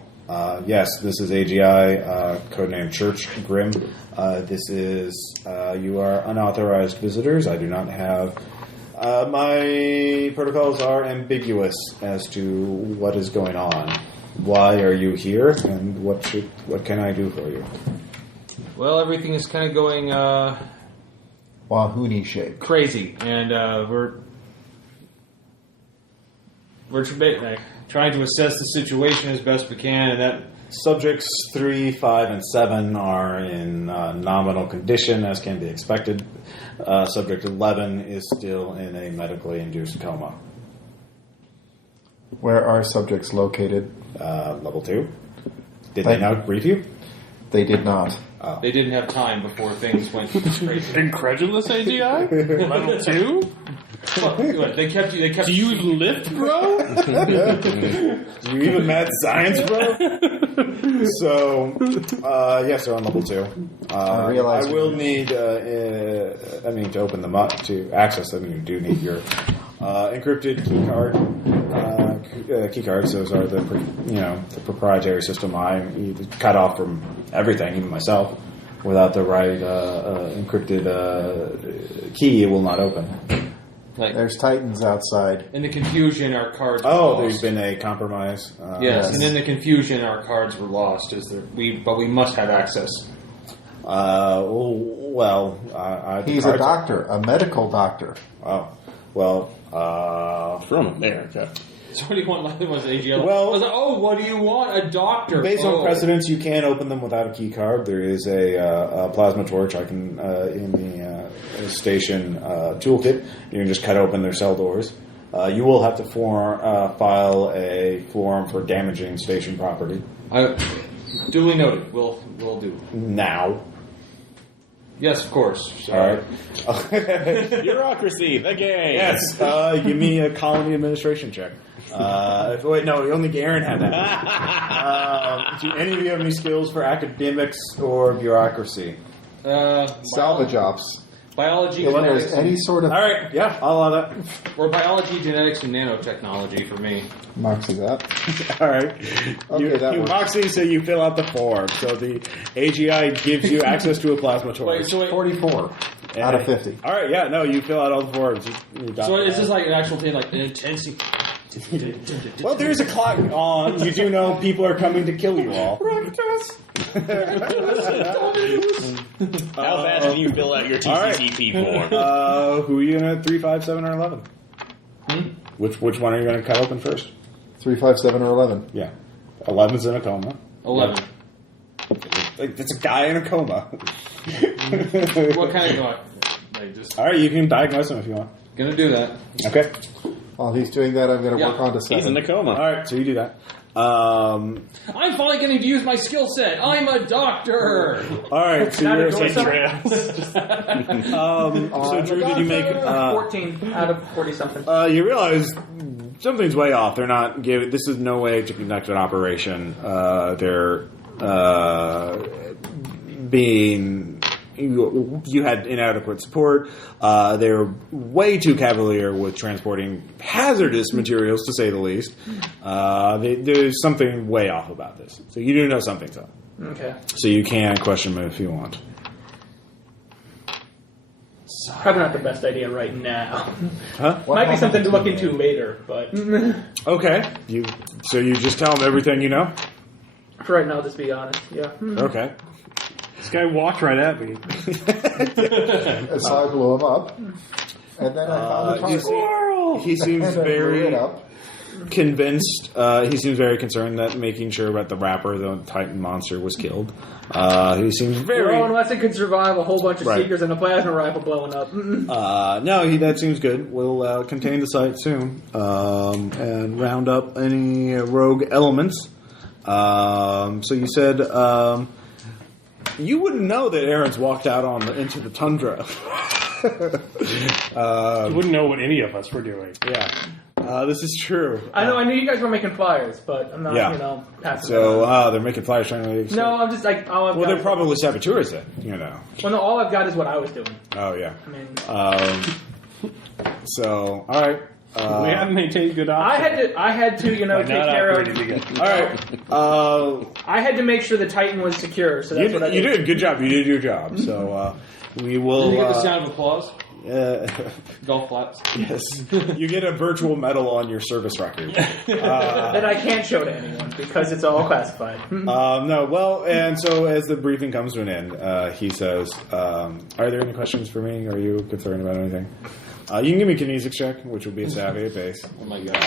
Yes, this is AGI, codename Church Grim. This is, you are unauthorized visitors. I do not have, my protocols are ambiguous as to what is going on. Why are you here, and what can I do for you? Well, everything is kind of going Wahoo shaped. crazy, and we're trying to assess the situation as best we can, and that Subjects 3, 5, and 7 are in nominal condition, as can be expected. Subject 11 is still in a medically induced coma. Where are subjects located? Level 2. Did they not brief you? They did not. they didn't have time before things went crazy. Incredulous AGI? Level 2? What, they kept you. Do you even lift, bro? You even mad science, bro? So, yes, they're on level 2. realize I will need, to open them up, to access them, you do need your Encrypted key cards. Those are the proprietary system. I cut off from everything, even myself. Without the right encrypted key, it will not open. Like, There's Titans outside. in the confusion, our cards. Oh, were there's lost. been a compromise. Yes, and in the confusion, our cards were lost. But we must have access. He's a doctor, a medical doctor. Oh, well, From America. So what do you want? Like, was AGL? Well- I was like, oh, what do you want? A doctor. based on Oh. precedence, you can open them without a key card. There is a plasma torch I can in the station toolkit. You can just cut open their cell doors. You will have to file a form for damaging station property Duly noted. We'll do. now. Yes, of course. So, All right. Bureaucracy, the game. Yes. Give me a colony administration check. Wait, no, only Aaron had that. Do any of you have any skills for academics or bureaucracy? Salvage ops. Biology, If genetics, there's any sort of All right. Yeah, I'll allow that. or biology, genetics, and nanotechnology for me. marks of that. All right. Okay, that you works. Moxie, so you fill out the form. So the AGI gives you access to a plasma torch. Wait, so wait. 44 out of 50. All right, yeah, no, you fill out all the forms. You got So that. is this like an actual thing, like an intensity? Well, there's a clock on. You do know people are coming to kill you all. How fast can you fill out your TCCP form? Who are you gonna 3, 5, 7, or 11? Which one are you gonna cut open first? 3, 5, 7, or 11. Yeah, 11's in a coma. 11. Like, it's a guy in a coma. What kind of like just All right, you can diagnose him if you want. gonna do that? Okay. While he's doing that, I'm going to Yeah. work on to He's in 7. the coma. All right, so you do that. I'm finally getting to use my skill set. I'm a doctor. All right, so you're Trails. so Drew, did you make? 14 out of 40 something. You realize something's way off. They're not giving. This is no way to conduct an operation. They're being. You had inadequate support. They're way too cavalier with transporting hazardous materials, to say the least. There's something way off about this. So you do know something's up. Okay. So you can question them if you want. Probably not the best idea right now. Huh? Might be something to look into later, but Okay. So you just tell them everything you know? for right now, just be honest. Yeah. Okay. This guy walked right at me. So I blew him up. And then I found the target. He seems And I blew very it up. convinced. He seems very concerned that making sure about the rapper, the Titan monster, was killed. He seems very. Well, unless it could survive a whole bunch of Right. seekers and a plasma rifle blowing up. No, that seems good. We'll contain the site soon and round up any rogue elements. So you said you wouldn't know that Aaron's walked out into the tundra. You wouldn't know what any of us were doing. Yeah, this is true. I know. I knew you guys were making flyers, but I'm not. Yeah. Passing. So they're making flyers trying to. no, I'm just like. All I've Well, got they're probably saboteurs then. Well, no, all I've got is what I was doing. Oh yeah. I mean, So all right. We haven't maintained good I options. had to, take Not care operating of. together. All right. I had to make sure the Titan was secure. So that's what I You did. did. Good job. You did your job. So we will. Did you get the sound of applause? Golf claps. Yes. You get a virtual medal on your service record. That I can't show to anyone because it's all classified. No. Well, and so as the briefing comes to an end, he says, "Are there any questions for me? Are you concerned about anything?" You can give me a kinesics check, which will be a savvy at base. Oh my god.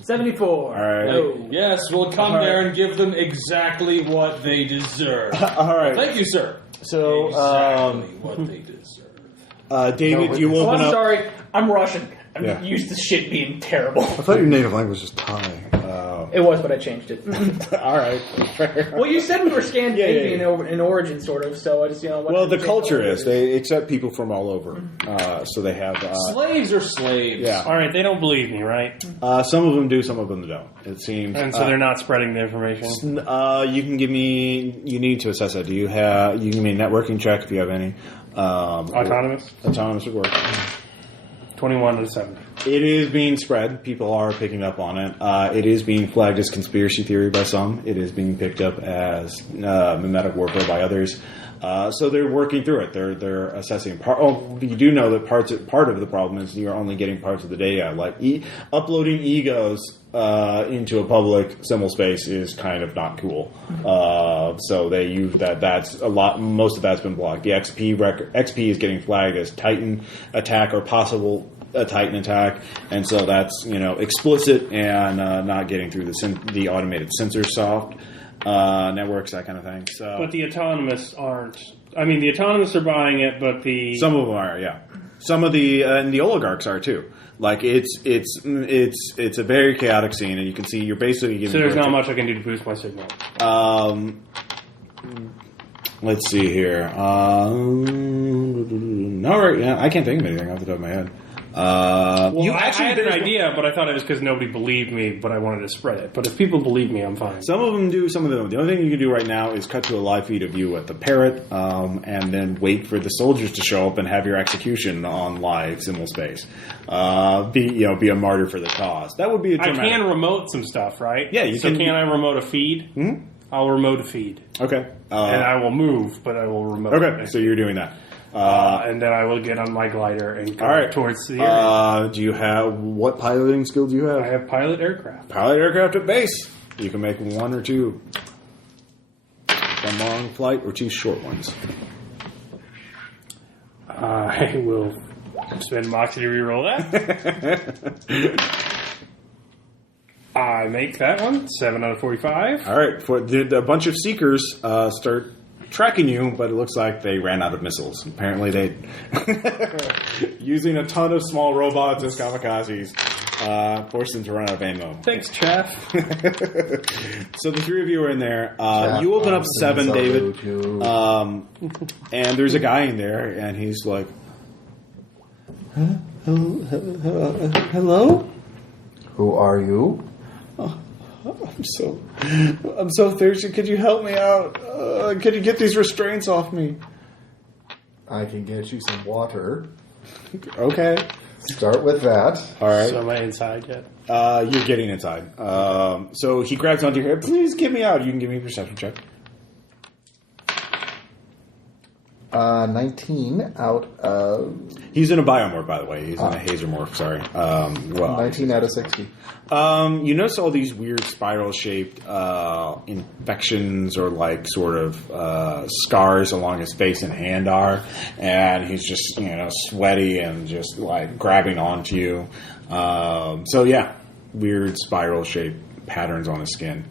74. All right. No. Yes, we'll come All right. there and give them exactly what they deserve. All right. Thank you, sir. So, Exactly what they deserve. David, you Oh, open I'm up. sorry. I'm Russian. I'm Yeah. used to shit being terrible. I thought your native language was Thai. It was, but I changed it. All right. Fair. Well, you said we were Scandinavian Yeah. in origin, sort of. So I just, Well, the culture is they accept people from all over, so they have. Slaves are slaves. Yeah. All right, they don't believe me, right? Some of them do, some of them don't. It seems. And so they're not spreading the information. You can give me. You need to assess that. Do you have? You can give me a networking check if you have any. Autonomous? Autonomous would work. 21 to 7. It is being spread. People are picking up on it. It is being flagged as conspiracy theory by some. It is being picked up as mimetic warfare by others. So they're working through it. They're assessing. You do know that part of the problem is you're only getting parts of the data. Like uploading egos into a public symbol space is kind of not cool. So they use that. That's a lot. Most of that's been blocked. The XP is getting flagged as Titan attack or possible a Titan attack, and so that's explicit and not getting through the automated sensor soft networks, that kind of thing. So, but the autonomous aren't. I mean, the autonomous are buying it, but some of them are, yeah. Some of the and the oligarchs are too. Like it's a very chaotic scene, and you can see you're basically giving. So there's not much I can do to boost my signal. Let's see here. No, right? Yeah, I can't think of anything off the top of my head. I had an idea, but I thought it was because nobody believed me, but I wanted to spread it. But if people believe me, I'm fine. Some of them do, some of them don't. The only thing you can do right now is cut to a live feed of you at the Parrot, and then wait for the soldiers to show up and have your execution on live symbol space. Be a martyr for the cause. That would be a dramatic. I can remote some stuff, right? Yeah, you can. So can I remote a feed? Mm-hmm. I'll remote a feed. Okay. And I will move, but I will remote. Okay, so you're doing that. And then I will get on my glider and go towards the area. Do you have what piloting skill do you have? I have pilot aircraft. Pilot aircraft at base. You can make one or two. One long flight or two short ones. I will spend Moxie to reroll that. I make that one 7 out of 45. All right, a bunch of seekers start tracking you, but it looks like they ran out of missiles. Apparently, they using a ton of small robots as kamikazes forced them to run out of ammo. Thanks, Chaff. So the three of you are in there. You open up 7, David, and there's a guy in there, and he's like, "Hello? Who are you?" I'm so thirsty. Could you help me out? Could you get these restraints off me? I can get you some water. Okay. Start with that. All right. So am I inside yet? You're getting inside. So he grabs onto your hair. Please get me out. You can give me a perception check. 19 out of... He's in a biomorph, by the way. He's in a hazermorph, sorry. 19 out of 60. You notice all these weird spiral-shaped infections or like sort of scars along his face and hand are, and he's just sweaty and just like grabbing onto you. So yeah, weird spiral-shaped patterns on his skin.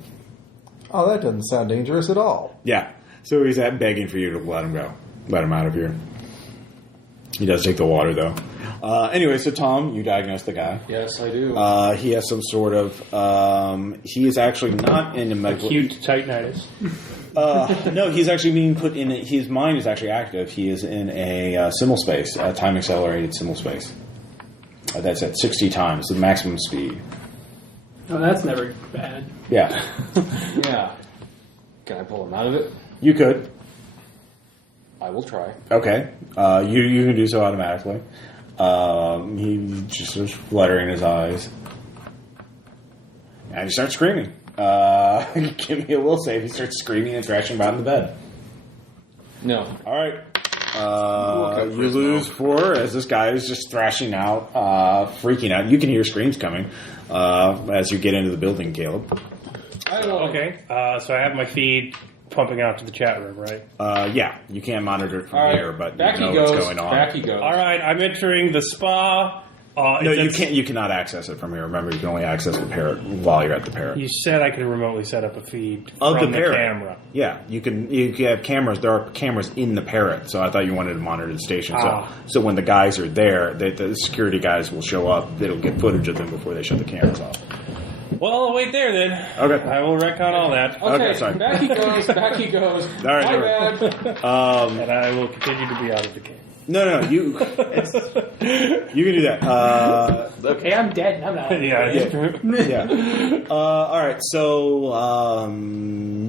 Oh, that doesn't sound dangerous at all. Yeah, so he's begging for you to let him go. Let him out of here. He does take the water, though. Anyway, so Tom, you diagnose the guy. Yes, I do. He has some sort of... he is actually not in a medical... Acute Titanitis. No, he's actually being put in... His mind is actually active. He is in a symbol space, a time-accelerated symbol space. That's at 60 times, the maximum speed. Oh, that's never bad. Yeah. Yeah. Can I pull him out of it? You could. I will try. Okay. You can do so automatically. He just starts fluttering his eyes. And he starts screaming. Give me a will save. He starts screaming and thrashing about in the bed. No. All right. You lose 4 as this guy is just thrashing out, freaking out. You can hear screams coming as you get into the building, Caleb. Okay. So I have my feed pumping out to the chat room, right? Yeah. You can't monitor it from All right. here, but back you know he goes. what's going on. Back he goes. All right. I'm entering the spa. No, you can't. You cannot access it from here. Remember, you can only access the parrot while you're at the parrot. You said I could remotely set up a feed Of from the the parrot. camera. Yeah, you can have cameras. There are cameras in the parrot, so I thought you wanted to monitor the station. So when the guys are there, the security guys will show up. It'll get footage of them before they shut the cameras off. Well, I'll wait there then. Okay. I will retcon all that. Okay, sorry. Back he goes. Back he goes. All right, My all right. bad. And I will continue to be out of the game. No, you can do that. Okay, I'm dead. I'm not. Yeah. All right. So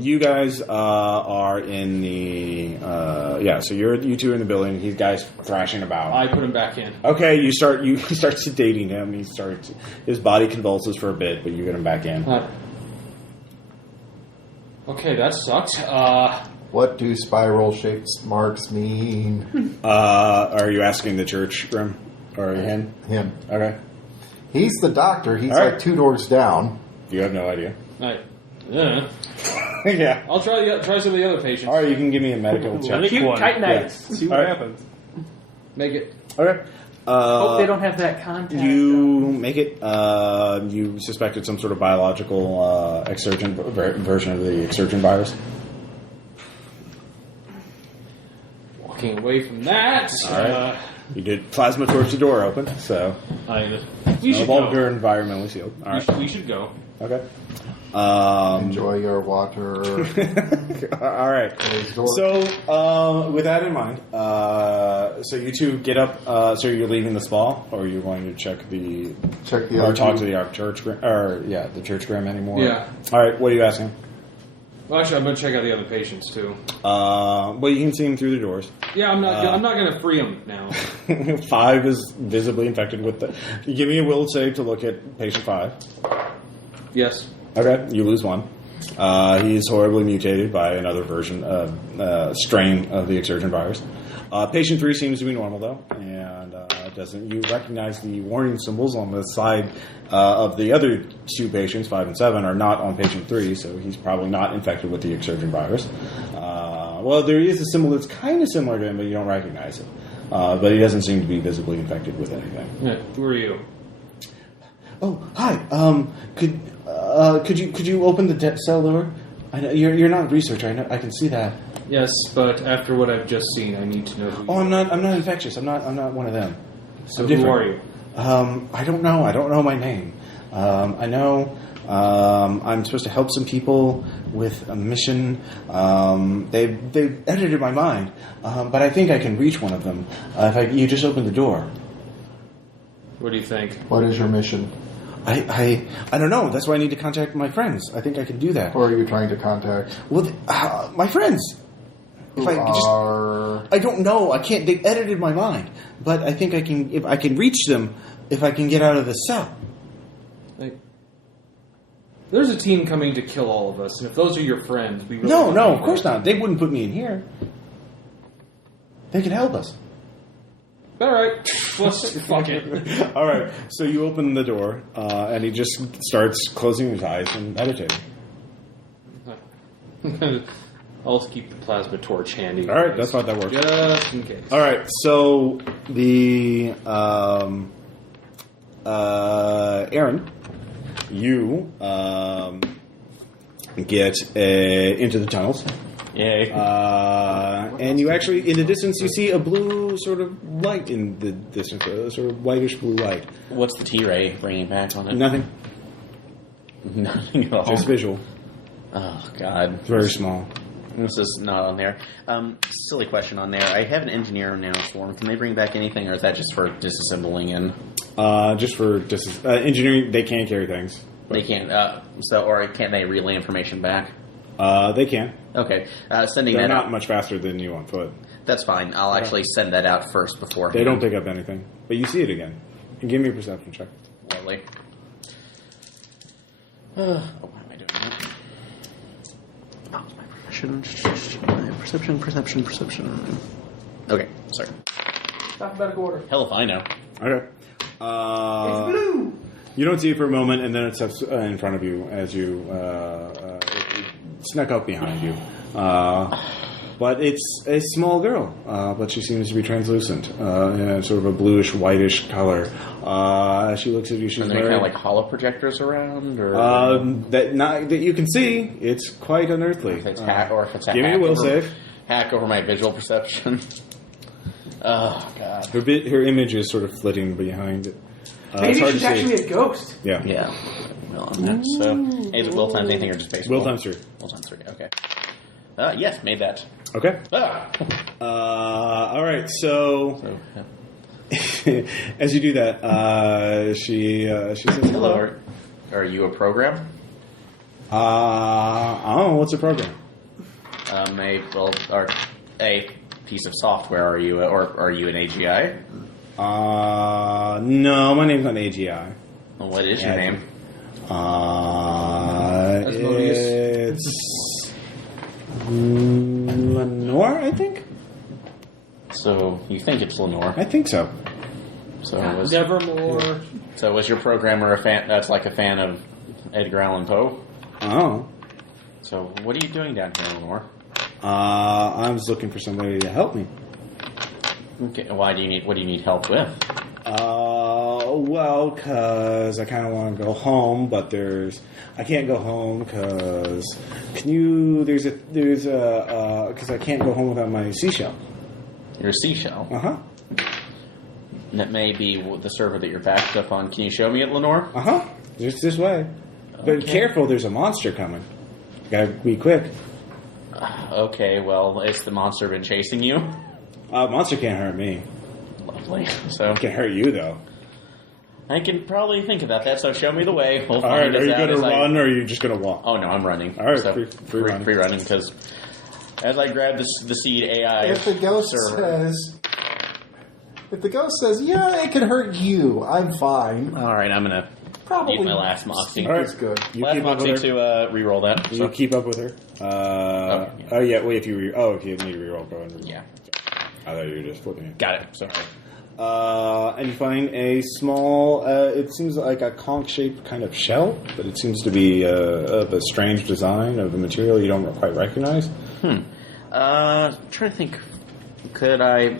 you guys are in the So you two are in the building. These guys thrashing about. I put him back in. Okay. You start sedating him. His body convulses for a bit, but you get him back in. Okay, that sucks. What do spiral-shaped marks mean? Are you asking the church, Grim, or him? Him. Okay. He's the doctor. He's All right. like 2 doors down. You have no idea. Yeah. I'll try some of the other patients. All right. You can give me a medical check. Cute one. Titanites. See what All right. happens. Make it. Okay. Hope they don't have that contact. You make it. You suspected some sort of biological exsurgent version of the exsurgent virus. Walking away from that. All right. You did plasma torch the door open, so We should all go. environmentally sealed. All right. We should go. Okay. Enjoy your water. All right. So, with that in mind, so you two get up. So you're leaving the spa, or are you going to check the or talk to the church, or the church gram anymore? Yeah. All right. What are you asking? Well, actually, I'm going to check out the other patients too. Well, you can see them through the doors. Yeah, I'm not going to free them now. 5 is visibly infected with the. You give me a will save to look at patient 5. Yes. Okay, you lose 1. He's horribly mutated by another version, strain of the exsurgent virus. Patient 3 seems to be normal though, and doesn't. You recognize the warning symbols on the side of the other 2 patients, 5 and 7, are not on patient 3, so he's probably not infected with the exsurgent virus. Well, there is a symbol that's kind of similar to him, but you don't recognize it. But he doesn't seem to be visibly infected with anything. Yeah. Who are you? Oh, hi. Could you open the cell door? I know you're not research. I know. I can see that. Yes, but after what I've just seen, I need to know who you Oh, I'm not infectious. I'm not one of them. So I'm who different. are you? I don't know. I don't know my name. I know I'm supposed to help some people with a mission. They've edited my mind, but I think I can reach one of them if you just open the door. What do you think? What is your mission? I don't know. That's why I need to contact my friends. I think I can do that. Who are you trying to contact? Well, my friends. Who are... I don't know. I can't. They edited my mind, but I think I can. If I can reach them, if I can get out of the cell. Like, there's a team coming to kill all of us, and if those are your friends, we really No, don't of course not. They wouldn't put me in here. They can help us. All right, let's fuck it. All right. So you open the door, and he just starts closing his eyes and meditating. I'll just keep the plasma torch handy. All right, that's how that works. Just in case. All right. So the Aaron, you get into the tunnels. Yay. And you actually, in the distance, you see a blue sort of light in the distance, a sort of whitish blue light. What's the T-ray bringing back on it? Nothing, Nothing at all. just visual. Oh, God. It's very small. This is not on there. Silly question on there. I have an engineer now swarm. Can they bring back anything, or is that just for disassembling in? Just for engineering, they can carry things. They can't. Or can't they relay information back? They can. Okay. Sending They're that not out. much faster than you on foot. That's fine. I'll actually send that out first before. They don't pick up anything, but you see it again. And give me a perception check. Lovely. Why am I doing that? Oh, my perception. Okay, sorry. Alphabetical order. Hell if I know. Okay. It's blue. You don't see it for a moment, and then it steps in front of you as you it snuck up behind you. But it's a small girl, but she seems to be translucent, in sort of a bluish, whitish color. As she looks at you, she's Are there wearing kind of like hollow projectors around, or that you can see. It's quite unearthly. if it's hack, or if it's a give me hack a will over, save. hack over my visual perception. Oh God. Her image is sort of flitting behind it. Maybe it's hard she's to see. actually a ghost. Yeah. Yeah. Well, on that. So, is it will times anything or just base Will roll? times 3. Will times 3. Okay. Yes, made that. Okay. All right. So as you do that, she says hello. Are you a program? I don't know. What's a program? A piece of software. Are you or are you an AGI? No, my name's not AGI. Well, what is your name? It's Lenore, I think. So you think it's Lenore? I think so. So Nevermore. So was your programmer a fan? That's like a fan of Edgar Allan Poe. Oh. So what are you doing down here, Lenore? I was looking for somebody to help me. Okay. What do you need help with? Well, because I kind of want to go home, but I can't go home because because I can't go home without my seashell. Your seashell? Uh-huh. That may be the server that you're backed up on. Can you show me it, Lenore? Uh-huh. Just this way. But Okay. careful, there's a monster coming. Gotta be quick. Okay, well, has the monster been chasing you? Monster can't hurt me. Lovely. So It can hurt you, though. I can probably think about that, so show me the way. We'll All right, find are us you out going to as I- run, or are you just going to walk? Oh, no, I'm running. All right, So, free running. Free running, because as I grab the seed AI If the ghost server... says, yeah, it can hurt you, I'm fine. All right, I'm going to Probably use my last moxie. All right. It's good. You Last keep up moxie with her. to re-roll that. You So- keep up with her. Oh, yeah, wait, if you okay, you need to reroll, go ahead and reroll. Yeah. I thought you were just flipping it. Got it. Sorry. And you find a small, it seems like a conch-shaped kind of shell, but it seems to be of a strange design of a material you don't quite recognize. Trying to think. Could I...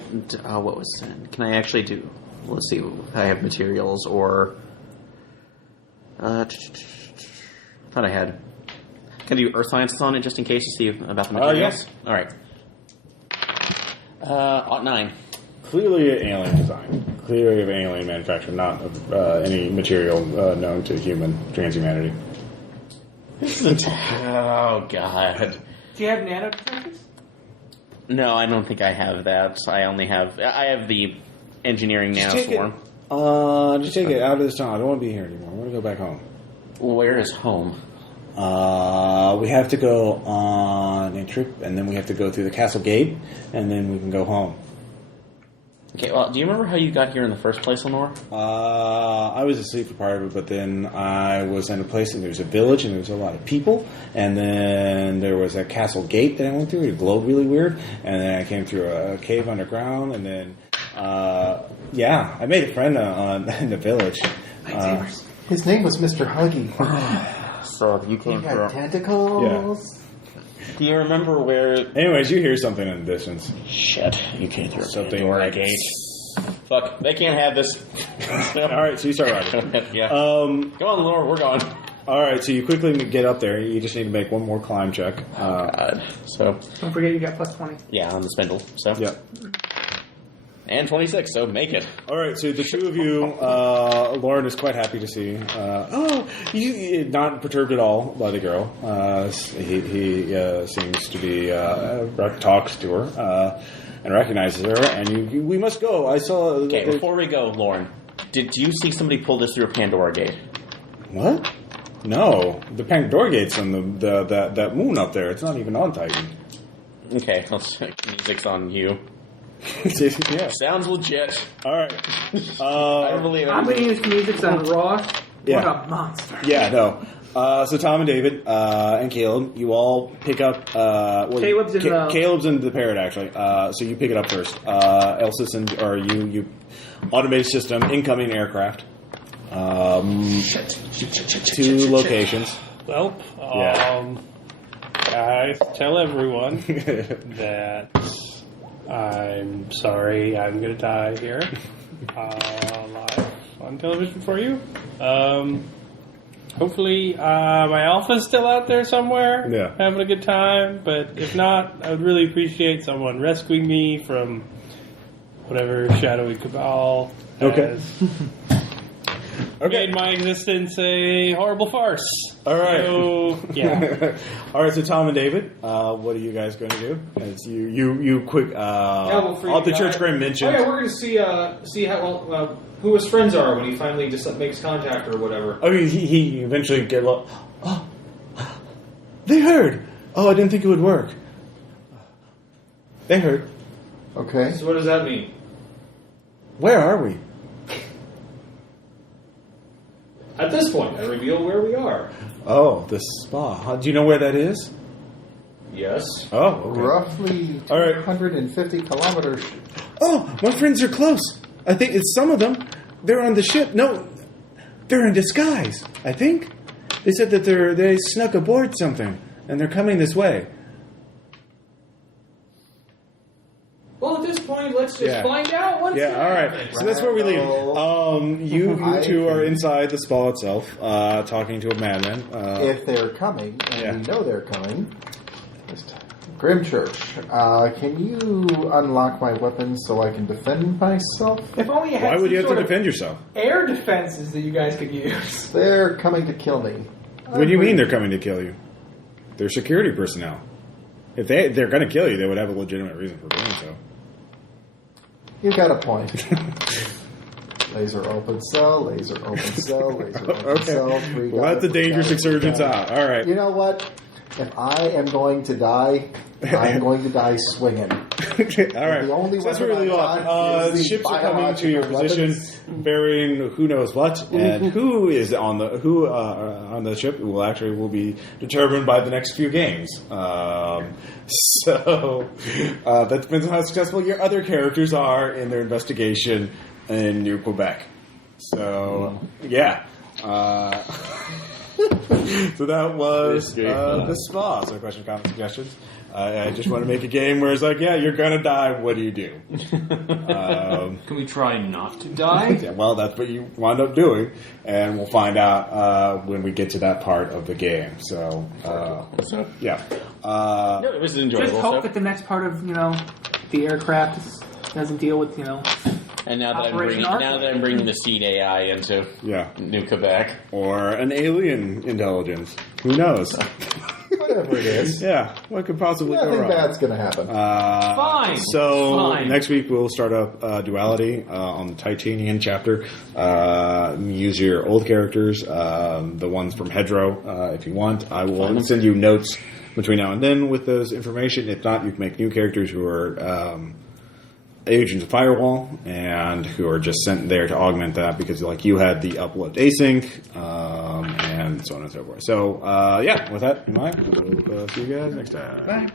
what was it? Can I actually do... Let's see. I have materials or... thought I had... Can I do earth sciences on it just in case to see about the materials? Yes. All right. 9. Clearly an alien design. Clearly of alien manufacture, not of any material known to transhumanity. Oh, God. Do you have nanotechnologies? No, I don't think I have that. I have the engineering Just take nanoform. Just take it out of this town. I don't want to be here anymore. I want to go back home. Where is home? We have to go on a trip, and then we have to go through the castle gate, and then we can go home. Okay, well, do you remember how you got here in the first place, Lenore? I was asleep for part of it, but then I was in a place, and there was a village, and there was a lot of people, and then there was a castle gate that I went through. It glowed really weird, and then I came through a cave underground, and then, I made a friend in the village. His name was Mr. Huggy. So you He came had from... tentacles. Do you remember where... Anyways, you hear something in the distance. Shit, you came through Something Pandora like- Gate. Fuck, they can't have this. All right, so you start riding. Yeah. Come on, Lenore, we're going. All right, so you quickly get up there. You just need to make one more climb check. God. So, Don't forget you got plus 20. yeah, on the spindle. So, Yeah. And 26, so make it. All right, so the two of you, Lauren is quite happy to see. You not perturbed at all by the girl. He seems to be talks to her and recognizes her. And we must go. I saw. Okay, before we go, Lauren, did you see somebody pull this through a Pandora Gate? What? No, the Pandora Gate's on that moon up there. It's not even on Titan. Okay, music's on you. Yeah. Sounds legit. All right. I don't believe I'm going to use music's on Ross. Yeah. What a monster. Yeah, no. So Tom and David and Caleb, you all pick up. Caleb's in the- Caleb's in the parrot actually. So you pick it up first. Elsis and or you automated system incoming aircraft. Two locations. Well, Yeah. I tell everyone that I'm sorry I'm going to die here live on television for you. Hopefully my alpha's still out there somewhere Yeah. having a good time, but if not, I would really appreciate someone rescuing me from whatever shadowy cabal Okay. has Okay. made my existence a horrible farce. All right. So, yeah. All right. So Tom and David, what are you guys going to do? As you quick. we'll free the the church guy. Graham Oh mentioned. yeah, we're going to see how who his friends are when he finally just makes contact or whatever. I mean, he eventually get. Oh, they heard. Oh, I didn't think it would work. They heard. Okay. So what does that mean? Where are we? At this point, I reveal where we are. Oh, the spa. Do you know where that is? Yes. Oh, okay. Roughly All right. 250 kilometers. Oh, my friends are close. I think it's some of them. They're on the ship. No, they're in disguise. I think they said that they snuck aboard something and they're coming this way. Well, at this point, let's just find out what's Yeah. All right. So that's where we leave. You two are inside the spa itself, talking to a madman. If they're coming, and Yeah. we know they're coming, Grimchurch, can you unlock my weapons so I can defend myself? If only you had Why would some you have to sort of defend yourself? air defenses that you guys could use. They're coming to kill me. What do you mean they're coming to kill you? They're security personnel. If they're going to kill you, they would have a legitimate reason for doing so. You got a point. Laser open cell, laser open cell, laser open cell. Let the dangerous exsurgents out. All right. You know what? If I am going to die, I'm going to die swinging. All right. The only So that's where weapon we leave I off. got is The the ships are coming to your biological position, bearing who knows what, and who is on the ship will be determined by the next few games. So that depends on how successful your other characters are in their investigation in New Quebec. So yeah. So that was the spa. So question, comment, suggestions. I just want to make a game where it's like, yeah, you're gonna die. What do you do? Can we try not to die? Yeah, well, that's what you wind up doing, and we'll find out when we get to that part of the game. So, yeah. No, it was enjoyable. Just hope stuff. that the next part of the aircraft doesn't deal with And now that Operation I'm bringing the seed AI into New Quebec, or an alien intelligence, who knows? Whatever it is. Yeah, what could possibly go Nothing wrong? bad's going to happen. Fine. So Fine. next week we'll start up Duality on the Titanian chapter. Use your old characters, the ones from Hedro, if you want. I will send you notes between now and then with those information. If not, you can make new characters who are agents of Firewall and who are just sent there to augment that because like you had the upload async and so on and so forth. So yeah, with that in mind, we'll see you guys next time. Bye.